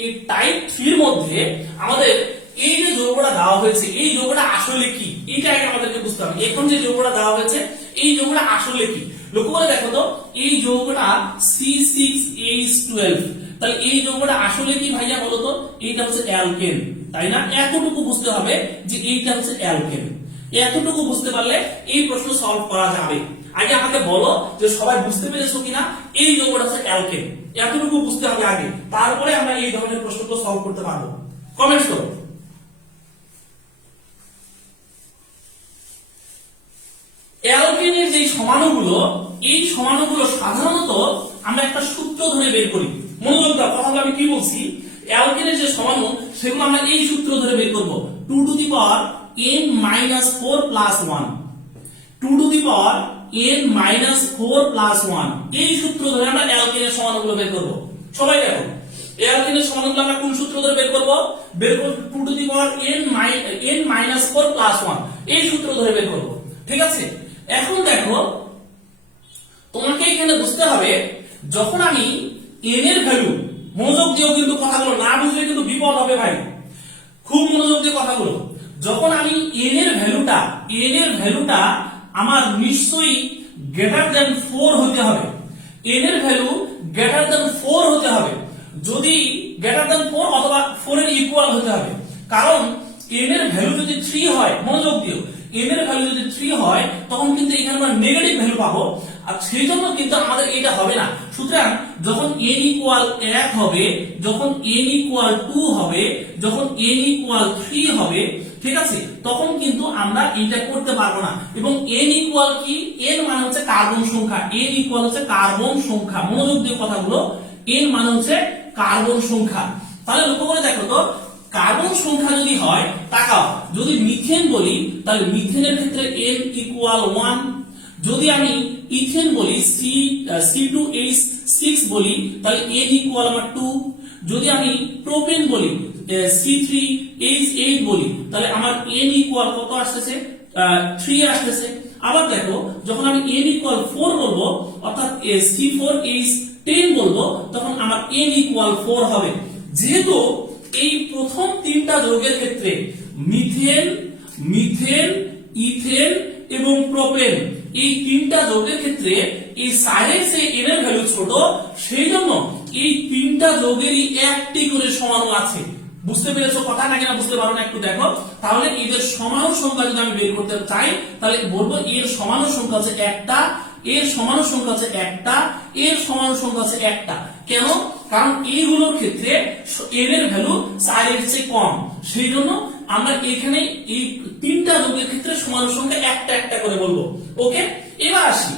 এই টাইপ 3 এর মধ্যে আমাদের এই যে যৌগটা দেওয়া হয়েছে এই যৌগটা আসলে কি, এইটা আগে আমাদেরকে বুঝতে হবে। এখন যে যৌগটা দেওয়া হয়েছে এই যৌগটা আসলে কি, লক্ষ্য করে দেখো তো। এই যৌগটা C6H12, তাহলে এই যৌগটা আসলে কি ভাইয়া বলো তো? এইটা হচ্ছে অ্যালকেন, তাই না? এতটুকু বুঝতে হবে যে এইটা হচ্ছে অ্যালকেন। এতটুকু বুঝতে পারলে এই প্রশ্ন সলভ করা যাবে। আগে আমাকে বলো যে সবাই বুঝতে পেরেছো কিনা এই যৌগটা হচ্ছে অ্যালকেন। এতটুকু বুঝতে হবে আগে, তারপরে আমরা এই ধরনের প্রশ্নগুলো সলভ করতে পারবো। কমেন্টস করো। অ্যালকেনের যে সমাণুগুলো, এই সমাণুগুলো সাধারণত আমরা একটা সূত্র ধরে বের করি। মনোযোগ দাও, কথাগুলো আমি কি বলছি। অ্যালকেনের যে সমাণু সেগুলো আমরা এই সূত্র ধরে বের করব, 2 to the power n-4 plus 1, 2 to the power n-4 plus 1। এই সূত্র ধরে আমরা অ্যালকেনের সমাণুগুলো বের করব। সবাই দেখো অ্যালকেনের সমাণুগুলো আমরা কোন সূত্র ধরে বের করব? 2 to the power n-4 plus 1, এই সূত্র ধরে বের করব। ঠিক আছে, এখন দেখো তোমাকে এখানে বুঝতে হবে যখন আমি n এর ভ্যালু, মনোযোগ দিয়েও কিন্তু কথাগুলো, না বুঝলে কিন্তু বিপদ হবে ভাই, খুব মনোযোগ দিয়ে কথাগুলো। যখন আমি n এর ভ্যালুটা আমার নিশ্চয়ই গ্রেটার দ্যান 4 হতে হবে। n এর ভ্যালু গ্রেটার দ্যান 4 হতে হবে। যদি গ্রেটার দ্যান 4 অথবা 4 এর ইকুয়াল হতে হবে, কারণ n এর ভ্যালু যদি 3 হয়, মনোযোগ দিও, n এর ভ্যালু যদি 3 হয় তখন কিন্তু এখানে আমরা নেগেটিভ ভ্যালু পাবো, আর সেই জন্য কিন্তু আমাদের এটা হবে না। সুতরাং যখন n ইকুয়াল 1 হবে, যখন n ইকুয়াল 2 হবে, যখন n ইকুয়াল 3 হবে, ঠিক আছে, তখন কিন্তু আমরা এটা করতে পারবো না। এবং n ইকুয়াল কি, n মানে হচ্ছে কার্বন সংখ্যা, n ইকুয়াল হচ্ছে কার্বন সংখ্যা, মনোযোগ দিয়ে কথাগুলো, n মানে হচ্ছে কার্বন সংখ্যা। তাহলে লক্ষ্য করে দেখো তো, কার্বন সংখ্যা যদি হয়, তাকাও, যদি মিথেন বলি তাহলে মিথেনের ক্ষেত্রে n ইকুয়াল 1, যদি আমি ইথেন বলি C2H6 বলি তাহলে n ইকুয়াল আমার 2, যদি আমি প্রোপেন বলি C3H8 বলি তাহলে আমার n ইকুয়াল কত আসতেছে, 3 আসতেছে। আবার দেখো, যখন আমি n ইকুয়াল 4 বলবো অর্থাৎ C4H10 বলবো তখন আমার n ইকুয়াল 4 হবে। যেহেতু এই প্রথম তিনটা যৌগের ক্ষেত্রে মিথেন, মিথেন, ইথেন এবং প্রোপেন, এই তিনটা যৌগের ক্ষেত্রে এই সাইডের চেয়ে n এর ভ্যালু ছোট, সেই জন্য এই তিনটা যৌগেরই একটি করে সমাণু আছে। বুঝতে পেরেছো কথা নাকি না বুঝতে পারো না একটু দেখো। তাহলে এদের সমাণু সংখ্যা যদি আমি বের করতে চাই তাহলে বলবো এর সমাণু সংখ্যা হচ্ছে একটা, এর সমাণু সংখ্যা হচ্ছে একটা, এর সমাণু সংখ্যা হচ্ছে একটা। কেন? কারণ এইগুলোর ক্ষেত্রে n এর ভ্যালু 4 এর চেয়ে কম, সেই জন্য আমরা এখানে এই তিনটা যৌগের ক্ষেত্রে সমাণু সংখ্যা একটা একটা করে বলবো। ওকে, এবার আসি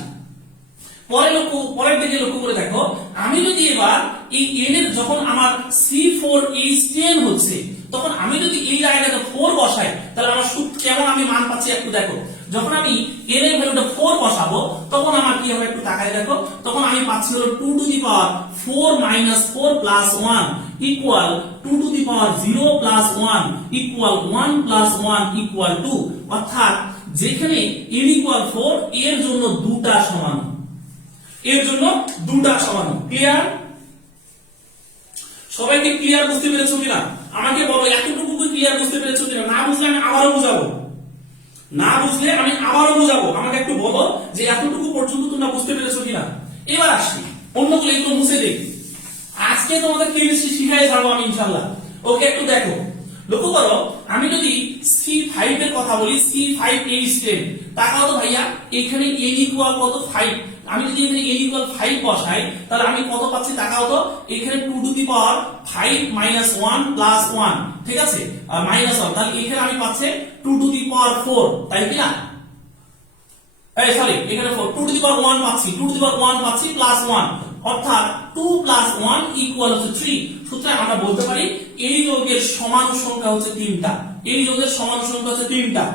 পরের দিকে লক্ষ্য করে দেখো, আমি যদি এবার এই n এর যখন আমার C4H10 হচ্ছে তখন আমি যদি এই জায়গাটাতে 4 বসাই তাহলে আমার কেমন আমি মান পাচ্ছি একটু দেখো। যখন আমি n এর ভ্যালুটা 4 বসাবো তখন আমার কি হবে একটু তাকায় দেখো, তখন আমি পাচ্ছি হলো 2 to the power 4 minus 4 plus 1 equal 2 to the power 0 plus 1 equal 1 plus 1 equal 2। অর্থাৎ যেখানে n ইকুয়াল 4 এর জন্য দুটা সমান, এর জন্য দুটা সমান। ক্লিয়ার? সবাইকে ক্লিয়ার বুঝতে পেরেছো কিনা আমাকে বলো, এতটুকু ক্লিয়ার বুঝতে পেরেছো কিনা? না বুঝলে আমি আবারও বুঝাবো, না বুঝলে আমি আবারও বুঝাবো, আমাকে একটু বলো যে এতটুকু পর্যন্ত তোমরা বুঝতে পেরেছো কিনা। এবার আসি অন্যগুলো একটু মুছে দেই, আজকে তোমাদের কেমিস্ট্রি শিখাই যাবো আমি ইনশাআল্লাহ। ওকে, একটু দেখো, লক্ষ্য করো, আমি যদি C5 এর কথা বলি C5H10, তাকাও তো ভাইয়া, এখানে n ইকুয়াল কত 5, আমি যদি এখানে n ইকুয়াল 5 বসাই তাহলে আমি কত পাচ্ছি তাকাও তো, এখানে 2 to the power 5 minus 1 plus 1, ঠিক আছে, মাইনাস 1, তাহলে এখানে আমি পাচ্ছি 2 টু দি পাওয়ার 4, তাই কি না? এই সরি, এখানে 4 2 টু দি পাওয়ার 1 পাচ্ছি, 2 টু দি পাওয়ার 1 পাচ্ছি প্লাস 1, অর্থাৎ 2 প্লাস 1 ইকুয়াল হচ্ছে 3। সুতরাং আমরা বলতে পারি এই যৌগের সমাণু সংখ্যা হচ্ছে 3টা, এই যৌগের সমাণু সংখ্যা হচ্ছে 3টা।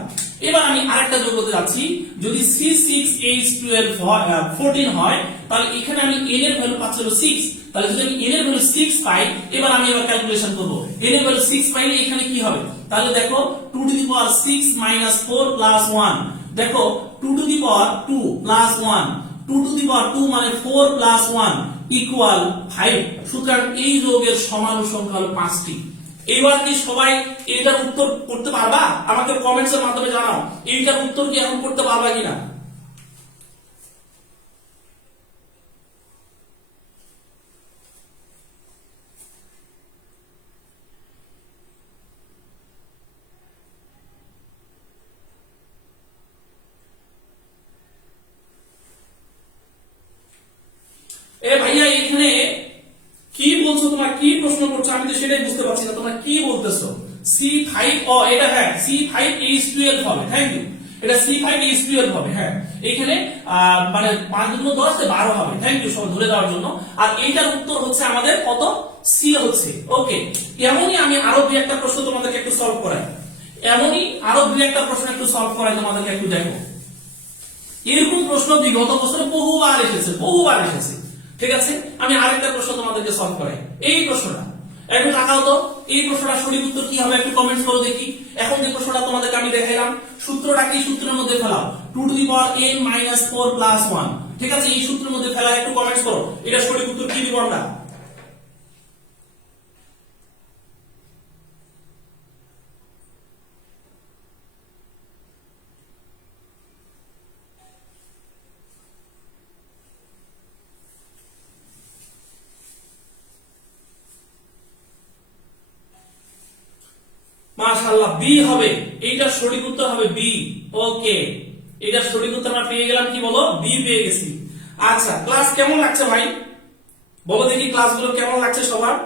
এবার আমি আরেকটা যৌগ করতে যাচ্ছি, যদি C6H14 হয় তাহলে এখানে আমি n এর ভ্যালু পাচ্ছি হলো 6, তাহলে যদি আমি n এর ভ্যালু 6 পাই, এবার আমি এবার ক্যালকুলেশন করব, n এর ভ্যালু 6 পাইলে এখানে কি হবে, তাহলে দেখো 2 to the power 6 minus 4 plus 1, দেখো 2 to the power 2 plus 1, 2 to the power 2 মানে 4 প্লাস 1 ইকুয়াল 5। সুতরাং এই যৌগের সমাণু সংখ্যা হলো 5টি। এবার কি সবাই এটার উত্তর করতে পারবা? আমাকে কমেন্টস এর মাধ্যমে জানাও এইটার উত্তর কি এখন করতে পারবা কিনা। এ ভাইয়া এখানে কি বলছো, তোমরা কি প্রশ্ন করছো আমি তো সেটাই বুঝতে পারছি না, তোমরা কি বলতেছো? C5, ও এটা হ্যাঁ C5H12 হবে, থ্যাংক ইউ, এটা C5H12 হবে, হ্যাঁ এখানে মানে 5 গুণ 10 12 হবে, থ্যাংক ইউ সব ধরে দেওয়ার জন্য। আর এইটার উত্তর হচ্ছে আমাদের কত, সি হচ্ছে। ওকে, এমনই আমি আরো দুই একটা প্রশ্ন তোমাদেরকে একটু সলভ করাই, এমনই আরো দুই একটা প্রশ্ন একটু সলভ করাই তোমাদেরকে, একটু দেখো। এরকম প্রশ্ন বিগত বছরে বহুবার এসেছে, বহুবার এসেছে, ঠিক আছে। আমি আরেকটা প্রশ্ন তোমাদেরকে সলভ করাই, এই প্রশ্নটা একটু তাকাও তো, এই প্রশ্নটা সঠিক উত্তর কি হবে একটু কমেন্টস করো দেখি। এখন যে প্রশ্নটা তোমাদেরকে আমি দেখাইলাম, সূত্রটা কি, সূত্রের মধ্যে ফেলাও 2 to the power n minus 4 plus 1, ঠিক আছে, এই সূত্রের মধ্যে ফেলা, একটু কমেন্টস করো এটা সঠিক উত্তর কি দিব আমরা। মাশাআল্লাহ, বি হবে, এইটা সঠিক উত্তর হবে বি। ওকে, এটা সঠিক উত্তর আমরা পেয়ে গেলাম, কি বলো, বি পেয়ে গেছি। আচ্ছা, ক্লাস কেমন লাগছে ভাই, বলো দেখি ক্লাসগুলো কেমন লাগছে সবার?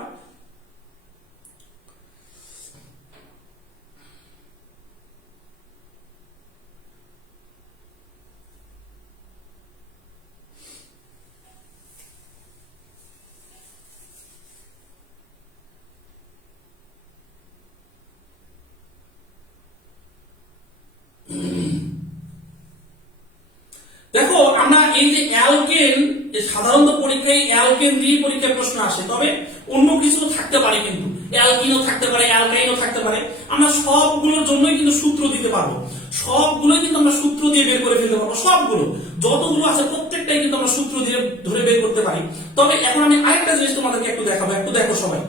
দেখো আমরা এই যে অ্যালকেন, সাধারণত পরীক্ষায় অ্যালকেন দিয়ে পরীক্ষায় প্রশ্ন আসে, তবে অন্য কিছু থাকতে পারে, কিন্তু অ্যালকিনও থাকতে পারে, অ্যালকাইনও থাকতে পারে। আমরা সবগুলোর জন্যই কিন্তু সূত্র দিতে পারবো, সবগুলোই কিন্তু আমরা সূত্র দিয়ে বের করে ফেলতে পারবো, সবগুলো যতগুলো আছে প্রত্যেকটাই কিন্তু আমরা সূত্র দিয়ে ধরে বের করতে পারি। তবে এখন আমি আরেকটা জিনিস তোমাদেরকে একটু দেখাবো, একটু দেখো সবাই,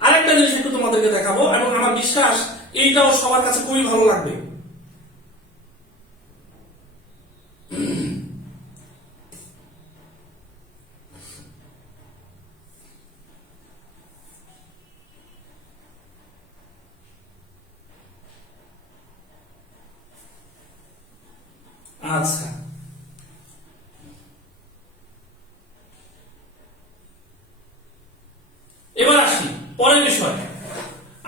আরেকটা জিনিস একটু তোমাদেরকে দেখাবো, এবং আমার বিশ্বাস এইটাও সবার কাছে খুবই ভালো লাগবে। আচ্ছা, এবার আসি পরের বিষয়।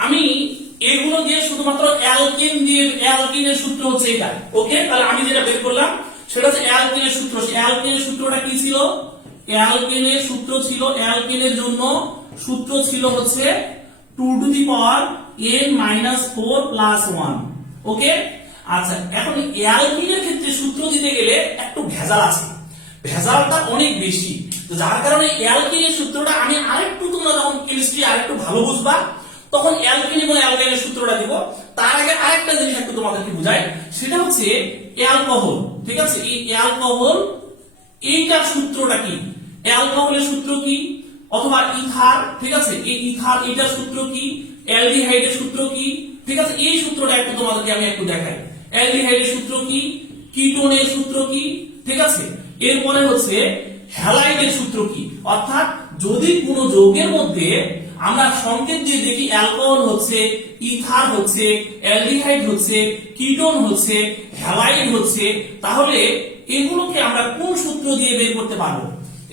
আমি এগুলো দিয়ে শুধুমাত্র অ্যালকেন দিয়ে, অ্যালকিনের সূত্র হচ্ছে এটা, ওকে। তাহলে আমি যেটা বের করলাম সেটা হচ্ছে অ্যালকেনের সূত্র। অ্যালকেনের সূত্রটা কি ছিল? অ্যালকেনের সূত্র ছিল, অ্যালকেনের জন্য সূত্র ছিল হচ্ছে 2 টু দি পাওয়ার n - 4 + 1, ওকে। আচ্ছা, এখন অ্যালকিনের ক্ষেত্রে সূত্র দিতে গেলে একটু ভেজাল আছে, ভেজালটা অনেক বেশি, তো যার কারণে অ্যালকিনের সূত্রটা আমি আরেকটু, তোমরা যখন কেমিস্ট্রি আরেকটু ভালো বুঝবা তখন অ্যালকিন এবং অ্যালকাইনের সূত্রটা দিব। তার আগে আরেকটা জিনিস একটু তোমাদেরকে বুঝাই, সেটা হচ্ছে অ্যালকোহল, ঠিক আছে। এই অ্যালকোহল, এইটার সূত্রটা কি, অ্যালকোহলের সূত্র কি, অথবা ইথার, ঠিক আছে, এই ইথার এটার সূত্র কি, অ্যালডিহাইডের সূত্র কি, ঠিক আছে। এই সূত্রটা একটু তোমাদেরকে আমি একটু দেখাই। অ্যালডিহাইডের সূত্র কি, কিটোনের সূত্র কি, ঠিক আছে। এরপরে হচ্ছে হ্যালাইডের সূত্র কি, অর্থাৎ যদি কোনো যৌগের মধ্যে আমরা সংকেত দিয়ে দেখি অ্যালকোহল হচ্ছে, ইথার হচ্ছে, অ্যালডিহাইড হচ্ছে, কিটোন হচ্ছে, হ্যালাইড হচ্ছে, তাহলে এগুলোকে আমরা কোন সূত্র দিয়ে বের করতে পারবো,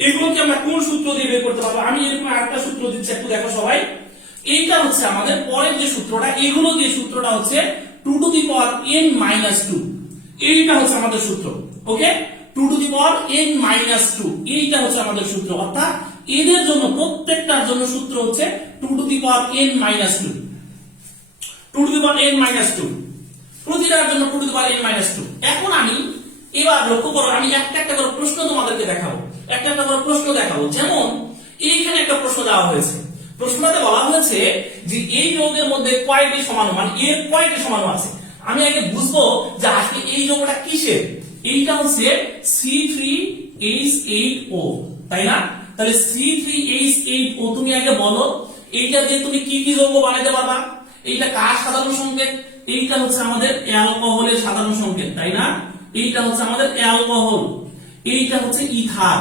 এগুলোকে আমরা কোন সূত্র দিয়ে বের করতে পারবো? আমি এরকম আরেকটা সূত্র দিচ্ছি, একটু দেখো সবাই। এইটা হচ্ছে আমাদের পরের যে সূত্রটা, এগুলো দিয়ে সূত্রটা হচ্ছে 2 টু দি পাওয়ার n - 2, এইটা হচ্ছে আমাদের সূত্র, ওকে। 2 টু দি পাওয়ার n - 2, এইটা হচ্ছে আমাদের সূত্র, অর্থাৎ এদের জন্য প্রত্যেকটার জন্য সূত্র হচ্ছে 2 to the power n - 2, 2 to the power n - 2, প্রতিটার জন্য 2 টু দি পাওয়ার n - 2। এখন আমি এবার লক্ষ্য করো, আমি একটা একটা করে প্রশ্ন তোমাদেরকে দেখাবো, একটা একটা করে প্রশ্ন দেখাবো। যেমন এইখানে একটা প্রশ্ন দেওয়া হয়েছে, প্রশ্নতে বলা হয়েছে যে এই যৌগের মধ্যে কয়টি সমাণু, মানে এর কয়টি সমাণু আছে। আমি আগে বুঝবো যে আসলে এই যৌগটা কিসের। এইটা হচ্ছে C3H8O, তাই না? তাহলে C3H8O, তুমি আগে বলো এইটা দিয়ে তুমি কি কি যৌগ বানাতে পারবা। এইটা কার সাধারণ সংকেত? এইটা হচ্ছে আমাদের অ্যালকোহলের সাধারণ সংকেত, তাই না? এইটা হচ্ছে আমাদের অ্যালকোহল, এইটা হচ্ছে ইথার,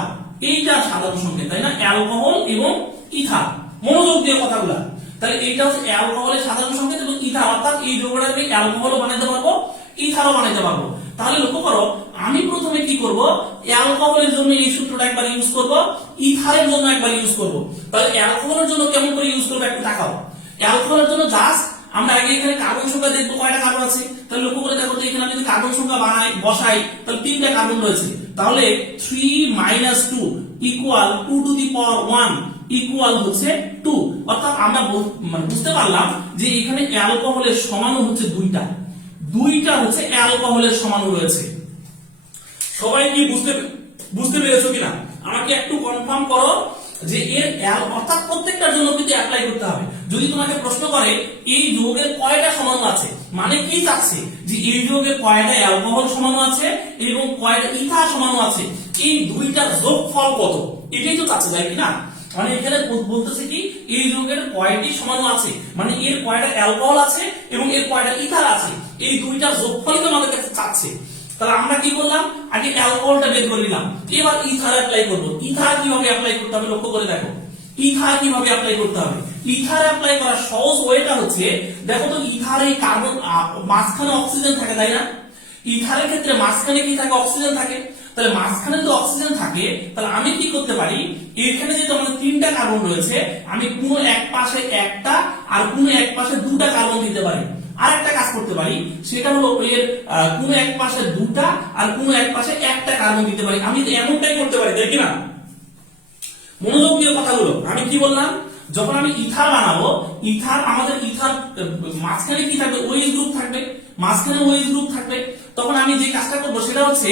এইটা সাধারণ সংকেত, তাই না? অ্যালকোহল এবং ইথার, মনোযোগ দিয়ে কথাগুলা। তাহলে এইটা হচ্ছে অ্যালকোহলের সাধারণ সংকেত এবং ইথার, অর্থাৎ এই যৌগটা আমি অ্যালকোহলও বানাতে পারবো, ইথারও বানাতে পারবো। তাহলে লক্ষ্য করো, আমি প্রথমে কি করব, অ্যালকোহলের জন্য এই সূত্রটা একবার ইউজ করব, ইথারের জন্য একবার ইউজ করব। তাহলে অ্যালকোহলের জন্য কেমন করে ইউজ করব একটু তাকাও। অ্যালকোহলের জন্য জাস্ট আমরা আগে এখানে কার্বন সংখ্যা দেখবো, কয়টা কার্বন আছে। তাহলে লক্ষ্য করে দেখো তো, এখানে আমি যদি কার্বন সংখ্যা বসাই, তাহলে 3টা কার্বন রয়েছে। তাহলে 3 - 2 = 2 টু দি পাওয়ার 1 ইকুয়াল হচ্ছে 2, অর্থাৎ আমরা বুঝতে পারলাম যে এখানে অ্যালকোহলের সমাণু হচ্ছে দুইটা হচ্ছে অ্যালকোহলের সমাণু রয়েছে। সবাই কি বুঝতে পেরেছো কিনা আমাকে একটু কনফার্ম করো যে এর অর্থাৎ প্রত্যেকটার জন্য কিন্তু অ্যাপ্লাই করতে হবে। যদি তোমাকে প্রশ্ন করে এই যৌগের কয়টা সমাণু আছে, মানে কি চাচ্ছে যে এই যৌগের কয়টা অ্যালকোহল সমাণু আছে এবং কয়টা ইথার সমাণু আছে, এই দুইটার যোগফল কত, এটাই তো চাচ্ছে, তাই কি না? মানে এখানে বলতেছে কি এই যৌগের কয়টি সমাণু আছে, মানে এর কয়টা অ্যালকোহল আছে এবং এর কয়টা ইথার আছে, এই দুইটার যোগফলই তো আমাদের কাছে চাচ্ছে। তাহলে আমরা কি করলাম, আগে অ্যালকোহলটা বের করে নিলাম, এবার ইথার অ্যাপ্লাই করব। ইথার কিভাবে অ্যাপ্লাই করতে হবে লক্ষ্য করে দেখো। ইথার কিভাবে অ্যাপ্লাই করতে হবে? ইথার অ্যাপ্লাই করার সহজ ওয়েটা হচ্ছে, দেখো তো ইথার এই কার্বন মাঝখানে অক্সিজেন থাকে, তাই না? ইথারের ক্ষেত্রে মাঝখানে কি থাকে? অক্সিজেন থাকে। তাহলে মাঝখানে তো অক্সিজেন থাকে, তাহলে আমি কি করতে পারি, এখানে যেহেতু আমাদের 3টা কার্বন রয়েছে, আমি কোনো এক পাশে একটা আর কোনো এক পাশে 2টা কার্বন দিতে পারি। আর একটা কাজ করতে পারি, সেটা হলো এর কোনো এক পাশে 2টা আর কোনো এক পাশে একটা কার্বন দিতে পারি। আমি এমনটাই করতে পারি, দেখি না? মনোযোগ দিয়ে কথাগুলো, আমি কি বললাম, যখন আমি ইথার বানাবো, ইথার আমাদের ইথার মাঝখানে কি থাকবে? ওএইচ গ্রুপ থাকবে, মাঝখানে ওএইচ গ্রুপ থাকবে। তখন আমি যে কাজটা করবো সেটা হচ্ছে,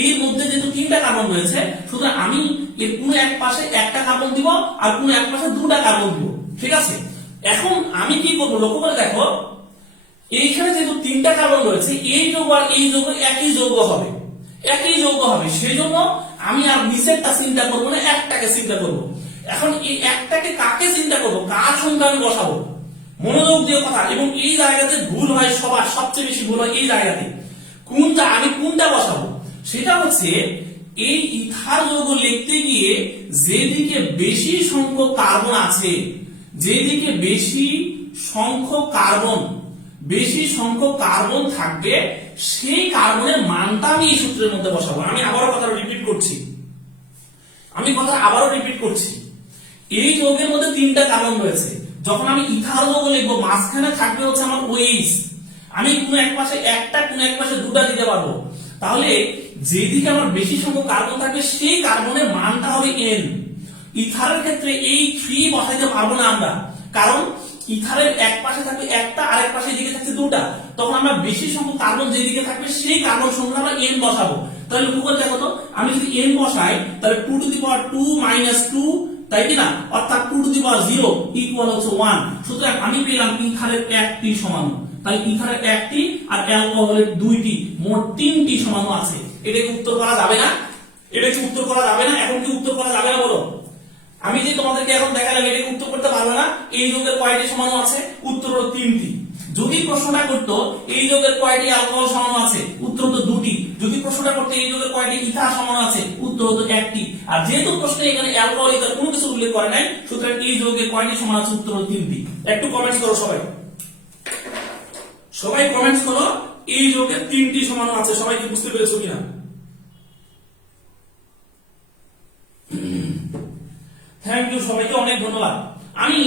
এর মধ্যে যেহেতু 3টা কার্বন রয়েছে, সুতরাং আমি এর কোনো এক পাশে একটা কার্বন দিব আর কোনো এক পাশে 2টা কার্বন দিব, ঠিক আছে? এখন আমি কি করবো, লক্ষ্য করে দেখো, এইখানে যেহেতু 3টা কার্বন রয়েছে, এই যৌগ আর এই যৌগ একই যৌগ হবে, একই যৌগ হবে। সেই জন্য আমি আর নিচেরটা চিন্তা করবো না, একটাকে চিন্তা করবো। এখন এই একটাকে কাকে চিন্তা করবো, কার সংখ্যা আমি বসাবো? মনোযোগ দিয়ে কথা। এবং এই জায়গাতে ভুল হয় সবার, সবচেয়ে বেশি ভুল হয় এই জায়গাতে। আমি কোনটা বসাবো? সেটা হচ্ছে, এই ইথার যৌগ লিখতে গিয়ে যেদিকে বেশি সংখ্যক কার্বন আছে, যেদিকে বেশি সংখ্যক কার্বন থাকবে, সেই কার্বনের মানটা আমি এই সূত্রের মধ্যে বসাবো। আমি আবারও কথা রিপিট করছি, এই যৌগের মধ্যে 3টা কার্বন রয়েছে। যখন আমি ইথার যৌগ লিখবো, মাঝখানে থাকবে হচ্ছে আমার OH, আমি কোনো এক পাশে একটা, কোনো এক পাশে 2টা দিতে পারবো। তাহলে যেদিকে আমার বেশি সংখ্যক কার্বন থাকবে, সেই কার্বনের মানটা হবে N। ইথারের ক্ষেত্রে এই 3 বসাইতে পারবো না আমরা, কারণ ইথারের এক পাশে থাকবে একটা, আর এক পাশে এদিকে থাকছে 2টা। তখন আমরা বেশি সংখ্যক কার্বন যেদিকে থাকবে সেই কার্বন সংখ্যা আমরা N বসাবো। তাহলে লক্ষ্য করে দেখো তো, আমি যদি N বসাই, তাহলে 2 টু দি পাওয়ার 2 মাইনাস 2, তাই কি না? অর্থাৎ 2 টু দি পাওয়ার 0 ইকুয়াল হচ্ছে 1। সুতরাং আমি পেলাম ইথারের 1টি সমাণু। তাহলে ইথারের 1টি আর অ্যালকোহলের 2টি, মোট 3টি সমাণু আছে। এটা কি উত্তর করা যাবে না? এখন কি উত্তর করা যাবে না বলো? আমি যে তোমাদেরকে এখন দেখালাম, এটা উত্তর করতে পারবে না। এই যৌগের কয়টি সমাণু আছে? উত্তর হলো 3টি। যদি প্রশ্নটা করতো এই যৌগের কয়টি অ্যালকোহল সমাণু আছে, উত্তর হতো 2টি। যদি প্রশ্নটা করতো এই যৌগের কয়টি ইথার সমাণু আছে, উত্তর হতো 1টি। আর যেহেতু প্রশ্নে এখানে অ্যালকোহল ইথার কোনো কিছু উল্লেখ করে নাই, সুতরাং এই যৌগের কয়টি সমাণু আছে, উত্তর হলো 3টি। একটু কমেন্টস করো সবাই কমেন্টস করো, এই যৌগের 3টি সমাণু আছে। সবাই কি বুঝতে পেরেছো কিনা? থ্যাংক ইউ, সবাইকে অনেক ধন্যবাদ। আমি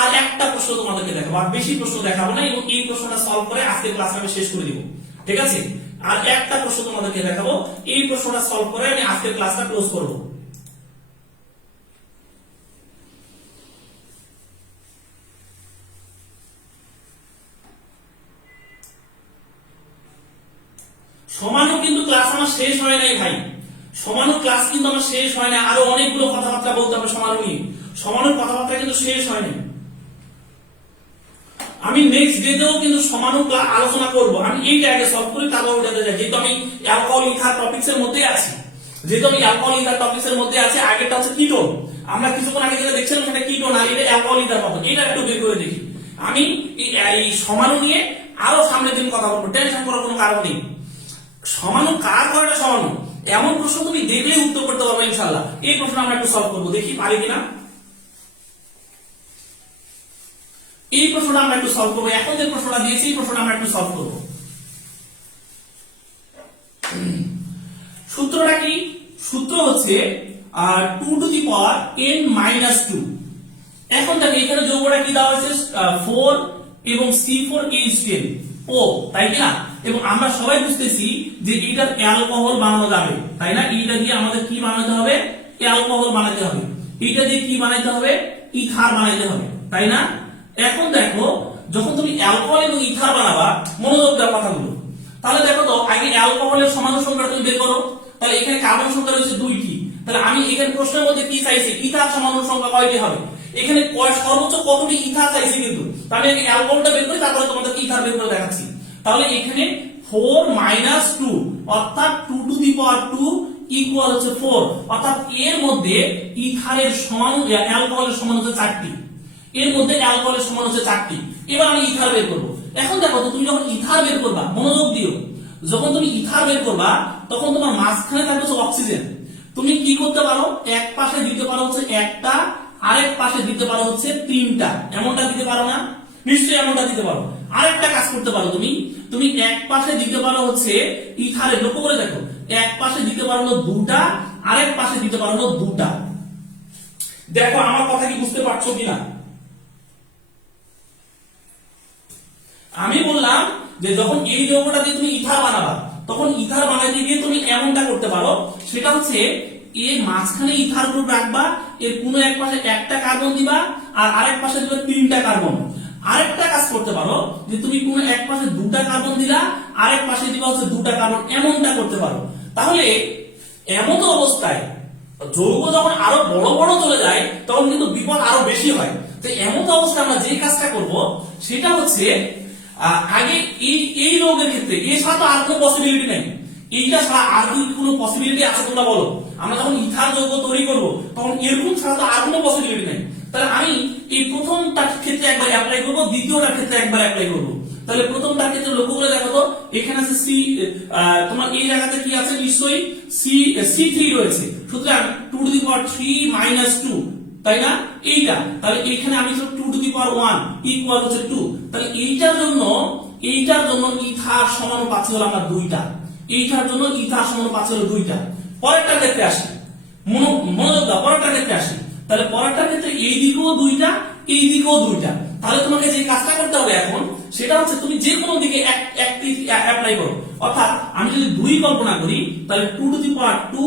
আর একটা প্রশ্ন তোমাদেরকে দেখাবো, আর বেশি প্রশ্ন দেখাবো না, এবং এই প্রশ্নটা সলভ করে আজকে ক্লাস আমি শেষ করে দিব, ঠিক আছে? আর একটা প্রশ্ন তোমাদেরকে দেখাবো, এই প্রশ্নটা সলভ করে আমি আজকের ক্লাসটা ক্লোজ করব। সমানও কিন্তু ক্লাস আমার শেষ হয় নাই ভাই, সমানও ক্লাস কিন্তু আমার শেষ হয় না। আরো অনেকগুলো কথাবার্তা বলতে হবে সমানও নিয়ে, সমানের কথাবার্তা কিন্তু শেষ হয় না। আমি নেক্সট ডেতেও কিন্তু সমানও আলোচনা করব। আমি এইটা আগে সলভ করি, তারপর ওটাতে যাই। যেহেতু আমি অ্যালকোহল ইথার টপিকস এর মধ্যে আছি, আগেরটা হচ্ছে কিটোন। আমরা কিছুক্ষণ আগে যেটা দেখছিলাম সেটা কিটোন, আর এটা অ্যালকোহল ইথার পাবো। এটা একটু বের করে দেখি। আমি এই সমানও নিয়ে আরো সামনের দিন কথা বলবো, টেনশন করার কোনো কারণ নেই। সমানু কার কয়টা সমানু, এমন প্রশ্ন তুমি দেখলে উত্তর করতে পারবে ইনশাআল্লাহ। এই প্রশ্ন আমরা একটু সলভ করবো, দেখি পারি কিনা। এই প্রশ্নটা আমরা একটু সলভ করবো। এখন যে প্রশ্নটা দিয়েছি এই প্রশ্নটা আমরা একটু সলভ করবো। সূত্রটা কি? সূত্র হচ্ছে 2 to the power n minus 2। এখন দেখো এখানে যৌগটা কি দেওয়া হয়েছে, 4 এবং C4H10 ও, তাই কি না? এবং আমরা সবাই বুঝতেছি যে এইটার অ্যালকোহল বানানো যাবে, তাই না? এইটা দিয়ে আমাদের কি বানাতে হবে? অ্যালকোহল বানাতে হবে। এইটা দিয়ে কি বানাইতে হবে? ইথার বানাইতে হবে, তাই না? এখন দেখো, যখন তুমি অ্যালকোহল এবং ইথার বানাবা, মনোযোগ দাও কথাগুলো। তাহলে দেখো তো, আগে অ্যালকোহলের সমাণু সংখ্যা তুমি বের করো। তাহলে এখানে কার্বন সংখ্যা রয়েছে 2টি। তাহলে আমি এখানে প্রশ্নের মধ্যে কি চাইছি, ইথার সমাণু সংখ্যা কয়টি হবে। এখানে সর্বোচ্চ কতটি ইথার চাইছি, কিন্তু তাহলে আমি অ্যালকোহলটা বের করি, তারপরে তোমাদেরকে ইথার বের করে দেখাচ্ছি। তাহলে এখানে 4 মাইনাস 2 অর্থাৎ 2 টু দি পাওয়ার 2 ইকুয়াল হচ্ছে 4। অর্থাৎ এর মধ্যে ইথারের সমান অ্যালকোহলের সমান হচ্ছে 4টি। এর মধ্যে অ্যালকোহলের সমান হচ্ছে 4টি। এবার আমি ইথার বের করব। এখন দেখো তো, তুমি যখন ইথার বের করবা, মনোযোগ দিও, যখন তুমি ইথার বের করবা তখন তোমার মাঝখানে থাকবে হচ্ছে অক্সিজেন। তুমি কি করতে পারো, এক পাশে দিতে পারো হচ্ছে একটা, আরেক পাশে দিতে পারো হচ্ছে 3টা, এমনটা দিতে পারো না? নিশ্চয়ই এমনটা দিতে পারো। আরেকটা কাজ করতে পারো, তুমি এক পাশে দিতে পারো হচ্ছে ইথারের, লক্ষ্য করে দেখো, এক পাশে দিতে পারো 2টা, আরেক পাশে দিতে পারো 2টা। দেখো আমার কথা কি বুঝতে পারছো কিনা? আমি বললাম যে যখন এই যৌগটা দিয়ে তুমি ইথার বানাবা, তখন ইথার বানাইতে গিয়ে তুমি এমনটা করতে পারো, সেটা হচ্ছে এর মাঝখানে ইথার গ্রুপ রাখবা, এর কোনো এক পাশে একটা কার্বন দিবা আর আরেক পাশে দিবা 3টা কার্বন। আরেকটা কাজ করতে পারো যে তুমি কোনো এক পাশে 2টা কার্বন দিলা, আরেক পাশে দিবা হচ্ছে 2টা কার্বন, এমনটা করতে পারো। তাহলে এমন অবস্থায় যৌগ যখন আরো বড় বড় চলে যায় তখন কিন্তু বিপদ আরো বেশি হয়। তো এমন অবস্থায় আমরা যে কাজটা করব সেটা হচ্ছে আগে এই যৌগের ক্ষেত্রে এর সাথে আর কোনো পসিবিলিটি নেই, এইটা ছাড়া আর কি কোনো পসিবিলিটি আছে তোমরা বলো? আমরা যখন ইথার যৌগ তৈরি করব তখন এরকম ছাড়া তো আর কোনো পসিবিলিটি নেই। তাহলে আমি এই প্রথমটার ক্ষেত্রে একবার অ্যাপ্লাই করব, দ্বিতীয়টার ক্ষেত্রে একবার অ্যাপ্লাই করব। তাহলে প্রথমটার ক্ষেত্রে লক্ষ্য করে দেখো তো, এখানে আছে সি, তোমার এই জায়গাতে কি আছে? নিশ্চয়ই C3 রয়েছে, সুতরাং 2 টু দি পাওয়ার 3 মাইনাস 2, তাই না? এইটা তাহলে এখানে আমি 2 টু দি পাওয়ার 1 ইকুয়াল হচ্ছে 2। তাহলে এইটার জন্য ইথার সমানুপাতি হলো আমরা 2টা, এইটার জন্য ইথার সমানুপাতি হলো 2টা। পরেরটার ক্ষেত্রে আসি, মনোযোগ দাও, পরেরটার ক্ষেত্রে আসি। তাহলে পরেরটার ক্ষেত্রে এই দিকেও 2টা, এই দিকেও 2টা। তাহলে তোমাকে যে কাজটা করতে হবে এখন সেটা হচ্ছে তুমি যে কোনো দিকে একটি অ্যাপ্লাই করো। অর্থাৎ আমি যদি 2 কল্পনা করি তাহলে 2 টু দি পাওয়ার 2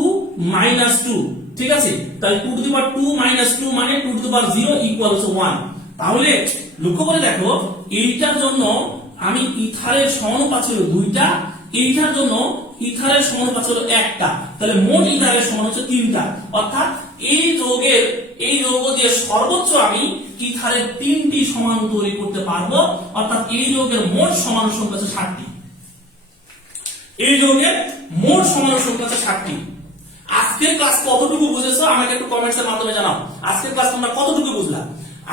মাইনাস 2, ঠিক আছে? তাহলে 2 টু দি পাওয়ার 2 মাইনাস 2 মানে 2 টু দি পাওয়ার 0 ইকুয়াল হচ্ছে 1। তাহলে লক্ষ্য করে দেখো, এইটার জন্য আমি ইথারের সমানুপাতি হলো 2টা, এইটার জন্য ইথারের সমানুপাতি হলো 1টা। তাহলে মোট ইথারের সমান হচ্ছে 3টা। অর্থাৎ এই যৌগ দিয়ে সর্বোচ্চ আমি ইথারের 3টি সমাণু তৈরি করতে পারবো। অর্থাৎ এই যৌগের মোট সমাণু সংখ্যা হচ্ছে 60টি। এই যৌগের মোট সমাণু সংখ্যা হচ্ছে 60টি। আজকের ক্লাস কতটুকু বুঝেছো আমাকে একটু কমেন্টস এর মাধ্যমে জানাও। আজকের ক্লাস তোমরা কতটুকু বুঝলা?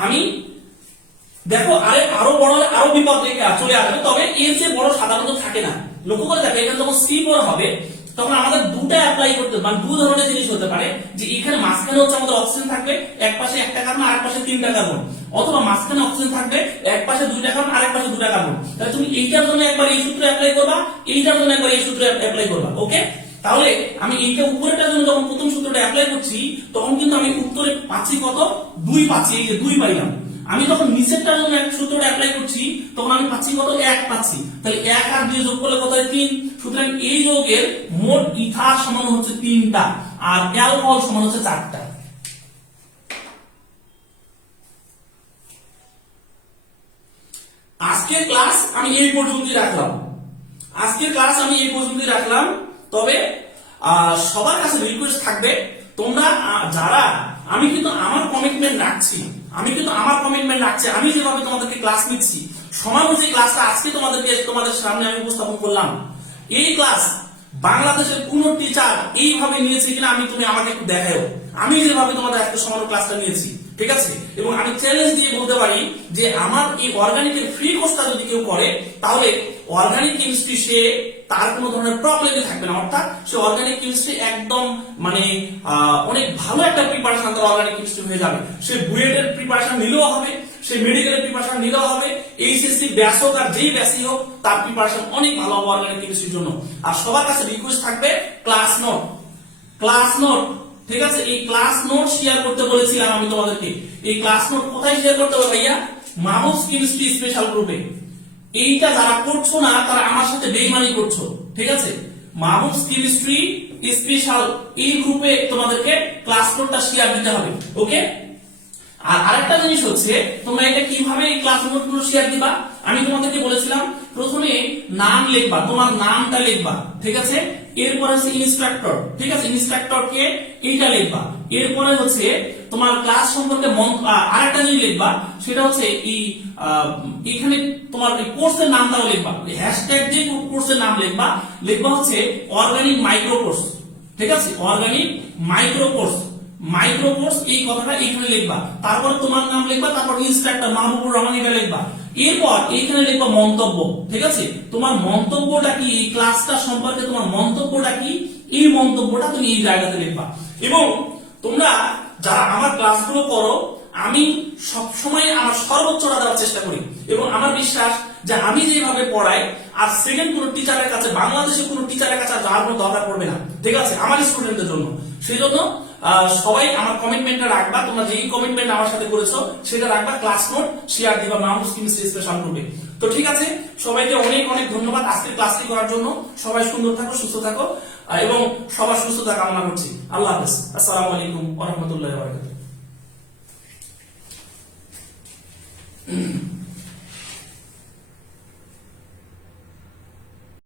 আমি দেখো আরো বড় হলে আরো বিপদ চলে আসবে, তবে এর যে বড় সাধারণত থাকে না। লক্ষ্য করে দেখো, এখানে যখন C4 হবে তখন আমাদের 2টা অ্যাপ্লাই করতে, মানে 2 ধরনের জিনিস হতে পারে, যে এখানে মাঝখানে হচ্ছে আমাদের অক্সিজেন থাকবে, এক পাশে একটা কার্বন আর এক পাশে 3টা কার্বন, অথবা মাঝখানে অক্সিজেন থাকবে, এক পাশে 2টা কার্বন আর এক পাশে 2টা কার্বন। তাহলে তুমি এইটার জন্য একবার এই সূত্র অ্যাপ্লাই করবা, এইটার জন্য একবার এই সূত্র অ্যাপ্লাই করবা। ওকে, তাহলে আমি এইটা উপরেটার জন্য যখন প্রথম সূত্রটা অ্যাপ্লাই করছি তখন কিন্তু আমি উত্তরে পাচ্ছি কত? 2 পাচ্ছি, এই যে 2 পাইলাম। আমি যখন নিচেরটার জন্য এক সূত্রটা অ্যাপ্লাই করছি তখন আমি পাচ্ছি কত? 1 পাচ্ছি। তাহলে 1 আর 2 যোগ করলে কত হয়? 3। সুতরাং এই যৌগের মোট ইথার সমান হচ্ছে 3টা আর অ্যালকোহল সমান হচ্ছে 4টা। আজকের ক্লাস আমি এই পর্যন্তই রাখলাম। তবে সবার কাছে রিকোয়েস্ট থাকবে, তোমরা যারা, আমি কিন্তু আমার কমিটমেন্ট রাখছি, আমি যেভাবে তোমাদেরকে ক্লাস নিচ্ছি, সমানুযায়ী ক্লাসটা আজকে তোমাদের সামনে আমি উপস্থাপন করলাম। এই ক্লাস বাংলাদেশের কোন টিচার এইভাবে নিয়েছে কিনা তুমি আমাকে একটু দেখাও। আমি যেভাবে তোমাদের আজকে সমান ক্লাসটা নিয়েছি, ঠিক আছে? এবং আমি চ্যালেঞ্জ দিয়ে বলতে পারি যে আমার এই অর্গানিকের ফ্রি কোর্সটা যদি কেউ করে তাহলে অর্গানিক কেমিস্ট্রি সে তার কোনো ধরনের প্রবলেমই থাকবে না। অর্থাৎ সে অর্গানিক কেমিস্ট্রি একদম মানে অনেক ভালো একটা প্রিপারেশন তার অর্গানিক কেমিস্ট্রি হয়ে যাবে। সে বুয়েটের প্রিপারেশন নিলেও হবে, সে মেডিকেলের প্রিপারেশন নিলেও হবে, এইচএসসি ব্যাস হোক আর যেই ব্যাসই হোক তার প্রিপারেশন অনেক ভালো হবে অর্গানিক কেমিস্ট্রির জন্য। আর সবার কাছে রিকোয়েস্ট থাকবে ক্লাস নোট, ঠিক আছে? এই ক্লাস নোট শেয়ার করতে বলেছিলাম আমি তোমাদেরকে। এই ক্লাস নোট কোথায় শেয়ার করতে হবে ভাইয়া? মাহবুব কেমিস্ট্রি স্পেশাল গ্রুপে। এইটা যারা করছো না তারা আমার সাথে বেইমানি করছো, ঠিক আছে? মাহবুব কেমিস্ট্রি স্পেশাল এই গ্রুপে তোমাদেরকে ক্লাস নোটটা শেয়ার দিতে হবে। ওকে, আর আরেকটা জিনিস হচ্ছে তোমরা এটা কিভাবে এই ক্লাস নোটগুলো শেয়ার দিবা? আমি তোমাদেরকে বলেছিলাম প্রথমে নাম লিখবা, তোমার নামটা লিখবা, ঠিক আছে? এরপরে হচ্ছে ইনস্ট্রাক্টর, ঠিক আছে? ইনস্ট্রাক্টরকে এইটা লিখবা। এরপরে হচ্ছে তোমার ক্লাস সম্পর্কে আরেকটা জিনিস লিখবা, সেটা হচ্ছে এখানে তোমার কোর্সের নামটাও লিখবা। হ্যাশট্যাগ যে কোর্সের নাম লিখবা হচ্ছে অর্গানিক মাইক্রো কোর্স, ঠিক আছে? অর্গানিক মাইক্রো কোর্স এই কথাটা এখানে লিখবা। তারপর তোমার নাম লিখবা, তারপর ইনস্ট্রাক্টর মাহবুবুর রহমান এটা লিখবা। এরপর এইখানে লিখবা মন্তব্য, ঠিক আছে? তোমার মন্তব্যটা কি, এই ক্লাসটা সম্পর্কে তোমার মন্তব্যটা কি, এই মন্তব্যটা তুমি এই জায়গাতে লিখবা। এবং তোমরা যারা আমার ক্লাসগুলো করো আমি সবসময় আমার সর্বোচ্চটা দেওয়ার চেষ্টা করি এবং আমার বিশ্বাস যে আমি যেভাবে পড়াই আর সেকেন্ড কোন টিচারের কাছে, বাংলাদেশে কোন টিচারের কাছে যাওয়ার কোনো দরকার পড়বে না, ঠিক আছে, আমার স্টুডেন্টদের জন্য। সেই জন্য সবাই আমার কমিটমেন্টটা রাখবা, তোমরা যেই কমিটমেন্ট আমার সাথে করেছো সেটা রাখবা, ক্লাস নোট শেয়ার দিবা মাহমুদ কেমিস্ট্রি স্পেশাল গ্রুপে। তো ঠিক আছে, সবাইকে অনেক অনেক ধন্যবাদ আজকে ক্লাসটি করার জন্য। সবাই সুন্দর থাকো, সুস্থ থাকো এবং সবার সুস্থতা কামনা করছি। আল্লাহ হাফেজ, আসসালামু আলাইকুম ওয়া রাহমাতুল্লাহি ওয়া বারাকাতুহু।